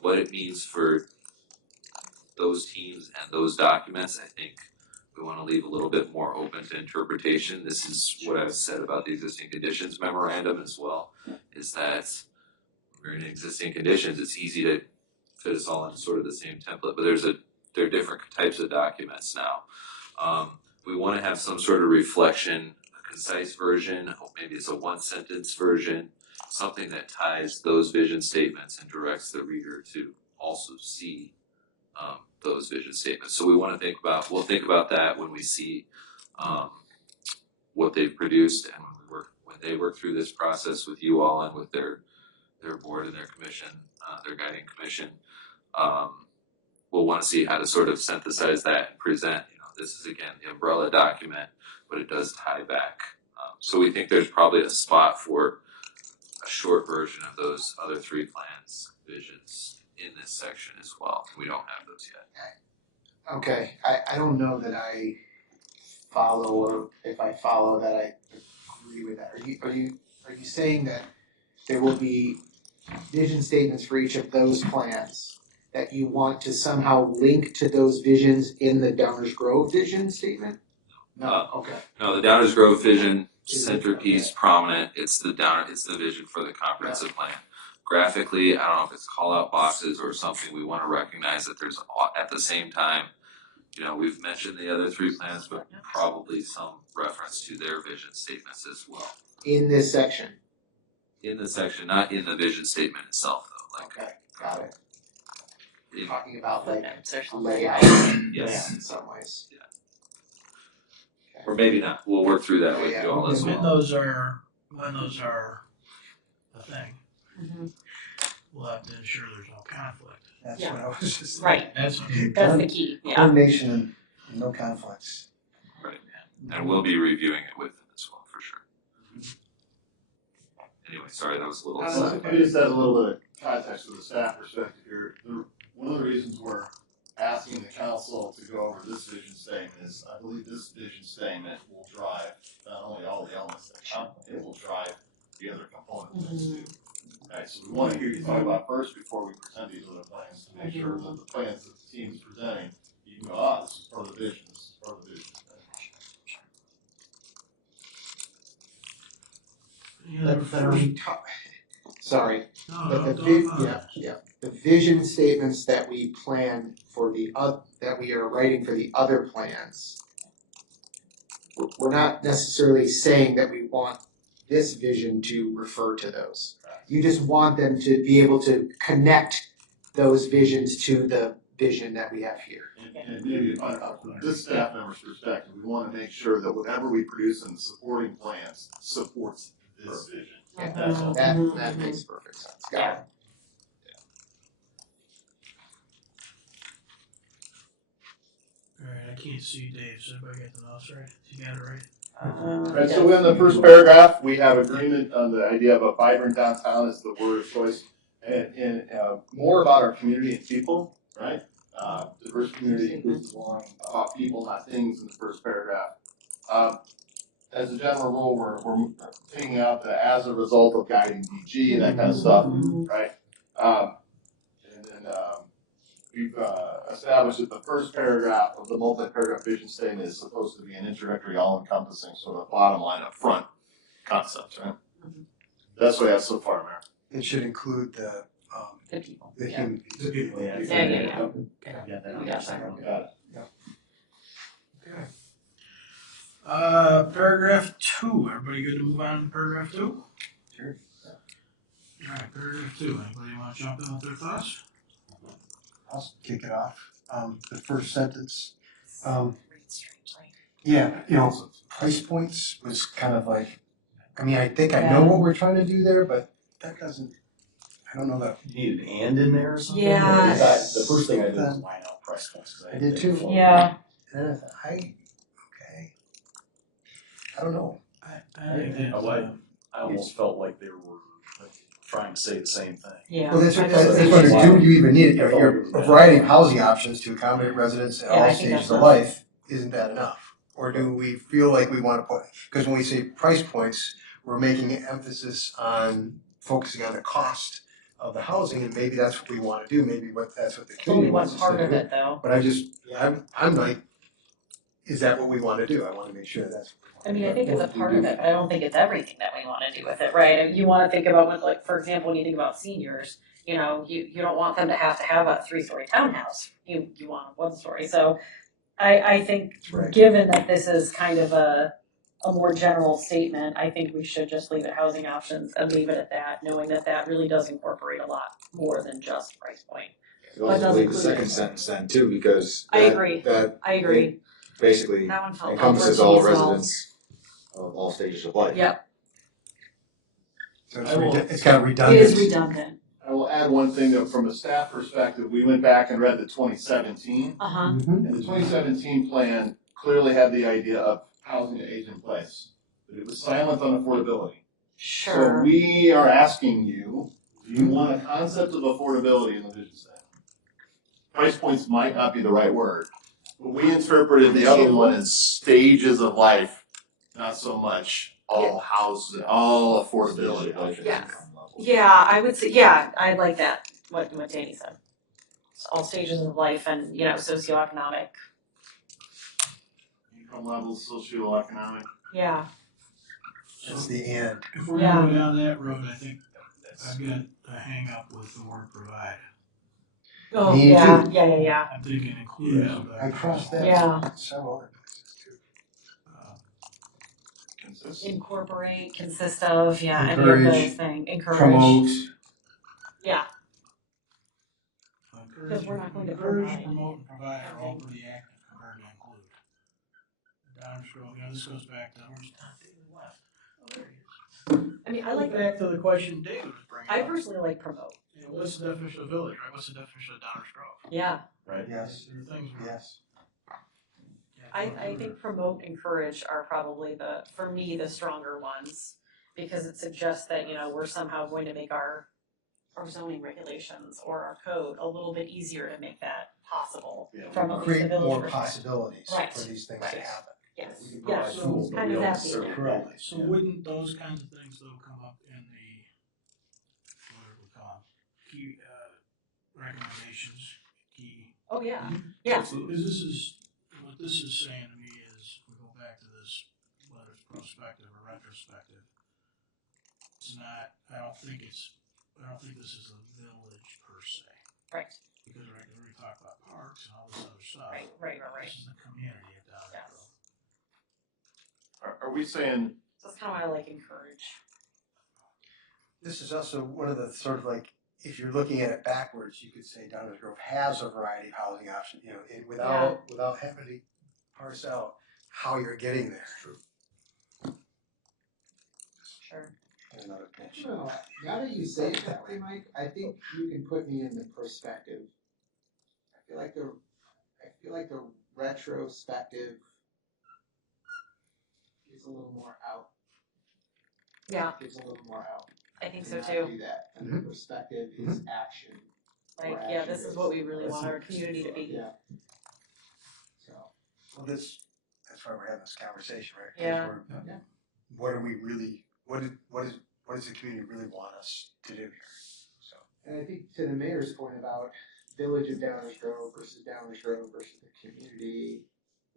What it means for those teams and those documents, I think we want to leave a little bit more open to interpretation. This is what I've said about the existing conditions memorandum as well, is that we're in existing conditions, it's easy to fit us all into sort of the same template, but there are different types of documents now. We want to have some sort of reflection, a concise version, or maybe it's a one sentence version, something that ties those vision statements and directs the reader to also see those vision statements. So we'll think about that when we see what they've produced and when they work through this process with you all and with their board and their commission, their guiding commission. We'll want to see how to sort of synthesize that and present, this is again the umbrella document, but it does tie back. So we think there's probably a spot for a short version of those other three plans, visions in this section as well. We don't have those yet. Okay, I don't know that I follow, or if I follow that I agree with that. Are you saying that there will be vision statements for each of those plans that you want to somehow link to those visions in the Downers Grove vision statement? No, okay. No, the Downers Grove vision centerpiece prominent. It's the vision for the comprehensive plan. Graphically, I don't know if it's call out boxes or something. We want to recognize that there's at the same time, we've mentioned the other three plans, but probably some reference to their vision statements as well. In this section? In the section, not in the vision statement itself though. Okay, got it. You're talking about like layout. Yes. In some ways. Yeah. Okay. Or maybe not. We'll work through that with you all as well. When those are a thing, we'll have to ensure there's no conflict. That's what I was just. Right. That's the key. Yeah. Coordination and no conflicts. Right. And we'll be reviewing it with them as well, for sure. Anyway, sorry, that was a little. I just add a little bit of context with the staff perspective here. One of the reasons we're asking the council to go over this vision statement is I believe this vision statement will drive not only all the elements that come, it will drive the other components too. Right, so we want to hear you talk about first before we present these other plans to make sure that the plans that the team is presenting, you can go, this is part of the vision, this is part of the vision. But are we sorry, No, but no, the vision statements that we plan for that we are writing for the other plans, we're not necessarily saying that we want this vision to refer to those. You just want them to be able to connect those visions to the vision that we have here. And maybe from this staff member's perspective, we want to make sure that whatever we produce in the supporting plans supports this vision. Yeah, That's all. that makes perfect sense. Got it. Alright, I can't see Dave, so everybody got the notes right? You got it right? Right, so in the first paragraph, we have agreement on the idea of a vibrant downtown as the word of choice, and more about our community and people, right? Diverse community includes belonging, about people, not things in the first paragraph. As a general rule, we're taking out the as a result of guiding DG and that kind of stuff, right? And then we've established that the first paragraph of the multi-paragraph vision statement is supposed to be an introductory, all-encompassing sort of bottom line up front concept, right? That's what I have so far, Mayor. It should include the people. the human beings. The people, yeah. Yeah. Got it. Okay. Paragraph 2, everybody good to move on to paragraph 2? Sure. Alright, paragraph 2, anybody wanna jump in with their thoughts? I'll kick it off. The first sentence, yeah, price points was kind of like, I think I know what we're trying to do there, but that doesn't, I don't know that. You need an and in there or something? Yeah. Because the first thing I did was line out price points. 'cause I did too. Yeah. And then I thought, okay. I don't know. I almost felt like they were trying to say the same thing. Yeah. Well, that's what do you even need, your a variety of housing options to accommodate residents at Yeah, I all think stages that's of enough. life, isn't that enough? Or do we feel like we wanna put, because when we say price points, we're making an emphasis on focusing on the cost of the housing, and maybe that's what we wanna do, maybe that's what the It's only community one wants us part to of do. it though. But I'm like, is that what we wanna do? I wanna make sure that's. I mean, I think it's a part of it, but I don't think it's everything that we wanna do with it, right? You wanna think about what, like, for example, when you think about seniors, you know, you don't want them to have a 3-story townhouse. You want a 1-story, so I think, given that this is kind of a more general statement, I think we should just leave it housing options and leave it at that, knowing that that really does incorporate a lot more than just price point. You also delete the second sentence then too, because I agree. I agree. Basically That one felt encompasses overly all small. residents of all stages of life. Yep. So it's kind of redundant. It is redundant. I will add one thing that from a staff perspective, we went back and read the 2017. Uh-huh. And the 2017 plan clearly had the idea of housing to age in place, but it was silent on affordability. Sure. So we are asking you, do you want a concept of affordability in the vision statement? Price points might not be the right word, but we interpreted the other one as stages of life, not so much all housing, all affordability. Yeah, I would say, yeah, I like that, what Danny said. It's all stages of life and, you know, socioeconomic. Income levels, socioeconomic. Yeah. That's the end. If we're gonna go down that road, I think I've got a hang up with the word provide. Oh, Me yeah, too. yeah. I'm thinking includes. I crossed that. Yeah. Several other places too. Incorporate, consist of, yeah, any of Encourage, those things, encourage. Promote. Yeah. Because we're not going to Encourage, provide. promote, and provide are all pretty active compared to include. Down scroll, you know, this goes back to, where's David left? Oh, there he is. I mean, I like. Back to the question David was bringing up. I personally like promote. You know, what's the definition of village, right? What's the definition of Downers Grove? Yeah. Right? Yes. There are things where- Yes. I think promote, encourage are probably for me, the stronger ones. Because it suggests that, you know, we're somehow going to make our zoning regulations or our code a little bit easier to make that possible from at least the Create village more perspective. possibilities Right. for these things to happen. Yes, We can yeah, provide tools, but kind we of don't that serve being correctly. So wouldn't those kinds of things though come up in the, what do we call them, key, recommendations, key? Oh, yeah, yeah. Because what this is saying to me is, we go back to this, whether it's prospective or retrospective, it's not, I don't think this is a village per se. Right. Because we already talked about parks and all this other stuff. Right. This is the community of Downers Grove. Are we saying? So that's kind of why I like encourage. This is also one of the sort of like, if you're looking at it backwards, you could say Downers Grove has a variety of housing options, you know, without having to parse out how you're getting there. True. Sure. Another pitch. No, now that you say it that way, Mike, I think you can put me in the perspective. I feel like the retrospective is a little more out. Yeah. It's a little more out. I think so And too. do that. And the perspective is action. Like, yeah, this is what we really want our community to be. Yeah. So, well, that's why we're having this conversation, right? 'Cause Yeah. we're- What are we really? What does the community really want us to do here? So. And I think to the mayor's point about village of Downers Grove versus the community,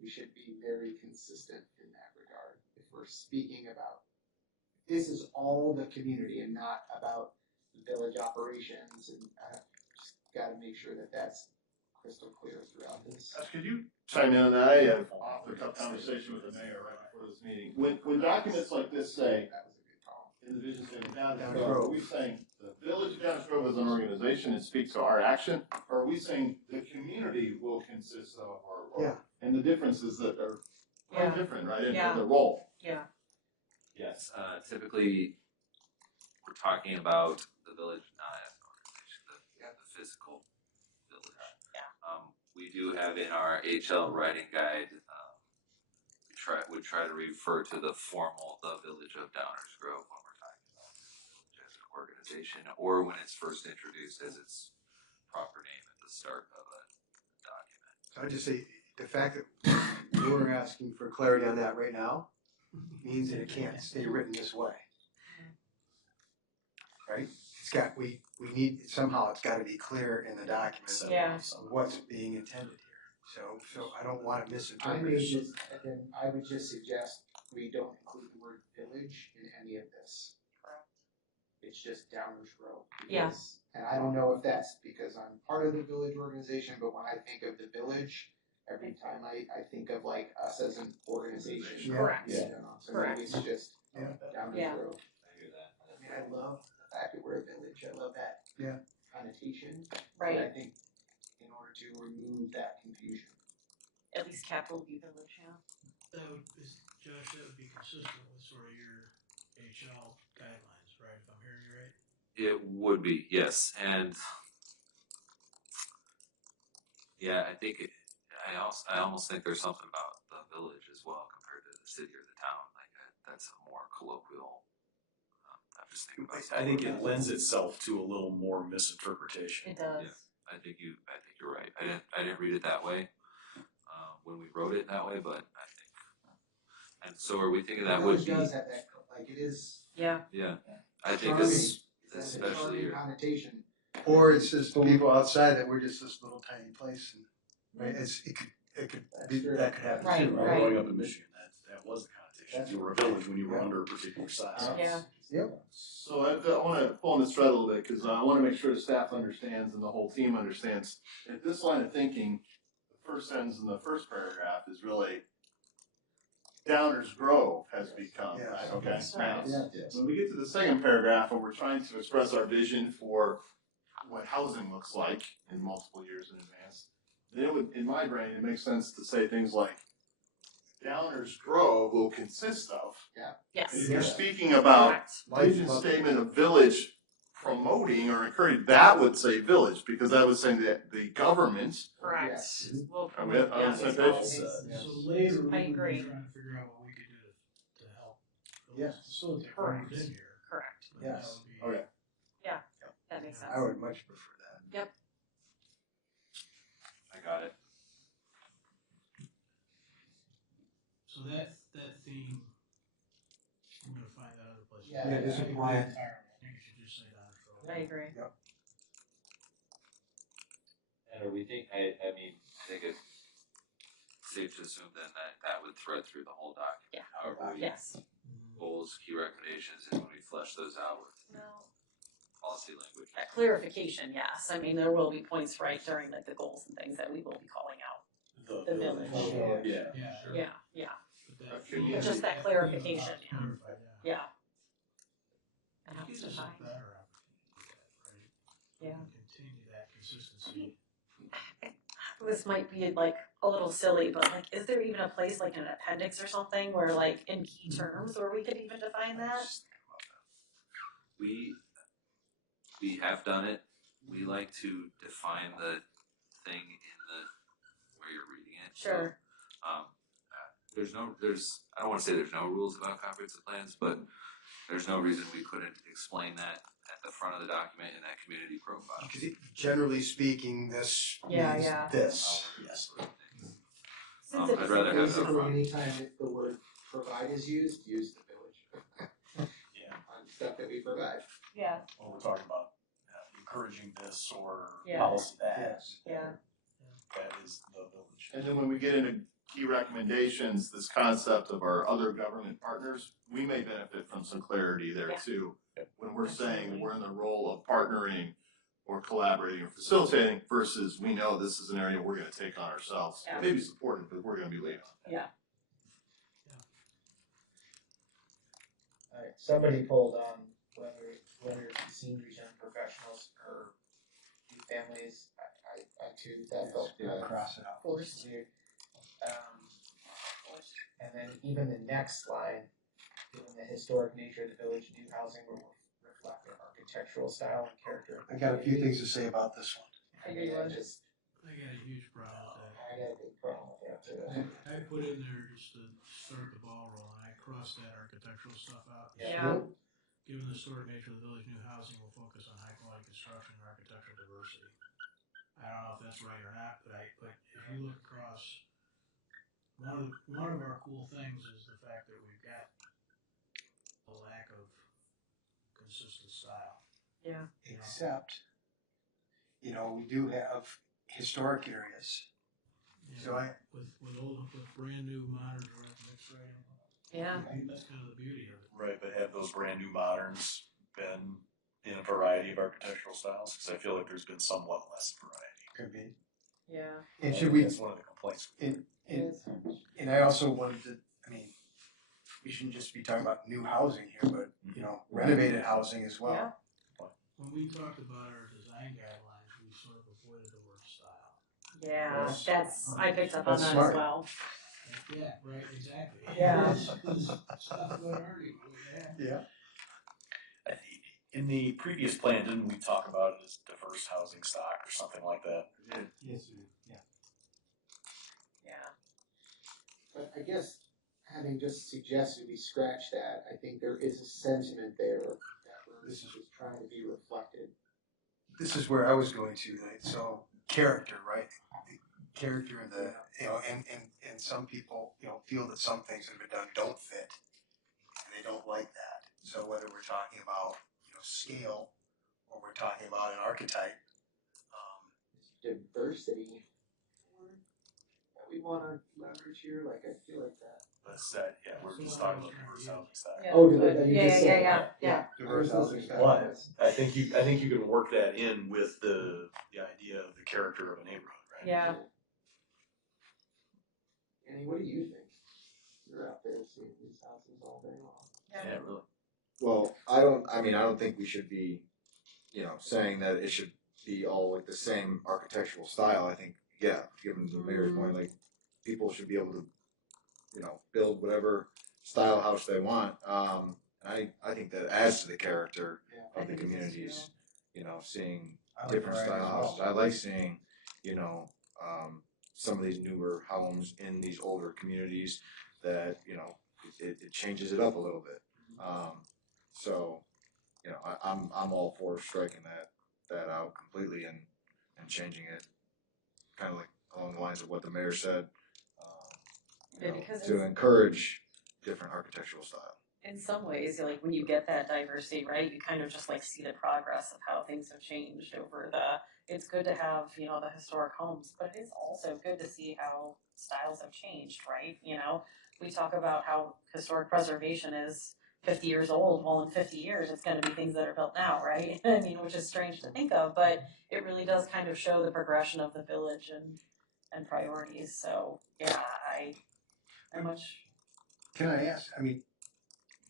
we should be very consistent in that regard. If we're speaking about, this is all the community and not about village operations, and just gotta make sure that that's crystal clear throughout this. Could you chime in on that? I had off the cuff conversation with the mayor right before this meeting. When documents like this say, in the vision statement, Downers Grove, are we saying the village of Downers Grove as an organization and speaks to our action? Or are we saying the community will consist of, and the differences that are quite different, right, in the role? Yeah. Yes, typically, we're talking about the village not as an physical village. We do have in our HL writing guide, we try to refer to the village of Downers Grove when we're talking about it as an organization, or when it's first introduced as its proper name at the start of a document. So I just say, the fact that we're asking for clarity on that right now means that it can't stay written this way. Right? We need, somehow it's gotta be clear in the document of what's being intended here. So I don't wanna misinterpret it. I would just suggest we don't include the word village in any of this. It's just Downers Grove. Yeah. And I don't know if that's because I'm part of the village organization, but when I think of the village, every time I think of like us as an organization. Correct. You know, so maybe it's just Downers Grove. I hear that. I mean, I love the fact that we're a village. I love that connotation. Right. But I think in order to remove that confusion. At least capital B village, Josh, that would be consistent with sort of your HL guidelines, right? If I'm hearing you right. It would be, yes, and yeah, I almost think there's something about the village as well compared to the city or the town. Like that's a more colloquial. I'm just thinking about. I think it lends itself to a little more misinterpretation. It does. Yeah, I think you're right. I didn't read it that way when we wrote it that way, but I think. And so, are we thinking that would be? Does have that, like it is. Yeah. Yeah, I think charming. especially It's a connotation. Or it's just people outside that we're just this little tiny place, and right? It could be that could happen Right, too. right. Growing up in Michigan, that was the connotation. You were a village when you were under a particular size. Yeah. Yep. So I want to pull on this thread a little bit because I want to make sure the staff understands and the whole team understands that this line of thinking, the first sentence in the first paragraph is really Downers Grove has become, Yes. right? Okay. That's right. Now, Yes. when we get to the second paragraph and we're trying to express our vision for what housing looks like in multiple years in advance, then it would, in my brain, it makes sense to say things like Downers Grove will consist of. Yes. If you're speaking about Correct. vision statement of village promoting or encouraging, that would say village, because that would say that the government. Correct. We'll Are we on yeah, the same it's page? policies. So later, we I would agree. be trying to figure out what we could do to help Yes. facilitate Correct. what in here. Correct. But that Yes. would be- Okay. Yeah. That makes sense. I would much prefer that. Yep. I got it. So that theme, I'm gonna find that other place. Yeah, Yeah, just apply it. I think you should just say Downers Grove. I agree. And are we I mean, I think it's safe to assume then that would thread through the whole document. Yeah. However, Yes. goals, key recommendations, and when we flesh those out with Well, policy language. that clarification, yes. I mean, there will be points right during like the goals and things that we will be calling out. The village. Yeah. Yeah, yeah. But that Okay. theme- But just that theme clarification, about yeah. clarified, Yeah. That It helps gives us a define. better opportunity, right? Yeah. Continue that consistency. This might be like a little silly, but like, is there even a place like an appendix or something where like in key terms where we could even define that? We have done it. We like to define the thing in where you're reading it. Sure. I don't want to say there's no rules about comprehensive plans, but there's no reason we couldn't explain that at the front of the document in that community profile. Because generally speaking, this Yeah, means yeah. this. Yes. Since it's I'd rather have that Basically, front. anytime that the word provide is used, use the village. Yeah. On stuff that we provide. Yeah. When we're talking about encouraging this or Yeah. policy that, Yes. Yeah. that is the village. And then when we get into key recommendations, this concept of our other government partners, we may benefit from some clarity there Yeah. too. When we're saying we're in the role of partnering or collaborating or facilitating versus we know this is an area we're gonna take on ourselves. Yeah. Maybe support it, but we're gonna be leading on it. Yeah. Alright, somebody pulled on whether it's seniors, young professionals, or youth families, I too, that felt good. Cross it out. Forced. And then even the next line, given the historic nature of the village, new housing will reflect the architectural style and character of the I got a few community. things to say about this one. Figured you would. I got a huge problem with that. I got a big problem with that too. I put in there just to start the ball rolling, I crossed that architectural stuff out. Yeah. Given the historic nature of the village, new housing will focus on high quality construction and architectural diversity. I don't know if that's right or not, but if you look across, one of our cool things is the fact that we've got a lack of consistent style. Yeah. Except, we do have historic areas. So with brand new modern mixed right in. Yeah. That's kind of the beauty of it. Right, but have those brand new moderns been in a variety of architectural styles? Because I feel like there's been somewhat less variety. Could be. Yeah. And should we? That's one of the complaints. And I also wanted to. We shouldn't just be talking about new housing here, but renovated housing as well. Yeah. When we talked about our design guidelines, we sort of avoided the word style. Yeah, I picked up on That's that smart. as well. Yeah, right, exactly. Yeah. Stuff would already, Yeah. In the previous plan, didn't we talk about it as diverse housing stock or something like that? Yes, we do. Yeah. Yeah. But I guess having just suggested we scratch that, I think there is a sentiment there that we're just trying to be reflected. This is where I was going to, right? So character, right? The character of the, and some people, feel that some things that have been done don't fit, and they don't like that. So whether we're talking about, scale, or we're talking about an archetype, Diversity that we want to leverage here, like I feel like that. That's that, yeah, we're just talking about diverse housing stock. Yeah. Oh, that you just said. Yeah. diverse housing style. But I think you can work that in with the idea of the character of a neighborhood, right? Yeah. Annie, what do you think? You're out there seeing these houses all day long. Yeah, really. Well, I don't think we should be, saying that it should be all like the same architectural style. I think, yeah, given the mayor's point, like, people should be able to, build whatever style house they want. I think that adds to the character of the communities, seeing different style houses. I like seeing, some of these newer homes in these older communities that, it changes it up a little bit. So, I'm all for striking that out completely and changing it kind of like along the lines of what the mayor said, to encourage different architectural style. In some ways, like when you get that diversity, right, you kind of just like see the progress of how things have changed over it's good to have, the historic homes, but it is also good to see how styles have changed, right? We talk about how historic preservation is 50 years old. Well, in 50 years, it's going to be things that are built now, right? Which is strange to think of, but it really does kind of show the progression of the village and priorities. So, yeah, I much. Can I ask,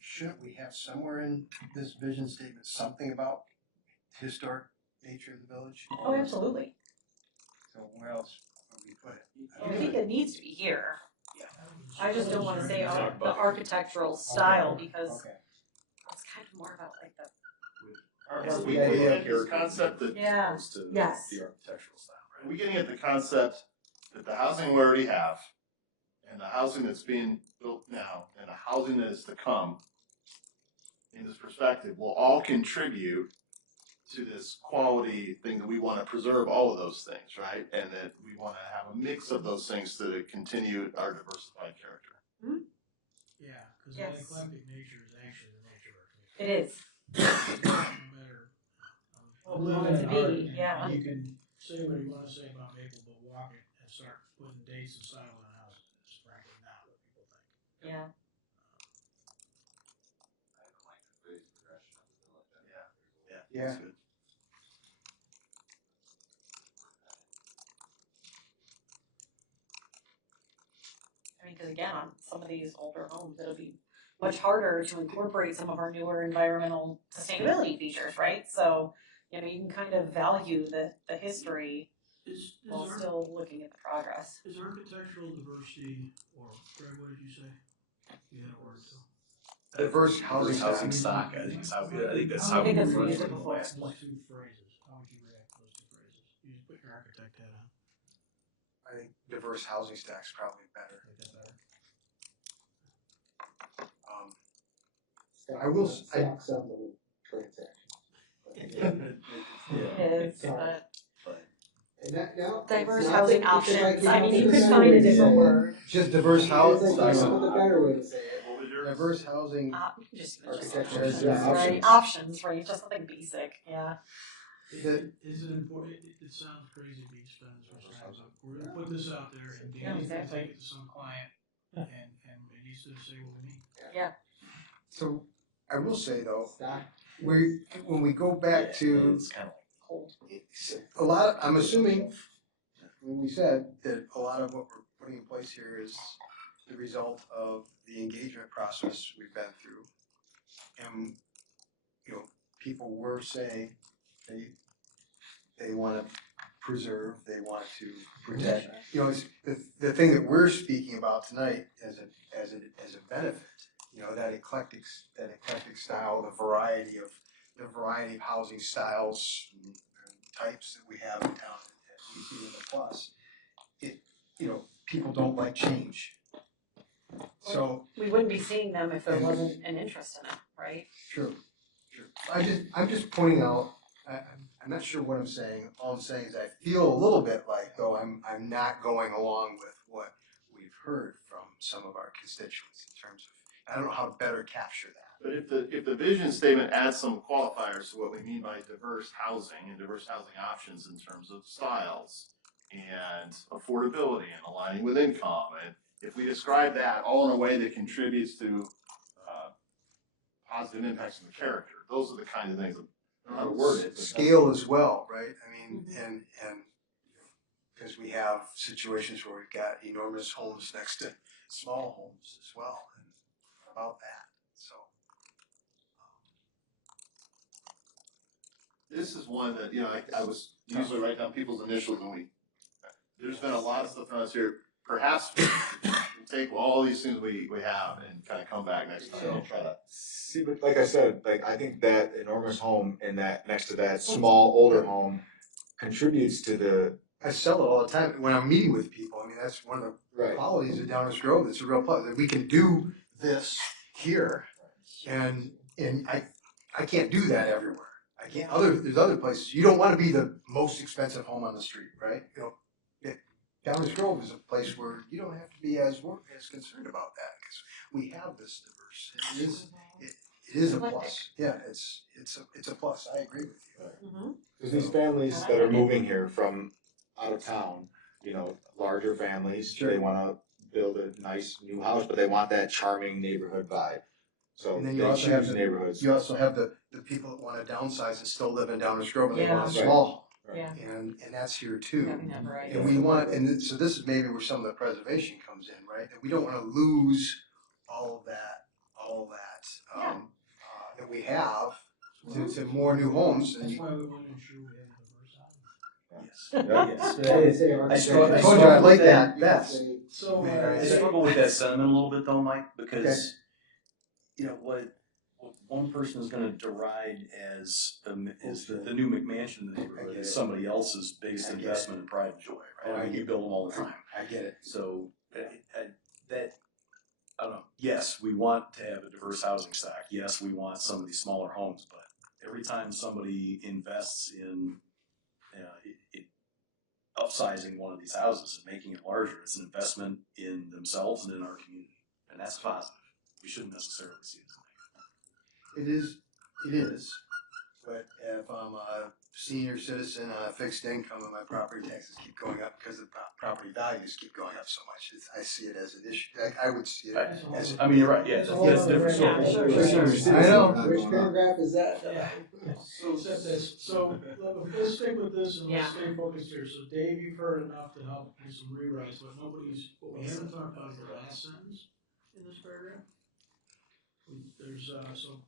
shouldn't we have somewhere in this vision statement something about historic nature of the village? Oh, absolutely. So where else would we put it? I think it needs to be here. I just don't want to say the architectural style because it's kind of more about like the. Are we getting at this concept that Yes. The architectural style, Are we getting at the concept that the housing we already have and the housing that's being built now and the housing that is to come in this perspective will all contribute to this quality thing that we want to preserve all of those things, right? And that we want to have a mix of those things to continue our diversified character. Yeah, because the eclectic nature is actually the nature of our community. It is. No matter What we want it to be, yeah. And you can say what you want to say about Maple, but walk it and start putting dates and style on houses. It's frankly not what people think. Yeah. I like the phase progression of the village. Yeah. That's good. Because again, on some of these older homes, it'll be much harder to incorporate some of our newer environmental sustainability features, right? So, you can kind of value the history while still looking at the progress. Is architectural diversity, or Greg, what did you say? You had a word too. Diverse housing stock, I think is how we. I think that's how we that's refer what to you it said in the before. last Those plan. two phrases, how would you react to those two phrases? You just put put your architect hat on. I think diverse housing stack's probably better. I will, Stacks on the transaction. Is, but And that, now. diverse it's not housing that- because options, came I up mean, with you a could better find way a to different say it. word. just diverse It's housing, like, come up with a better way to say it. What was yours? diverse housing. You can just Architecture. options, Yeah, right? Options, right? Just something basic, yeah. Is it important? It sounds crazy to be spending this much time, but we're gonna put this out there and Danny's gonna take it to some client and it needs to say what we mean. Yeah. So I will say though, when we go back to It's kind of Cold. a lot, I'm assuming, when we said that a lot of what we're putting in place here is the result of the engagement process we've been through. And, you know, people were saying they want to preserve, they want to protect. You know, it's the thing that we're speaking about tonight as a benefit. You know, that eclectic style, the variety of housing styles and types that we have in town that we see as a plus. You know, people don't like change. So We wouldn't be seeing them if there wasn't an interest in it, right? True. I'm just pointing out, I'm not sure what I'm saying. All I'm saying is I feel a little bit like though I'm not going along with what we've heard from some of our constituents in terms of, I don't know how to better capture that. But if the vision statement adds some qualifiers to what we mean by diverse housing and diverse housing options in terms of styles and affordability and aligning with income, and if we describe that all in a way that contributes to positive impacts on the character, those are the kind of things that I don't know how to word it. Scale as well, right? I mean, and because we have situations where we've got enormous homes next to small homes as well, and about that. So This is one that, you know, I was usually write down people's initials and there's been a lot of stuff on us here. Perhaps we'll take all these things we have and kind of come back next time and try to. See, but like I said, like I think that enormous home and that next to that small older home contributes to the. I sell it all the time when I'm meeting with people. I mean, that's one of the qualities of Downers Grove. That's a real plus. That we can do this here, and I can't do that everywhere. I can't. There's other places. You don't want to be the most expensive home on the street, right? You know, Downers Grove is a place where you don't have to be as concerned about that because we have this diverse. It is a plus. Yeah, it's a plus. I agree with you. Because these families that are moving here from out of town, you know, larger families, they want to build a nice new house, but they want that charming neighborhood vibe. So And then they choose neighborhoods. You also have the people that want to downsize and still live in Downers Grove, and they want a Yeah. small home. Yeah. And that's here too. Having that variety. And we want, so this is maybe where some of the preservation comes in, right? That we don't want to lose all of that that we have to more new homes. And That's why we want to ensure we have diverse housing. Yes. I told you I like that best. So, I struggle with that sentiment a little bit though, Mike, because, you know, what one person is gonna deride as the new McMansion in the neighborhood is somebody else's biggest investment in pride and joy, right? I mean, you build them all the time. I get it. So, I don't know, yes, we want to have a diverse housing stock, yes, we want some of these smaller homes, but every time somebody invests in, upsizing one of these houses and making it larger, it's an investment in themselves and in our community, and that's positive. We shouldn't necessarily see it as negative. It is, but if I'm a senior citizen on a fixed income and my property taxes keep going up because the property values keep going up so much, I see it as an issue. I would see it as. I mean, you're right, yeah, that's different. I know. Which paragraph is that? So let's stick with this and let's stay focused here. So Dave, you've heard enough to help do some rewrites, but what we haven't talked about is the last sentence in this paragraph. There's, so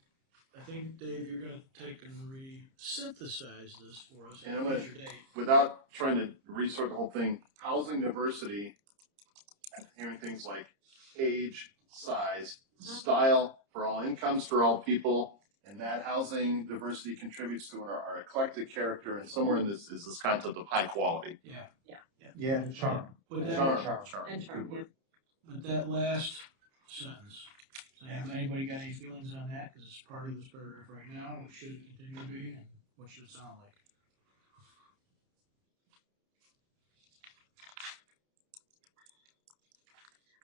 I think, Dave, you're gonna take and re-synthesize this for us. And I'm gonna, without trying to resort the whole thing, housing diversity, hearing things like age, size, style for all incomes, for all people, And that housing diversity contributes to our eclectic character, and somewhere in this is this concept of high quality. Yeah. Yeah, charm. With that, And charm, yeah. with that last sentence, does anybody got any feelings on that? Because it's part of this paragraph right now, what should it continue to be, and what should it sound like?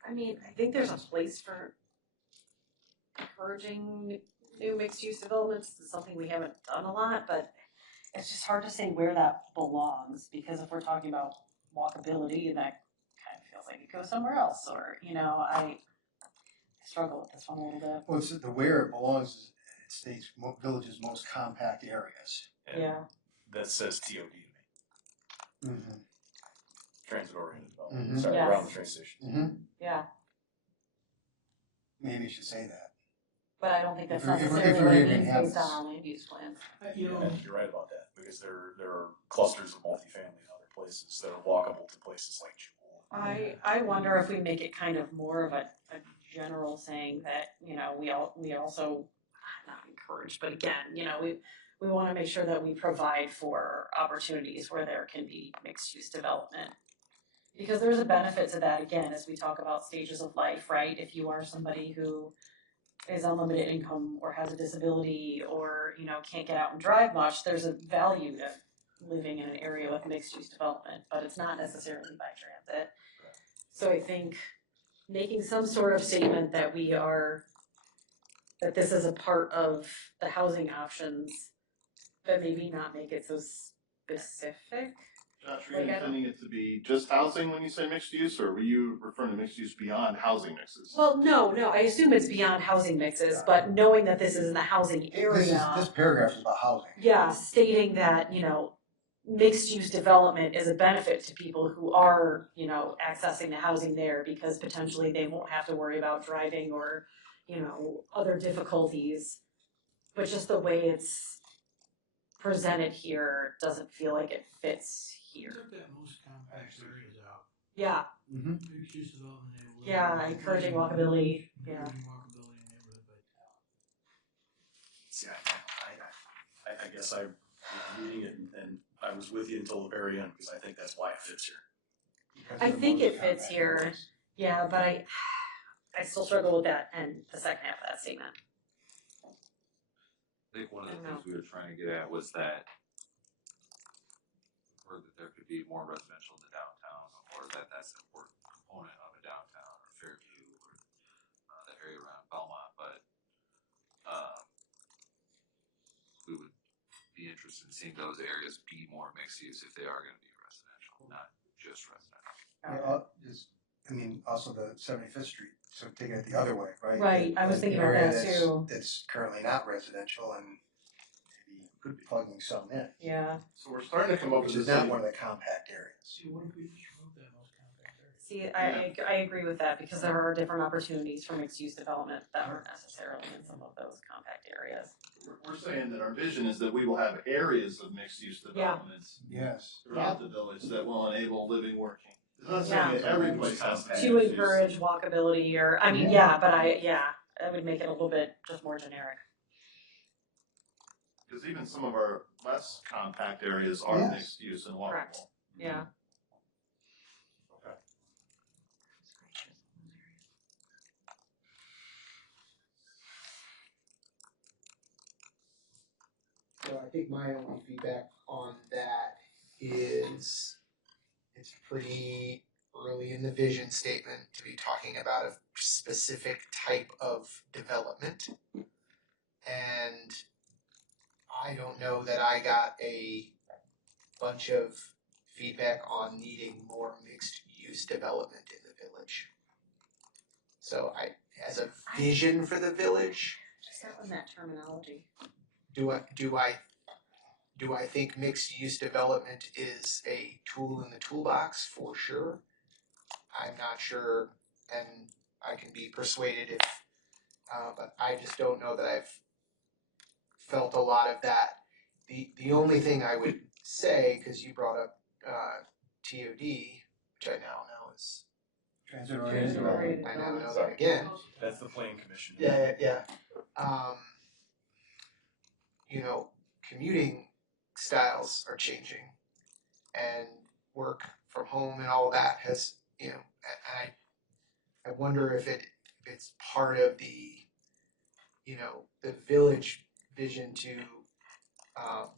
I mean, I think there's a place for encouraging new mixed-use developments. It's something we haven't done a lot, but it's just hard to say where that belongs, because if we're talking about walkability, that kind of feels like it goes somewhere else, or, you know, I struggle with this one a little bit. Well, it's the where it belongs, it states villages' most compact areas. Yeah. That says TOD to me. Mm-hmm. Transit oriented Mhm. development. Sorry, Yes. around the train station. Mm-hmm. Yeah, Maybe you should say that. but I don't think that's If we're- if we're- necessarily if we're what it even means have based on this. our land use plans. You know, Yeah, you're right about that, because there are clusters of multifamily in other places that are walkable to places like Jewel. I wonder if we make it kind of more of a general saying that, you know, we also, not encourage, but again, you know, we wanna make sure that we provide for opportunities where there can be mixed use development. Because there's a benefit to that, again, as we talk about stages of life, right? If you are somebody who is on limited income or has a disability or, you know, can't get out and drive much, there's a value to living in an area with mixed use development, but it's not necessarily by transit. So I think making some sort of statement that that this is a part of the housing options, but maybe not make it so specific. Josh, were you Like, I don't- intending it to be just housing when you say mixed use, or were you referring to mixed use beyond housing mixes? Well, no, I assume it's beyond housing mixes, but knowing that this is in the housing area. This paragraph is about housing. Yeah, stating that, you know, mixed use development is a benefit to people who are, you know, accessing the housing there because potentially they won't have to worry about driving or, you know, other difficulties. But just the way it's presented here doesn't feel like it fits you here. took that most compact areas out. Yeah, Mixed use development neighborhood. yeah, encouraging walkability, yeah. Encouraging walkability in neighborhood, but See, I guess I was reading it and I was with you until the very end, because I think that's why it fits here. I think it fits here, yeah, but I still struggle with that and the second half of that statement. I think one of the I don't know. things we were trying to get at was that, or that there could be more residential in the downtown, or that's an important component of a downtown, or Fairview, or the area around Belmont, but we would be interested in seeing those areas be more mixed use if they are gonna be residential, not just residential. Also the 75th Street, so take it the other way, right? Right, I was thinking about Area that too. It's currently not residential and maybe could be plugging some in. Yeah. So we're starting to come up with Which is this. not one of the compact areas. see, what if we just remove that most compact area? See, I agree with that because there are different opportunities for mixed use development that aren't necessarily in some of those compact areas. We're saying that our vision is that we will have areas of mixed use developments Yes. throughout the village that will enable living, working. It's not saying Yeah. that every place has to. To encourage walkability or, I mean, yeah, but I would make it a little bit just more generic. Because even some of our less compact areas are Yes. mixed use and walkable. Correct. Yeah. Okay. So I think my only feedback on that is it's pretty early in the vision statement to be talking about a specific type of development. And I don't know that I got a bunch of feedback on needing more mixed use development in the village. So as a vision for the village, Just not in that terminology. do I think mixed use development is a tool in the toolbox? For sure. I'm not sure, and I can be persuaded if, but I just don't know that I've felt a lot of that. The only thing I would say, because you brought up TOD, which I now know is Transit I now know that again. That's the planning commission. Yeah. commuting styles are changing, and work from home and all that has, and I wonder if it's part of the, the village vision to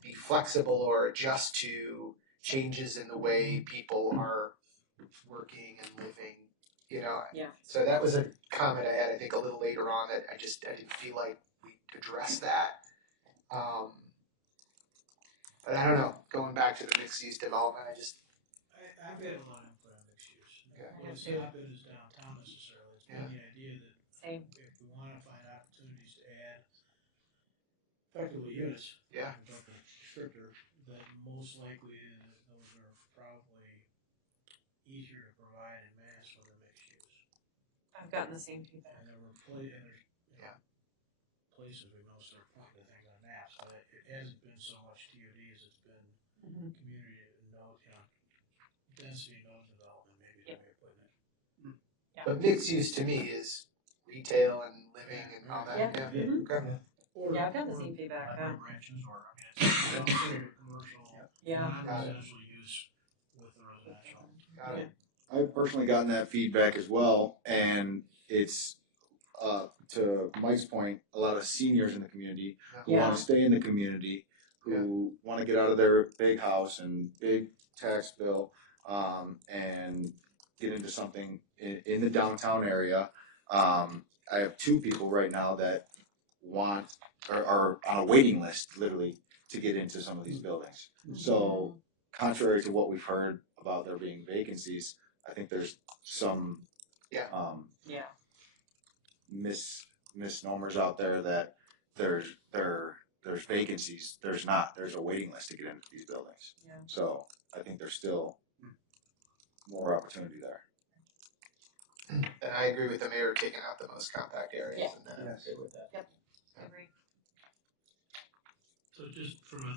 be flexible or adjust to changes in the way people are working and living, Yeah. So that was a comment I had, I think, a little later on that I didn't feel like we addressed that. But I don't know, going back to the mixed use development, I've had a lot of input on mixed use. Yeah. It's not been as downtown necessarily. It's been the idea that Same. if we want to find opportunities to add effectively units, Yeah. descriptor, then most likely those are probably easier to provide and manage for the mixed use. I've gotten the same feedback. And there's places we know start pointing to things on maps, but it hasn't been so much TODs, it's been community node, density node development, maybe the way of putting it. But mixed use to me is retail and living and all that. Yeah. Yeah. Mhm. Okay. Yeah, I've gotten the same feedback. Branches or, it's also commercial, Yeah. non-residential use with the residential. Got it. I've personally gotten that feedback as well, and it's, to Mike's point, a lot of seniors in the community who Yeah. want to stay in the community, who want to get out of their big house and big tax bill, and get into something in the downtown area. I have 2 people right now that are on a waiting list, literally, to get into some of these buildings. So, contrary to what we've heard about there being vacancies, I think there's some misnomers out there that there's vacancies. There's not. There's a waiting list to get into these buildings. Yeah. So I think there's still more opportunity there. And I agree with the mayor taking out the most compact areas, Yeah. and then I'm good with that. Yep. I agree. So just from a,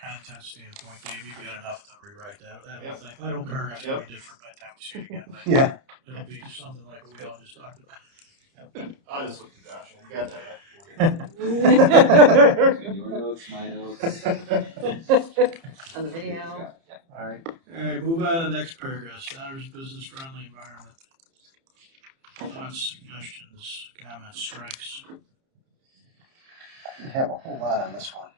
content standpoint, Dave, you've got enough to rewrite that whole thing. That whole paragraph will be different by the time we see it again, but Yeah. it'll be something like what we all just talked about. I just looked at Josh, and we got that. Your notes, my notes. On the video. All right. Alright, move on to the next paragraph, Stoddard's business friendly environment. Thoughts, suggestions, comments, strikes. We have a whole lot on this one.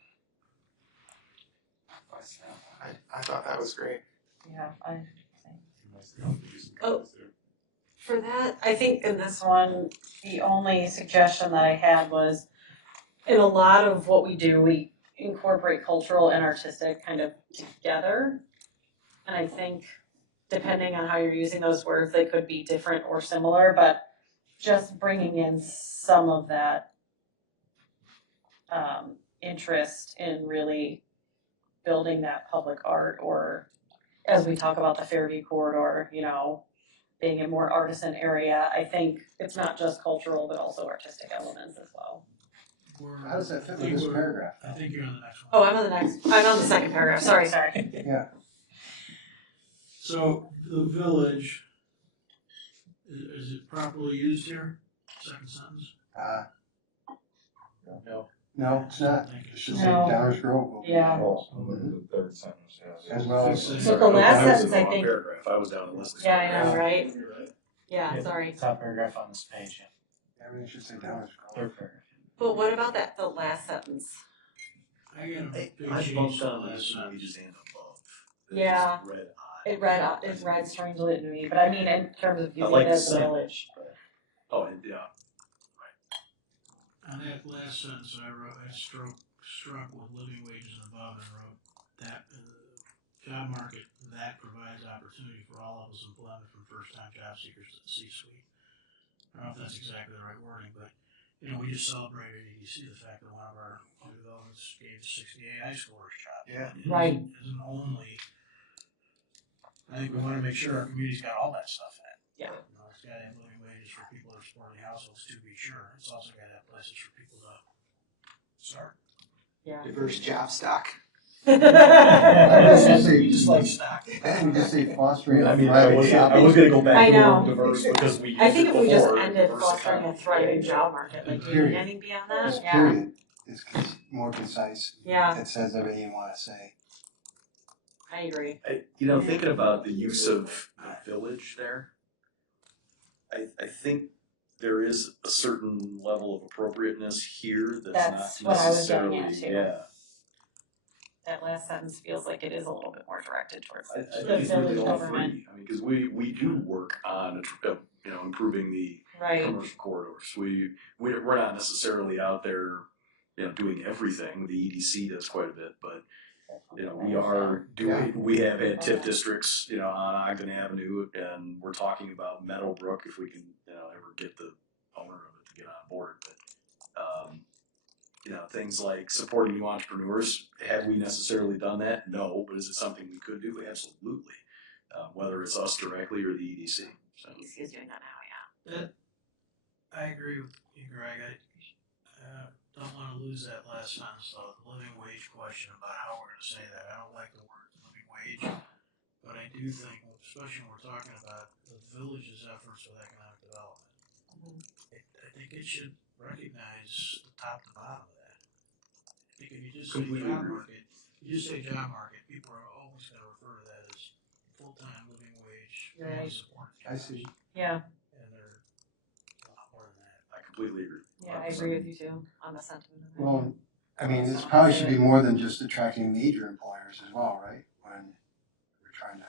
I thought that was great. Yeah, for that, I think in this one, the only suggestion that I had was, in a lot of what we do, we incorporate cultural and artistic kind of together. And I think, depending on how you're using those words, they could be different or similar, but just bringing in some of that interest in really building that public art, or as we talk about the Fairview corridor, being a more artisan area, I think it's not just cultural, but also artistic elements as well. How does that fit with this paragraph? I think you're on the next one. Oh, I'm on the second paragraph, sorry. Yeah. So, the village, is it properly used here? Second sentence? No. No, it's not. It should say No. Downers Grove. will be Yeah. involved. The third sentence, yeah. As well as. So the last I was in sentence, the I wrong think, paragraph. I was down the list. yeah, I know, right? You're right. Yeah, sorry. Top paragraph on this page, Everything should say Downers Grove. third paragraph. But what about the last sentence? I got a big I change bumped to the on last these sentence. pages and above. Yeah. It read odd. It read strangely to me, but I mean, in terms of I using like it the as a sentiment. village. Oh, and yeah. On that last sentence, I struck with living wages above and wrote that job market that provides opportunity for all levels of employment from first-time job seekers to the C-suite. I don't know if that's exactly the right wording, but we just celebrated EDC, the fact that one of our new developments gave 68 high schoolers jobs. Yeah. Right. It isn't only. I think we want to make sure our community's got all that stuff in it. Yeah. It's got to have living wages for people that are supporting households, to be sure. It's also got to have places for people to start. Yeah. Diverse job stock. I was gonna say, We just like stock. we just say fostering. I mean, thriving I was gonna go I back to the know. word diverse because we. I think if we just before, ended diverse fostering a economy. thriving job market, like, do you need Period. anything beyond that? This Yeah. period is more concise. Yeah. That says everything you wanna say. I agree. Thinking about the use of the village there, I think there is a certain level of appropriateness here That's that's what not I was getting necessarily, at, too. yeah. That last sentence feels like it is a little bit more directed towards I the think it's really village all government. three. I mean, because we do work on, improving the Right. commercial corridors. We're not necessarily out there, doing everything. The EDC does quite a bit, but we are doing. We have had TIF districts, on Ogden Avenue, and we're talking about Meadowbrook if we can, ever get the owner of it to get on board. But things like supporting new entrepreneurs. Have we necessarily done that? No, but is it something we could do? Absolutely. Whether it's us directly or the EDC. So. EDC is doing that now, yeah. I agree with you, Greg. I don't want to lose that last sentence, though. The living wage question about how we're going to say that. I don't like the word living wage, but I do think, especially when we're talking about the village's efforts with economic development, I think it should recognize the top to bottom of that. I think if you just say job market, people are always going to refer to that as full-time living wage, family Right. support. I see. Yeah. And they're a lot more than that. I completely agree. Yeah, I agree with you too on the sentiment of that. Well, I mean, this probably should be more than just attracting major employers as well, right? When we're trying to.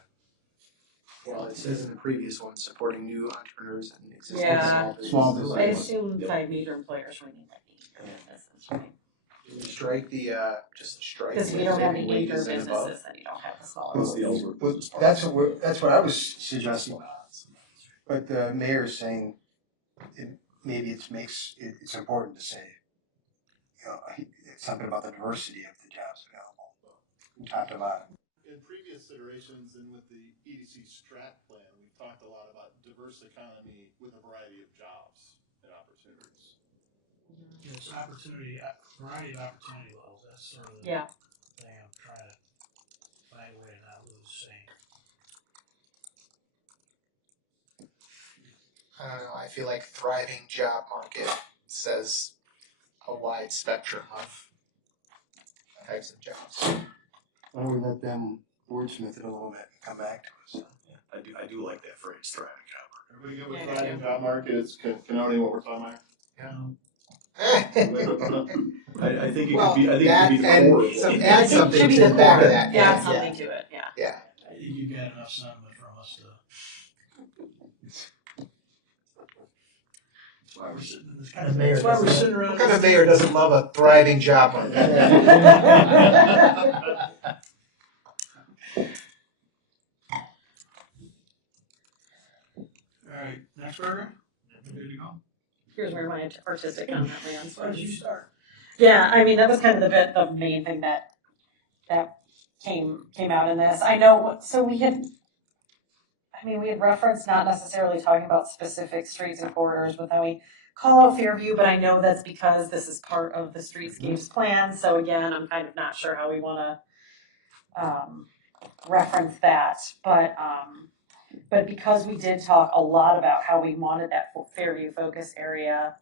Well, it says in the previous one, supporting new entrepreneurs and existing Yeah. Small I business. assume by major employers, we mean like acre businesses, right? Do we strike the, just strike? Because we don't have any living acre wages and above? businesses, then you don't have the smaller ones. But that's what I was suggesting. But the mayor's saying maybe it's important to say, it's something about the diversity of the jobs available from top to bottom. In previous iterations and with the EDC strat plan, we've talked a lot about diverse economy with a variety of jobs and opportunities. It's variety of opportunity levels. That's sort of the thing I'm trying to find a way to not lose sight. I don't know, I feel like thriving job market says a wide spectrum of types of jobs. Why don't we let them wordsmith it a little bit and come back to us? I do like that phrase, thriving job market. Everybody good with thriving job markets, connoting what we're talking about? Yeah. I think it Well, could be. I think that it could be and core. some- add something Should be to the the back core. of that. Add something to it, yeah. Yeah. I think you got enough sentiment from us to. That's why we're sitting in this kind of mayor. That's why we're sitting around. What kind of mayor doesn't love a thriving job market? All right, next paragraph. Good to go. Here's where my artistic comment lands. Why don't you start? Yeah, I mean, that was kind of the main thing that came out in this. I know, so we had referenced not necessarily talking about specific streets and corridors, but then we call out Fairview, but I know that's because this is part of the streetscapes plan. So again, I'm kind of not sure how we wanna reference that, but because we did talk a lot about how we wanted that Fairview focus area,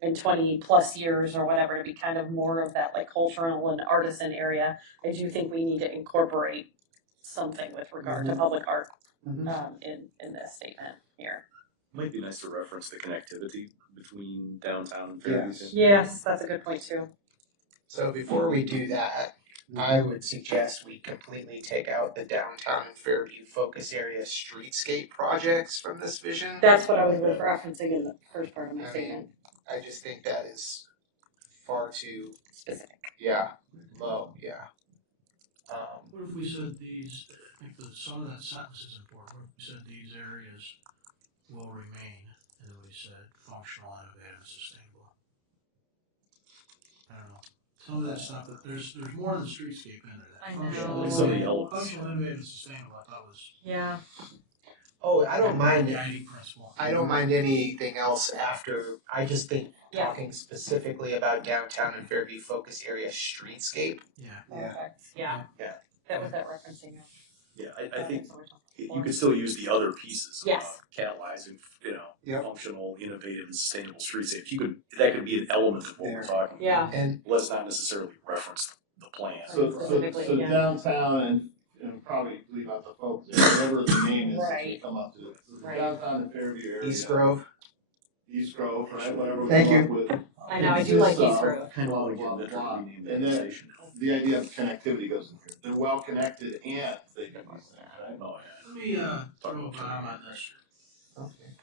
in 20 plus years or whatever, to be kind of more of that like cultural and artisan area, I do think we need to incorporate something with regard to public art in this statement here. Might be nice to reference the connectivity between downtown and Fairview. Yes, that's a good point too. So before we do that, I would suggest we completely take out the downtown and Fairview focus area streetscape projects from this vision. That's what I was referencing in the first part of my statement. I just think that is far too specific. Yeah, low, yeah. What if we said these, I think that some of that sentence is important, what if we said these areas will remain, and then we said functional, innovative, and sustainable? I don't know, some of that stuff, that there's more than the streetscape in there. I Functional, know. Some of the elements. Functional, innovative, and sustainable, I thought was. Yeah. Oh, I don't mind it. Guiding principle. I don't mind anything else after, I just think talking specifically about downtown and Fairview focus area streetscape. Yeah. Perfect. Yeah. Yeah. That was that referencing. Yeah, I think you could still use the other pieces Yes. of catalyzing, Yep. functional, innovative, and sustainable street safety. That could be an element of what we're talking about. Yeah. And Let's not necessarily reference the plan. So Specifically, yeah. downtown and probably leave out the folks, whatever the name is, as they Right. come up to it. So the Right. downtown and Fairview area. East Grove. East Grove, right, whatever we Thank come you. up with. I know, I do like East Grove. Blah, blah, blah, blah. And then the idea of connectivity goes in here. They're well connected and they can be things, right? Oh, Let me throw a bomb on this. Okay.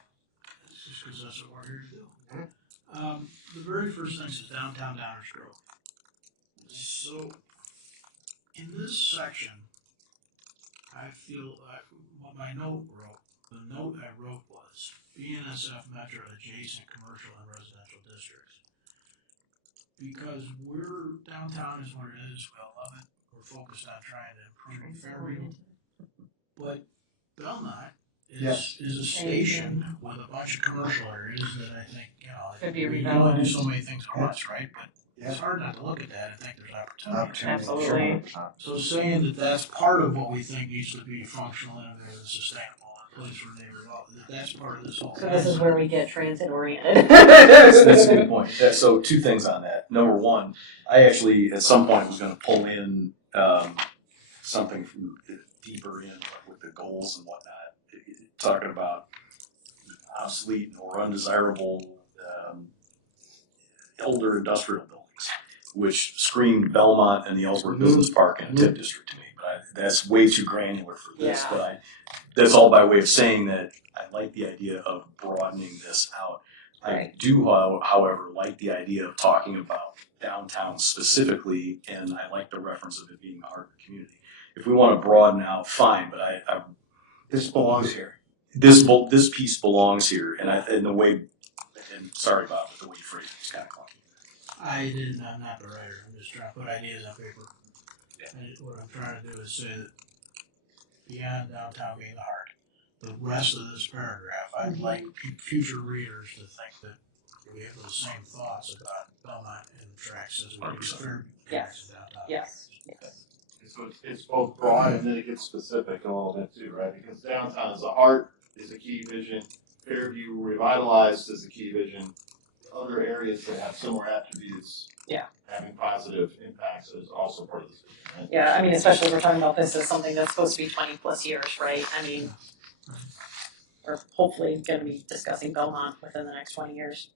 Just because that's what we're here to do. The very first thing is downtown Downers Grove. So, in this section, I feel like what my note wrote, the note I wrote was BNSF Metro adjacent commercial and residential districts. Because downtown is what it is, we all love it, we're focused on trying to improve Fairview. But Belmont Yes. is a station with a bunch of commercial areas that I think, Could be you can only do redeveloped. so many things at once, right? But Yeah. it's hard not to look at that and think there's opportunity. Absolutely. So saying that that's part of what we think needs to be functional, innovative, and sustainable, and a place where they revolve, that's part of this whole So thing. this is where we get transit oriented. That's a good point. So 2 things on that. Number 1, I actually at some point was going to pull in something from deeper in with the goals and whatnot, talking about obsolete or undesirable elder industrial buildings, which screamed Belmont and the Ellsworth Business Park and TIP district to me. But that's way too granular for this. Yeah. But that's all by way of saying that I like the idea of broadening this out. I do, however, like the idea of talking about downtown specifically, and I like the reference of it being the heart of the community. If we want to broaden out, fine, but This belongs here. this piece belongs here, and the way, and sorry Bob, but the way you phrased it is kind of clunky. I'm not the writer, I'm just trying to put ideas on paper. And what I'm trying to do is say that beyond downtown being the heart, the rest of this paragraph, I'd like future readers to think that we have those same thoughts about Belmont and the tracks as we do Fairview tracks downtown. Yes. So it's both broad and then it gets specific a little bit too, right? Because downtown as a heart is a key vision. Fairview revitalized is a key vision. Other areas that have similar attributes, having positive impacts is also part of this vision, right? Yeah, I mean, especially if we're talking about this as something that's supposed to be 20+ years, right? I mean, we're hopefully gonna be discussing Belmont within the next 20 years.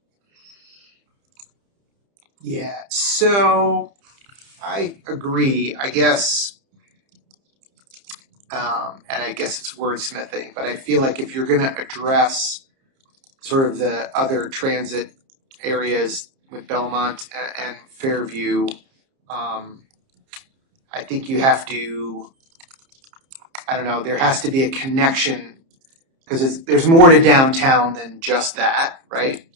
Yeah, so I agree, I guess, and I guess it's wordsmithing, but I feel like if you're gonna address sort of the other transit areas with Belmont and Fairview, I think you have to, I don't know, there has to be a connection, because there's more to downtown than just that, right?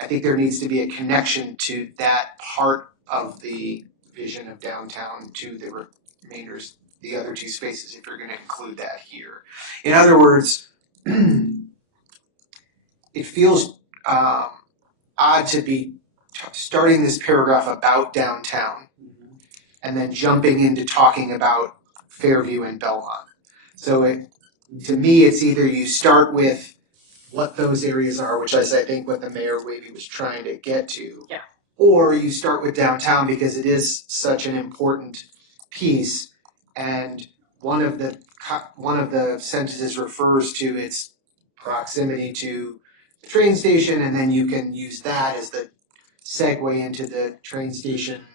I think there needs to be a connection to that part of the vision of downtown to the remainders, the other 2 spaces, if you're gonna include that here. In other words, it feels odd to be starting this paragraph about downtown and then jumping into talking about Fairview and Belmont. So to me, it's either you start with what those areas are, which is I think what the mayor maybe was trying to get to. Yeah. Or you start with downtown because it is such an important piece, and one of the sentences refers to its proximity to the train station, and then you can use that as the segue into the train station,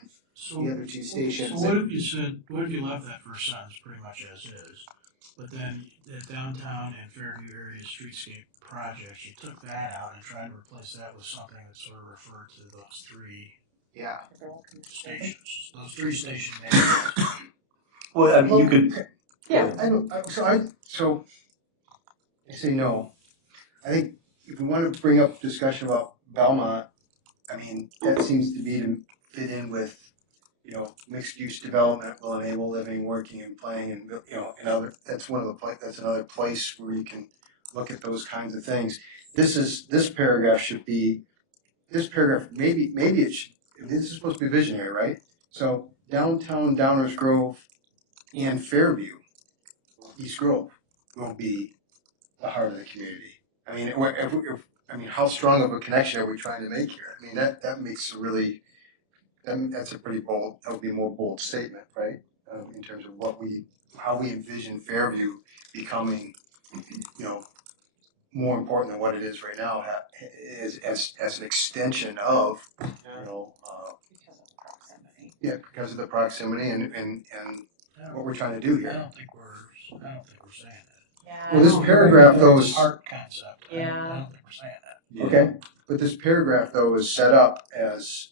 the other 2 stations. So what if you left that first sentence pretty much as is, but then the downtown and Fairview area streetscape projects, you took that out and tried to replace that with something that sort of referred to those 3 stations, those 3 station names. Well, I mean, you could. Yeah. So I say no. I think if we want to bring up discussion about Belmont, I mean, that seems to be to fit in with, mixed use development will enable living, working, and playing, and that's another place where you can look at those kinds of things. This paragraph maybe it should, this is supposed to be visionary, right? So downtown Downers Grove and Fairview, East Grove. will be the heart of the community. I mean, I mean, how strong of a connection are we trying to make here? I mean, that makes a really, that's a pretty bold, that would be a more bold statement, right? In terms of how we envision Fairview becoming, you know, more important than what it is right now, as an extension of, you know, because of the proximity and what we're trying to do I here. don't think we're saying that. Yeah. Well, this paragraph though is, Art concept. I Yeah. don't think we're saying that. okay, but this paragraph though is set up as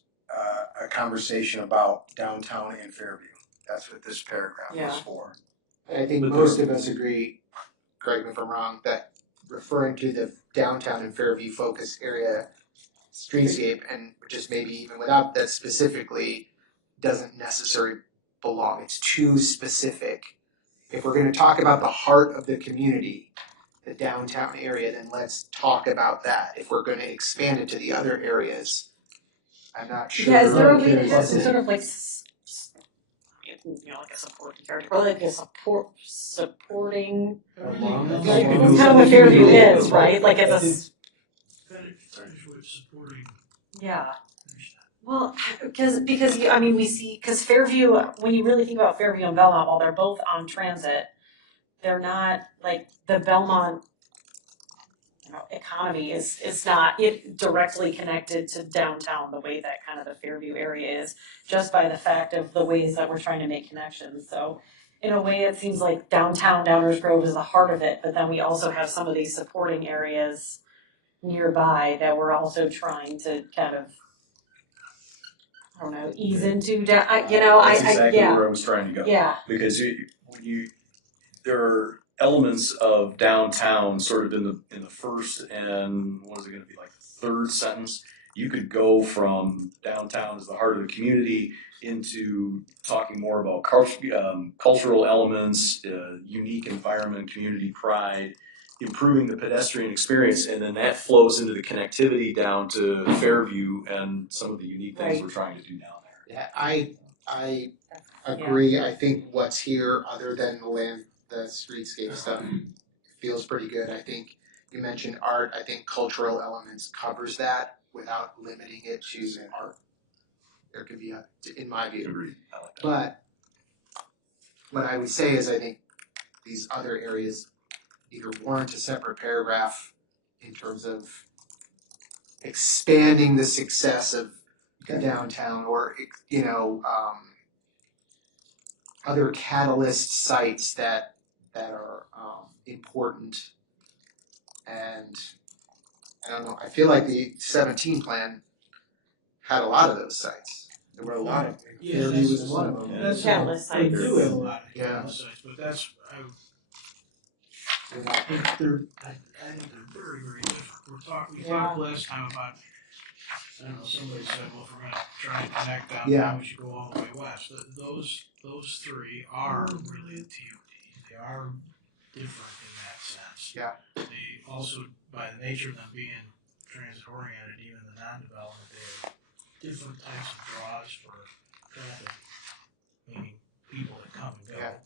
a conversation about downtown and Fairview. That's what this paragraph Yeah. is for. I think most of us agree, correct me if I'm wrong, that referring to the downtown and Fairview focus area streetscape, and just maybe even without that specifically, doesn't necessarily belong. It's too specific. If we're gonna talk about the heart of the community, the downtown area, then let's talk about that. If we're gonna expand it to the other areas, I'm not sure. Yeah, is there a way to because- have some sort of like, you know, like a supporting character, or like a supporting, Along. like, kind of what Fairview is, right? Like it's Fetish with supporting. yeah. Well, because you, I mean, we see, because Fairview, when you really think about Fairview and Belmont, while they're both on transit, they're not, like, the Belmont, you know, economy is not directly connected to downtown the way that kind of the Fairview area is, just by the fact of the ways that we're trying to make connections. So in a way, it seems like downtown Downers Grove is the heart of it, but then we also have some of these supporting areas nearby that we're also trying to kind of, I don't know, ease into. That's exactly where I was trying to go. Yeah. Because there are elements of downtown sort of in the first and what is it going to be, like third sentence. You could go from downtown as the heart of the community into talking more about cultural elements, unique environment, community pride, improving the pedestrian experience, and then that flows into the connectivity down to Fairview and some of the unique things Right. we're trying to do down there. Yeah, I agree. I think what's here, other than the streetscape stuff, feels pretty good. I think you mentioned art. I think cultural elements covers that without limiting it to art. There could be in my view. Agreed. I like that. But what I would say is I think these other areas either warrant a separate paragraph in terms of expanding the success of the downtown, or other catalyst sites that are important. And I don't know, I feel like the 17 plan had a lot of those sites. There were a lot of, Fairview was one of them. That's Catalyst they sites. do have a lot of Yeah. catalyst sites, but that's I think they're very, very different. We talked last time about, I don't know, somebody said, well, if we're gonna try and connect downtown, Yeah. we should go all the way west. Those three are really a TOD. They are different in that sense. Yeah. They also, by the nature of them being transit oriented, even the non-development, they have different types of draws for traffic, meaning people that come and go. Yeah.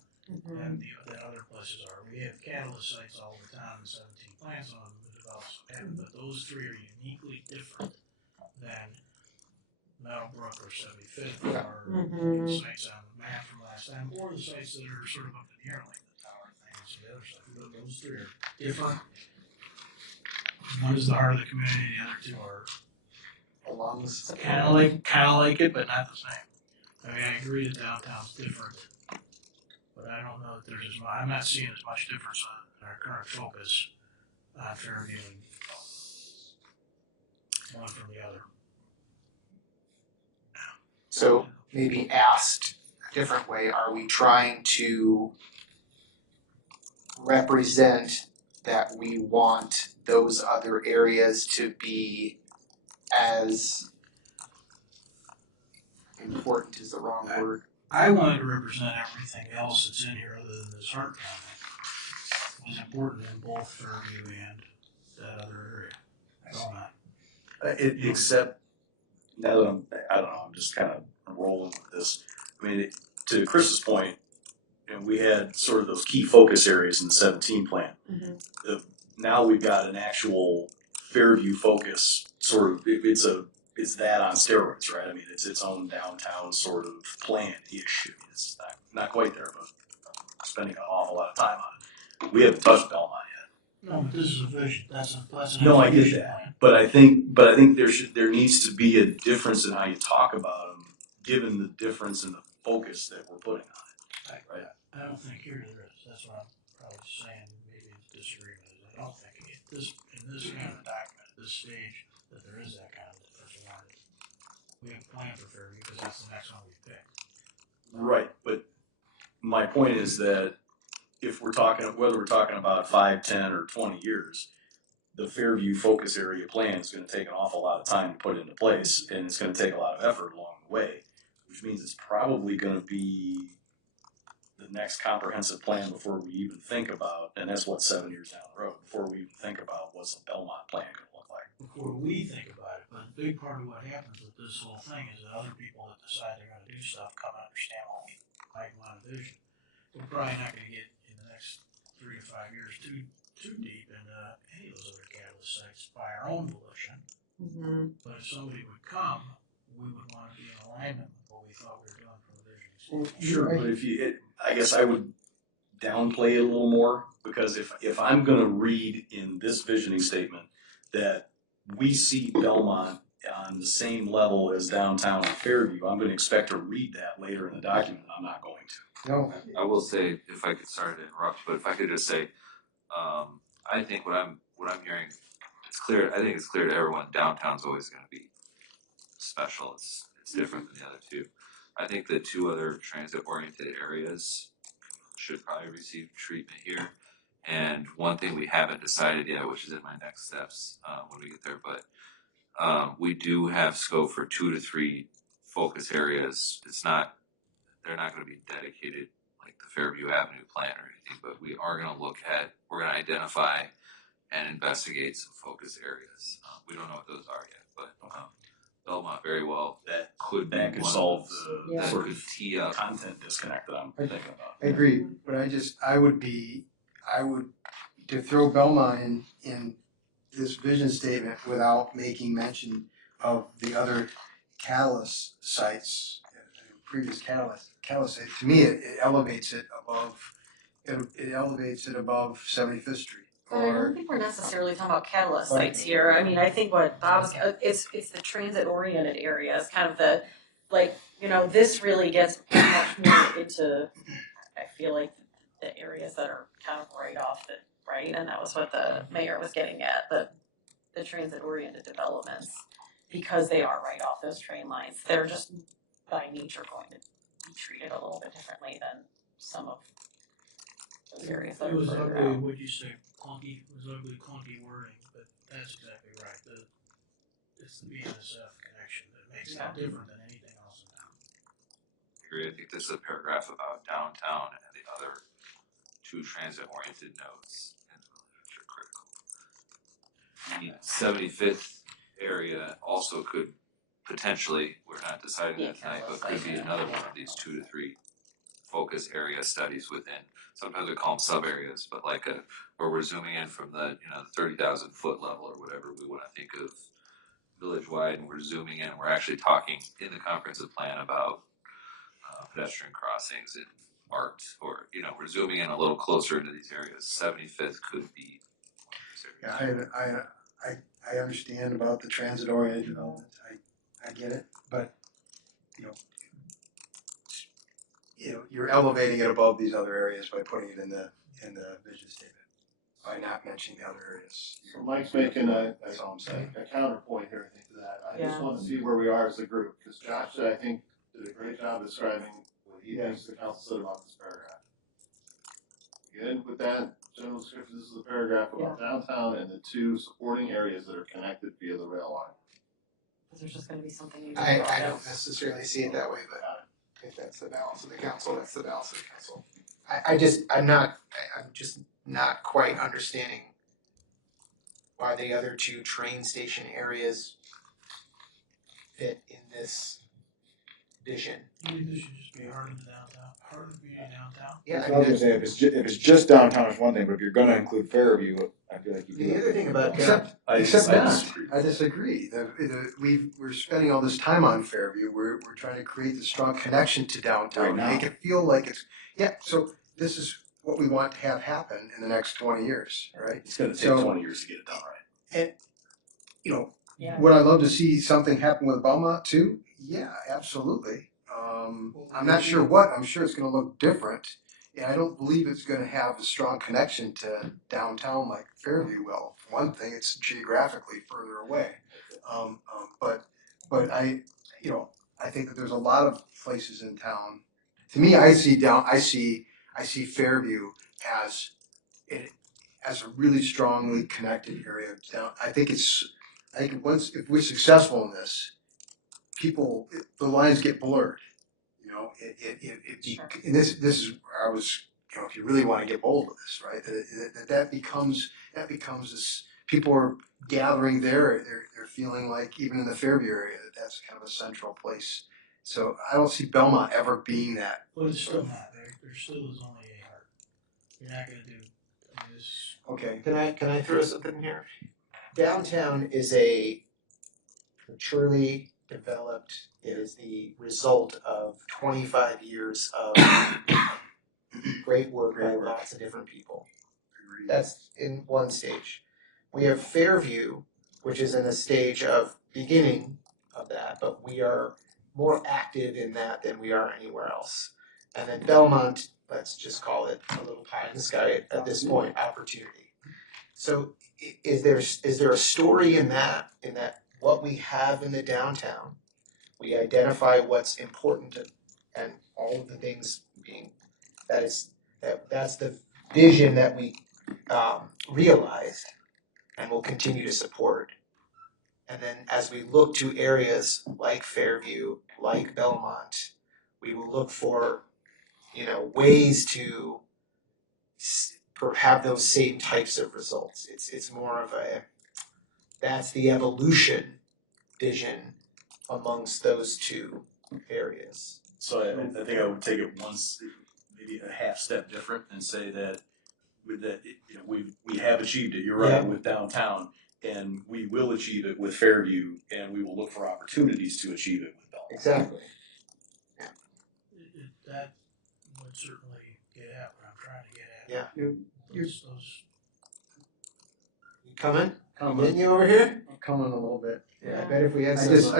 And the other places are. We have catalyst sites all over town, and 17 plants on them that develop, but those three are uniquely different than Meadowbrook or 75th or the sites on the map from last time, or the sites that are sort of up in the air, like the tower things and the other stuff. But those three are different. One is the heart of the community, the other two are kind of like it, but not the same. I mean, I agree that downtown's different, but I don't know that there's as much. I'm not seeing as much difference in our current focus on Fairview and one from the other. So maybe asked a different way, are we trying to represent that we want those other areas to be as important is the wrong word? I wanted to represent everything else that's in here other than this heart comment. It was important in both Fairview and that other area. Except now that I don't know, I'm just kind of rolling with this. I mean, to Chris's point, and we had sort of those key focus areas in the 17 plan. Now we've got an actual Fairview focus sort of, it's that on steroids, right? I mean, it's its own downtown sort of plan issue. It's not quite there, but I'm spending an awful lot of time on it. We haven't touched Belmont yet. No, but this is a vision, that's an No, I get execution that, plan. but I think there needs to be a difference in how you talk about them, given the difference in the focus that we're putting on it, right? I don't think here there is, that's what I'm probably saying, maybe it's disagreement, is I don't think in this kind of a document, at this stage, that there is that kind of difference. We have a plan for Fairview, because that's the next one we picked. Right, but my point is that if we're talking, whether we're talking about 5, 10, or 20 years, the Fairview focus area plan is gonna take an awful lot of time to put into place, and it's gonna take a lot of effort along the way, which means it's probably gonna be the next comprehensive plan before we even think about, and that's what, 7 years down the road, before we even think about what's the Belmont plan gonna look like. Before we think about it, but a big part of what happens with this whole thing is that other people that decide they're gonna do stuff come and understand what we might want to envision. We're probably not gonna get in the next 3 to 5 years too deep into any of those other catalyst sites by our own volition. But if somebody would come, we would want to be in alignment with what we thought we were doing from a visioning standpoint. Sure, but I guess I would downplay it a little more, because if I'm gonna read in this visioning statement that we see Belmont on the same level as downtown and Fairview, I'm gonna expect to read that later in the document, I'm not going to. No. I will say, if I could, sorry to interrupt, but if I could just say, I think what I'm hearing, it's clear, I think it's clear to everyone, downtown's always gonna be special, it's different than the other two. I think the two other transit-oriented areas should probably receive treatment here. And one thing we haven't decided yet, which is in my next steps, when we get there, but we do have scope for 2 to 3 focus areas. They're not gonna be dedicated like the Fairview Avenue plan or anything, but we are gonna we're gonna identify and investigate some focus areas. We don't know what those are yet, but Belmont very well, that could solve that sort could of tee up content disconnect that I'm thinking about. I agree, but I would, to throw Belmont in this vision statement without making mention of the other catalyst sites, previous catalyst sites, to me, it elevates it above, it elevates it above 75th Street. But I don't think we're necessarily talking about catalyst sites here. I mean, I think what Bob's, it's the transit oriented areas, kind of the, like, you know, this really gets much more into, I feel like, the areas that are kind of right off the, right? And that was what the mayor was getting at, the transit oriented developments, because they are right off those train lines. They're just by nature going to be treated a little bit differently than some of those areas that It are was further ugly, out. what'd you say, clunky, it was ugly, clunky wording, but that's exactly right. It's the BNSF connection that makes it different than anything else in town. I think this is a paragraph about downtown and the other 2 transit-oriented nodes in the village which are critical. The 75th area also could potentially, we're not deciding that tonight, but could be another one of these 2 to 3 focus area studies within. Sometimes we call them sub-areas, but like where we're zooming in from the 30,000 foot level or whatever we want to think of village-wide, and we're zooming in, we're actually talking in the comprehensive plan about pedestrian crossings and marked, or we're zooming in a little closer into these areas. 75th could be one of these areas. Yeah, I understand about the transit oriented development, I get it, but you're elevating it above these other areas by putting it in the vision statement, by not mentioning the other areas. So Mike's making That's all I'm saying. a counterpoint here, I think, to that. I just Yeah. want to see where we are as a group, because Josh, I think, did a great job describing what he thinks the council said about this paragraph. Good with that general description, this is a paragraph about downtown and the 2 supporting areas that are connected via the rail line. Because there's just gonna be something you I don't necessarily see it that way, but if that's the balance of the council, that's the balance of the council. I'm just not quite understanding why the other 2 train station areas fit in this vision. You think this should just be heart of the downtown, heart of the community downtown? Yeah, I was gonna say, if it's just downtown, it's one thing, but if you're gonna include Fairview, I feel like you do. The other thing about Except I not. I disagree. We're spending all this time on Fairview. We're trying to create the strong connection to downtown, Right now. make it feel like it's, so this is what we want to have happen in the next 20 years, right? It's gonna take So- 20 years to get it done right. And, you know, Yeah. would I love to see something happen with Belmont too? Yeah, absolutely. I'm not sure what, I'm sure it's gonna look different. And I don't believe it's gonna have a strong connection to downtown like Fairview will. For one thing, it's geographically further away. But I think that there's a lot of places in town. To me, I see Fairview as a really strongly connected area down. I think if we're successful in this, the lines get blurred. You know, and this is where I was, if you really want to get bold with this, right? That becomes this, people are gathering there, they're feeling like, even in the Fairview area, that's kind of a central place. So I don't see Belmont ever being that. But it's still not, there still is only a heart. You're not gonna do, this. Okay. Can I throw something in here? Downtown is a maturely developed, it is the result of 25 years of great work by lots of different people. That's in one stage. We have Fairview, which is in a stage of beginning of that, but we are more active in that than we are anywhere else. And then Belmont, let's just call it a little pie in the sky at this point, opportunity. So is there a story in that what we have in the downtown, we identify what's important and all of the things being, that's the vision that we realized and will continue to support. And then as we look to areas like Fairview, like Belmont, we will look for, ways to have those same types of results. It's more of that's the evolution vision amongst those two areas. So I think I would take it maybe a half step different and say that we have achieved it, you're right, with downtown, and we will achieve it with Fairview, and we will look for opportunities to achieve it with Belmont. Exactly. That would certainly get at what I'm trying to get at. Yeah. You're You coming? You over here? I'm coming a little bit. Yeah, I bet if we had I some just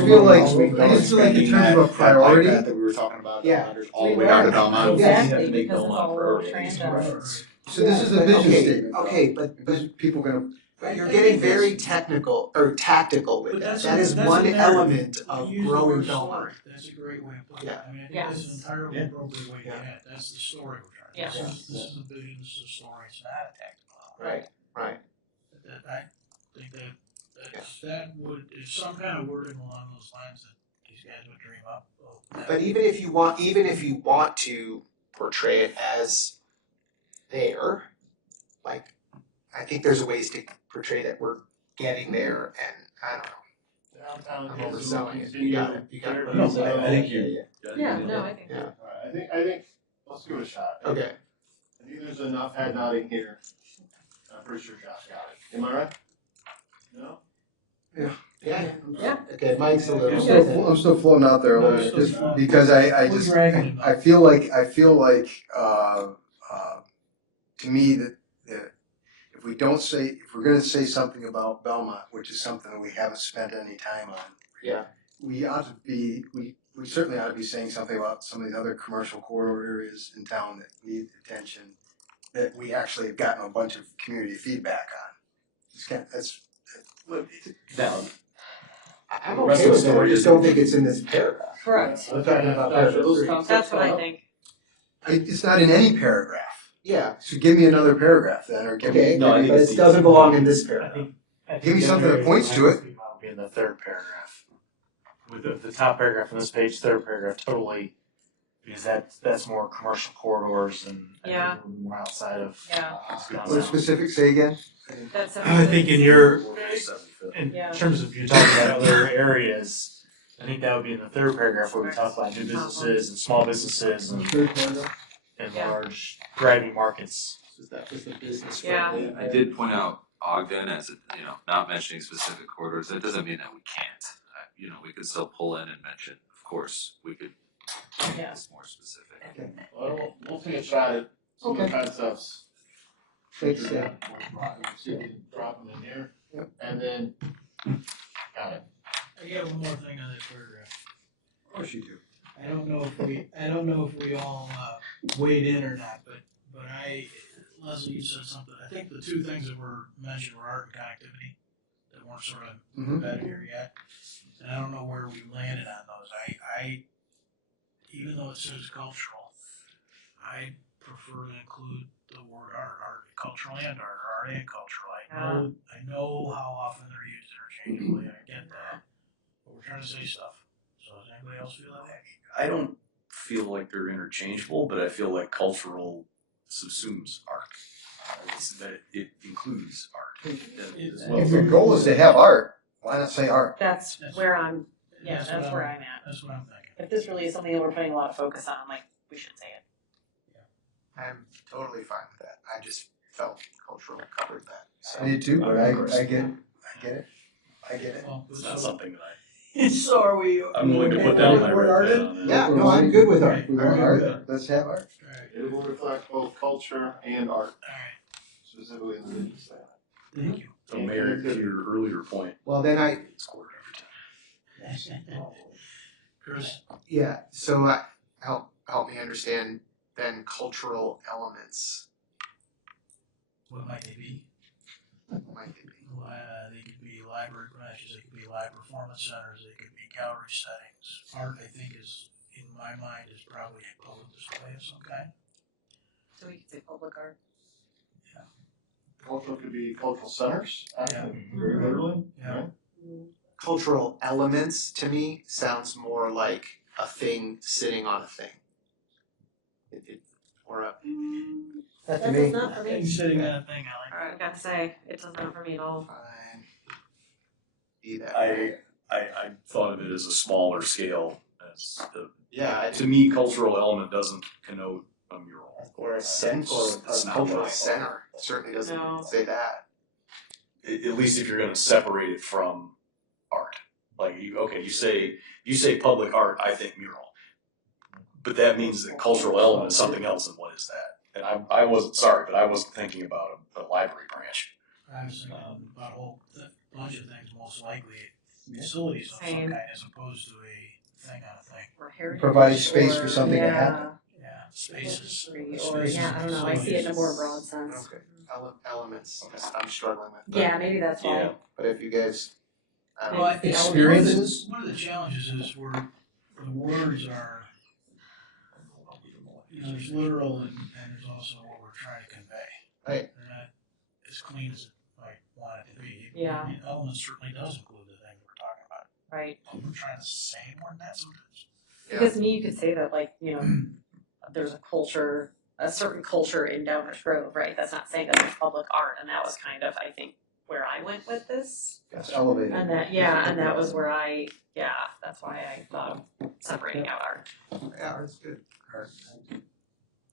feel like in terms of a priority. That we were talking about, Yeah. all the way down to Belmont. Exactly, because it's all transit. So this is a vision statement. Okay, but People gonna. you're getting very technical or tactical with But that. that's That is that's one a narrative. element of You use the growing word Belmont. story. That's a great way of putting it. Yeah. I mean, I think Yes. that's an entirely Yeah. appropriate way to get at. That's the story we're trying to. Yeah. This is a vision. This is a story. It's not a tactical. Right. I think that would, is some kind of wording along those lines that these guys would dream up of. But even if you want to portray it as there, like, I think there's ways to portray that we're getting there, and I don't know. Downtown I'm is overselling it. You got it. No, I think you. Yeah, no, I think. Yeah. I think, let's give it a shot. Okay. I think there's enough head nodding here. I'm pretty sure Josh got it. Am I right? No? Yeah. Yeah. Okay, Mike's a little. I'm still floating out there a little bit, just because I feel like, to me that if we're gonna say something about Belmont, which is something that we haven't spent any time on. Yeah. We certainly ought to be saying something about some of the other commercial corridor areas in town that need attention, that we actually have gotten a bunch of community feedback on. Now, I'm okay with that, I just don't think it's in this paragraph. Correct. We're talking about paragraph. That's what I think. It's not in any paragraph. Yeah. So give me another paragraph then, or give me. Okay, but it doesn't belong in this paragraph. Give me something that points to it. Be in the third paragraph. With the top paragraph on this page, third paragraph totally, because that's more commercial corridors and Yeah. a little more outside of. What specific, say again? That's I think in your, Yeah. in terms of you talking about other areas, I think that would be in the third paragraph where we talk about new businesses and small businesses and large thriving markets. So that was the business Yeah. friendly. I did point out Ogden as, not mentioning specific corridors, that doesn't mean that we can't. We could still pull in and mention, of course, we could make this more specific. Well, we'll take a shot at some of the concepts. Thanks, See Sam. if we can drop them in here. Yep. And then, got it. I got one more thing on that paragraph. Of course you do. I don't know if we all weighed in or not, but Leslie, you said something. I think the two things that were mentioned were art and connectivity that weren't sort of embedded here yet. And I don't know where we landed on those. I even though it says cultural, I prefer to include the word art, cultural and art and cultural. I know how often they're used interchangeably. I get that, but we're trying to say stuff. So does anybody else feel that way? I don't feel like they're interchangeable, but I feel like cultural subsumes art. That it includes art. as well. If your goal is to have art, why not say art? That's where I'm, yeah, That's that's what where I'm- I'm at. That's what I'm thinking. If this really is something that we're putting a lot of focus on, like, we should say it. I'm totally fine with that. I just felt cultural covered that. So I do too, but I get it. Well, It's not something that So are we? I'm willing to put down my red pen on it. Yeah, no, I'm good with art. We want Alright. art, let's have art. It will reflect both culture and art, Alright, specifically in the business side. thank you. So Mayor, to your earlier point, Well, then it's quarter every time. Chris? yeah, so help me understand then cultural elements. What might they be? What might they be? They could be library branches, they could be live performance centers, they could be gallery settings. Art, I think, is, in my mind, is probably a public display of some kind. So we could say public art. Cultural could be cultural centers, actually, Yeah. very literally, Yeah. right? Cultural elements to me sounds more like a thing sitting on a thing. Or a That to That me. does not for me. Thing sitting on a thing, I like. Alright, I gotta say, it does not for me at all. fine. Be that way. I thought of it as a smaller scale. As Yeah, to me, cultural element doesn't connote a mural. or a sense, or It's a not cultural right. center. It certainly doesn't No. say that. At least if you're going to separate it from art, like you say public art, I think mural, but that means that cultural element is something else. And what is that? And I wasn't sorry, but I wasn't thinking about a library branch. I was thinking about a whole bunch of things, most likely facilities of some Same. kind, as opposed to a thing on a thing. Or heritage. Providing space for or- something to yeah, happen. Yeah, spaces. Or, Spaces yeah, I and don't know, I see it in a more facilities. broad sense. Okay. Elements, I'm struggling with. Yeah, maybe that's why. Yeah. But if you guys, I don't Well, know. I think Experiences? one of the challenges is where the words are, there's literal and there's also what we're trying to convey. Right. They're not as clean as it might want it to be. Yeah. I mean, elements certainly does include the things we're talking about. Right. But we're trying to say more than that sometimes. Because to me, you could say that, like, there's a culture, a certain culture in Downers Grove, right? That's not saying that there's public art, and that was kind of, I think, where I went with this. That's elevated. And that, was where that's why I thought of separating out art. Yeah, art's good. Art.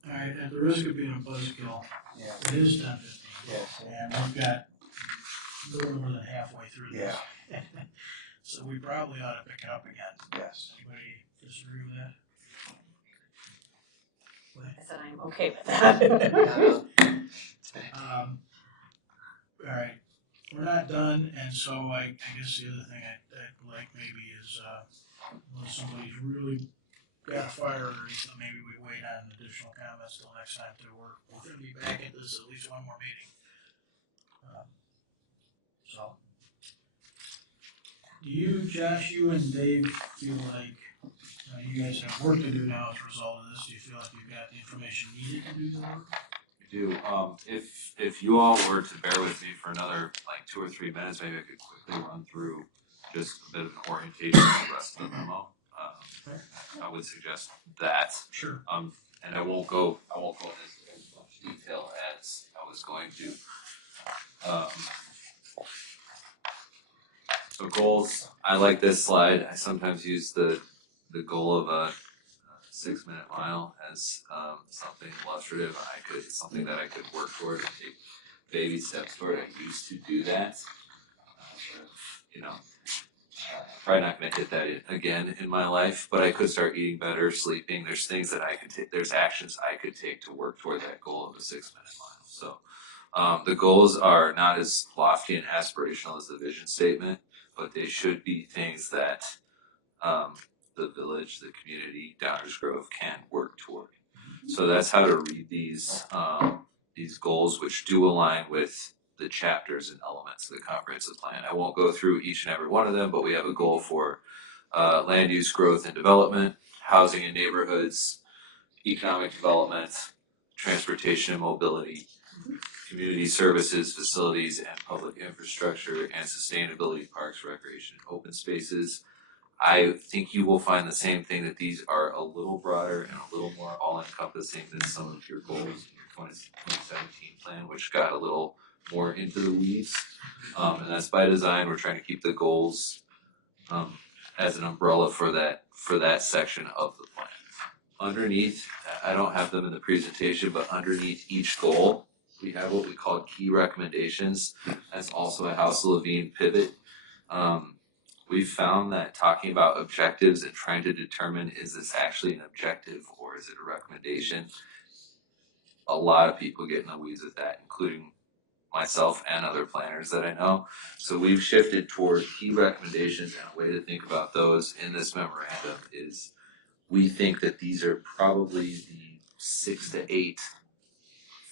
All right, at the risk of being a buzzkill, Yeah. it is 10:15. Yes. And we've got a little more than halfway through this. So we probably ought to pick it up again. Yes. Anybody disagree with that? I said I'm okay with that. All right, we're not done, and so I guess the other thing I'd like maybe is, unless somebody's really got a fire underneath them, maybe we wait on additional comments till next time too. We're gonna be back at this at least one more meeting. So. Do you, Josh, you and Dave feel like, you guys have work to do now as a result of this? Do you feel like you've got the information needed to do the work? We do. If you all were to bear with me for another 2 or 3 minutes, maybe I could quickly run through just a bit of an orientation of the rest of the memo. I would suggest that. Sure. And I won't go into as much detail as I was going to. So goals, I like this slide. I sometimes use the goal of a 6-minute mile as something illustrative. Something that I could work toward and take baby steps toward. I used to do that. Probably not going to hit that again in my life, but I could start eating better, sleeping. There's things that I could take. There's actions I could take to work toward that goal of a 6-minute mile. So the goals are not as lofty and aspirational as the vision statement, but they should be things that the village, the community, Downers Grove can work toward. So that's how to read these goals, which do align with the chapters and elements of the comprehensive plan. I won't go through each and every one of them, but we have a goal for land use growth and development, housing and neighborhoods, economic development, transportation and mobility, community services, facilities and public infrastructure, and sustainability, parks, recreation, and open spaces. I think you will find the same thing, that these are a little broader and a little more all-encompassing than some of your goals in your 2017 plan, which got a little more into the weeds. And that's by design. We're trying to keep the goals as an umbrella for that section of the plan. Underneath, I don't have them in the presentation, but underneath each goal, we have what we call key recommendations. That's also a House of Levine pivot. We've found that talking about objectives and trying to determine, is this actually an objective or is it a recommendation? A lot of people get in the weeds with that, including myself and other planners that I know. So we've shifted toward key recommendations, and a way to think about those in this memorandum is we think that these are probably the 6 to 8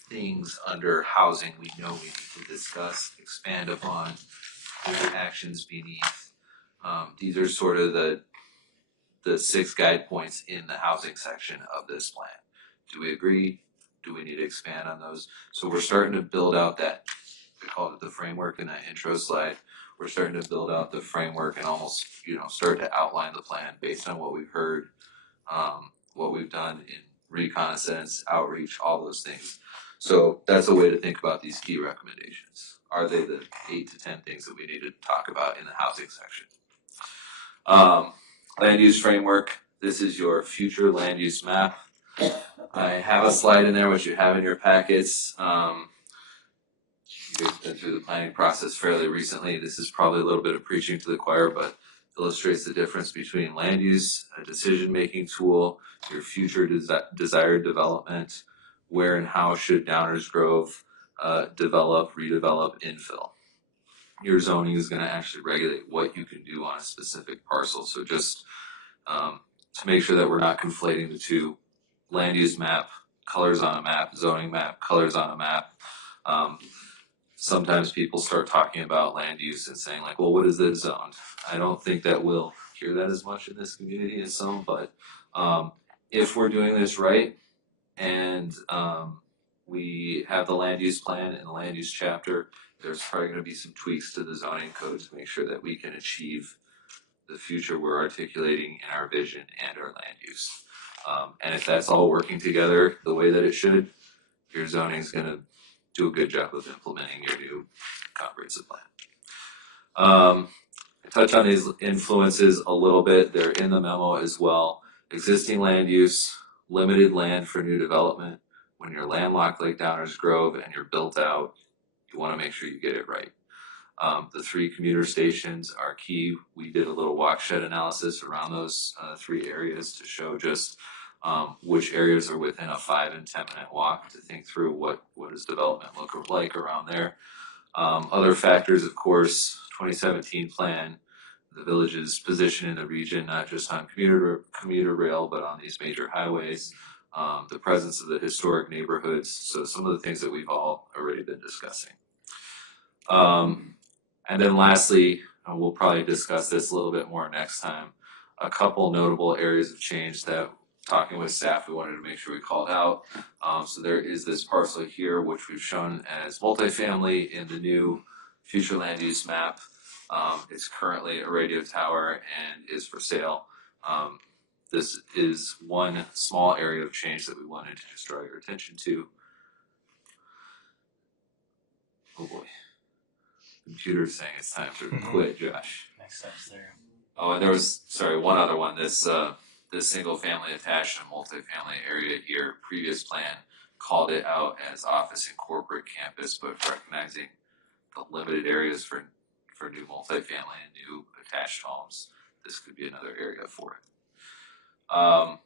things under housing we know we need to discuss, expand upon, the actions beneath. These are sort of the 6 guide points in the housing section of this plan. Do we agree? Do we need to expand on those? So we're starting to build out that, we called it the framework in that intro slide. We're starting to build out the framework and almost, start to outline the plan based on what we've heard, what we've done in reconnaissance, outreach, all those things. So that's a way to think about these key recommendations. Are they the 8 to 10 things that we need to talk about in the housing section? Land use framework. This is your future land use map. I have a slide in there which you have in your packets. You guys have been through the planning process fairly recently. This is probably a little bit of preaching to the choir, but illustrates the difference between land use, a decision-making tool, your future desired development, where and how should Downers Grove develop, redevelop, infill. Your zoning is going to actually regulate what you can do on a specific parcel. So just to make sure that we're not conflating the two, land use map, colors on a map, zoning map, colors on a map. Sometimes people start talking about land use and saying like, well, what is it zoned? I don't think that we'll hear that as much in this community as some, but if we're doing this right and we have the land use plan and the land use chapter, there's probably going to be some tweaks to the zoning code to make sure that we can achieve the future we're articulating in our vision and our land use. And if that's all working together the way that it should, your zoning is going to do a good job of implementing your new comprehensive plan. I touch on these influences a little bit. They're in the memo as well. Existing land use, limited land for new development. When you're landlocked like Downers Grove and you're built out, you want to make sure you get it right. The 3 commuter stations are key. We did a little watershed analysis around those 3 areas to show just which areas are within a 5 and 10 minute walk, to think through what does development look like around there. Other factors, of course, 2017 plan, the village's position in the region, not just on commuter rail, but on these major highways, the presence of the historic neighborhoods. So some of the things that we've all already been discussing. And then lastly, and we'll probably discuss this a little bit more next time, a couple notable areas of change that, talking with staff, we wanted to make sure we called out. So there is this parcel here, which we've shown as multifamily in the new future land use map. It's currently a radio tower and is for sale. This is one small area of change that we wanted to just draw your attention to. Oh boy. Computer's saying it's time to quit, Josh. next steps there. Oh, and there was, sorry, one other one, this single family attached and multifamily area here, previous plan called it out as office and corporate campus, but recognizing the limited areas for new multifamily and new attached homes, this could be another area for it.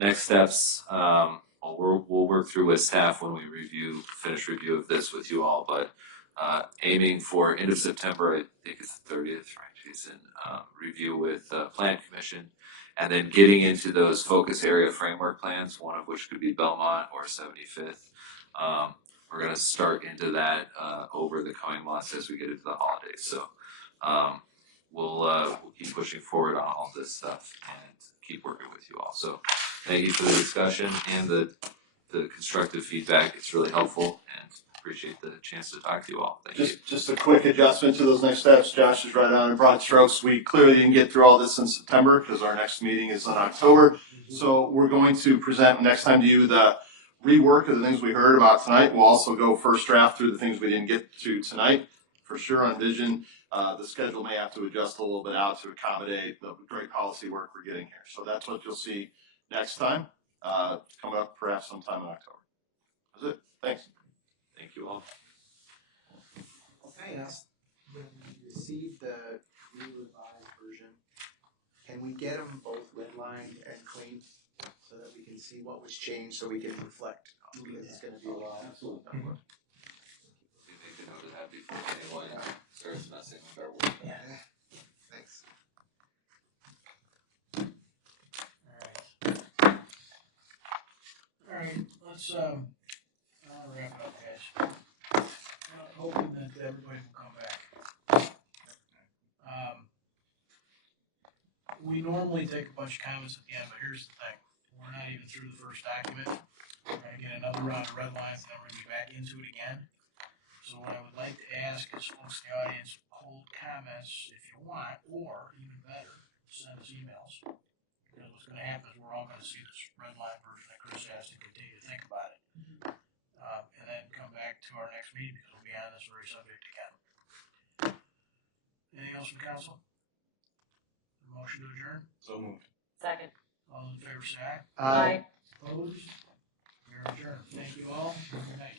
Next steps, we'll work through with staff when we finish review of this with you all, but aiming for end of September, I think it's the 30th, right, Jason? Review with Plan Commission, and then getting into those focus area framework plans, one of which could be Belmont or 75th. We're gonna start into that over the coming months as we get into the holidays. So we'll keep pushing forward on all this stuff and keep working with you all. So thank you for the discussion and the constructive feedback. It's really helpful, and appreciate the chance to talk to you all. Thank you. Just a quick adjustment to those next steps. Josh is right on in broad strokes. We clearly didn't get through all this in September because our next meeting is in October. So we're going to present next time to you the rework of the things we heard about tonight. We'll also go first draft through the things we didn't get to tonight. For sure on vision, the schedule may have to adjust a little bit out to accommodate the great policy work we're getting here. So that's what you'll see next time, coming up perhaps sometime in October. That's it. Thanks. Thank you all. Can I ask, when we receive the revised version, can we get them both redlined and cleaned so that we can see what was changed, so we can reflect? Because it's gonna be a while. Absolutely. We make a note of that before anyone starts messing with our work. Yeah. Thanks. All right, let's I'll wrap it up, guys. I'm hoping that everybody will come back. We normally take a bunch of comments at the end, but here's the thing. We're not even through the first document. We're gonna get another round of red lines, and then we're gonna be back into it again. So what I would like to ask is folks in the audience, hold comments if you want, or even better, send us emails. Because what's gonna happen is we're all gonna see this red line version that Chris has to continue to think about it. And then come back to our next meeting because we'll be on this very subject again. Anything else from council? Motion to adjourn? So moved. Second. All those in favor say aye. Aye. Opposed? We are adjourned. Thank you all. Good night.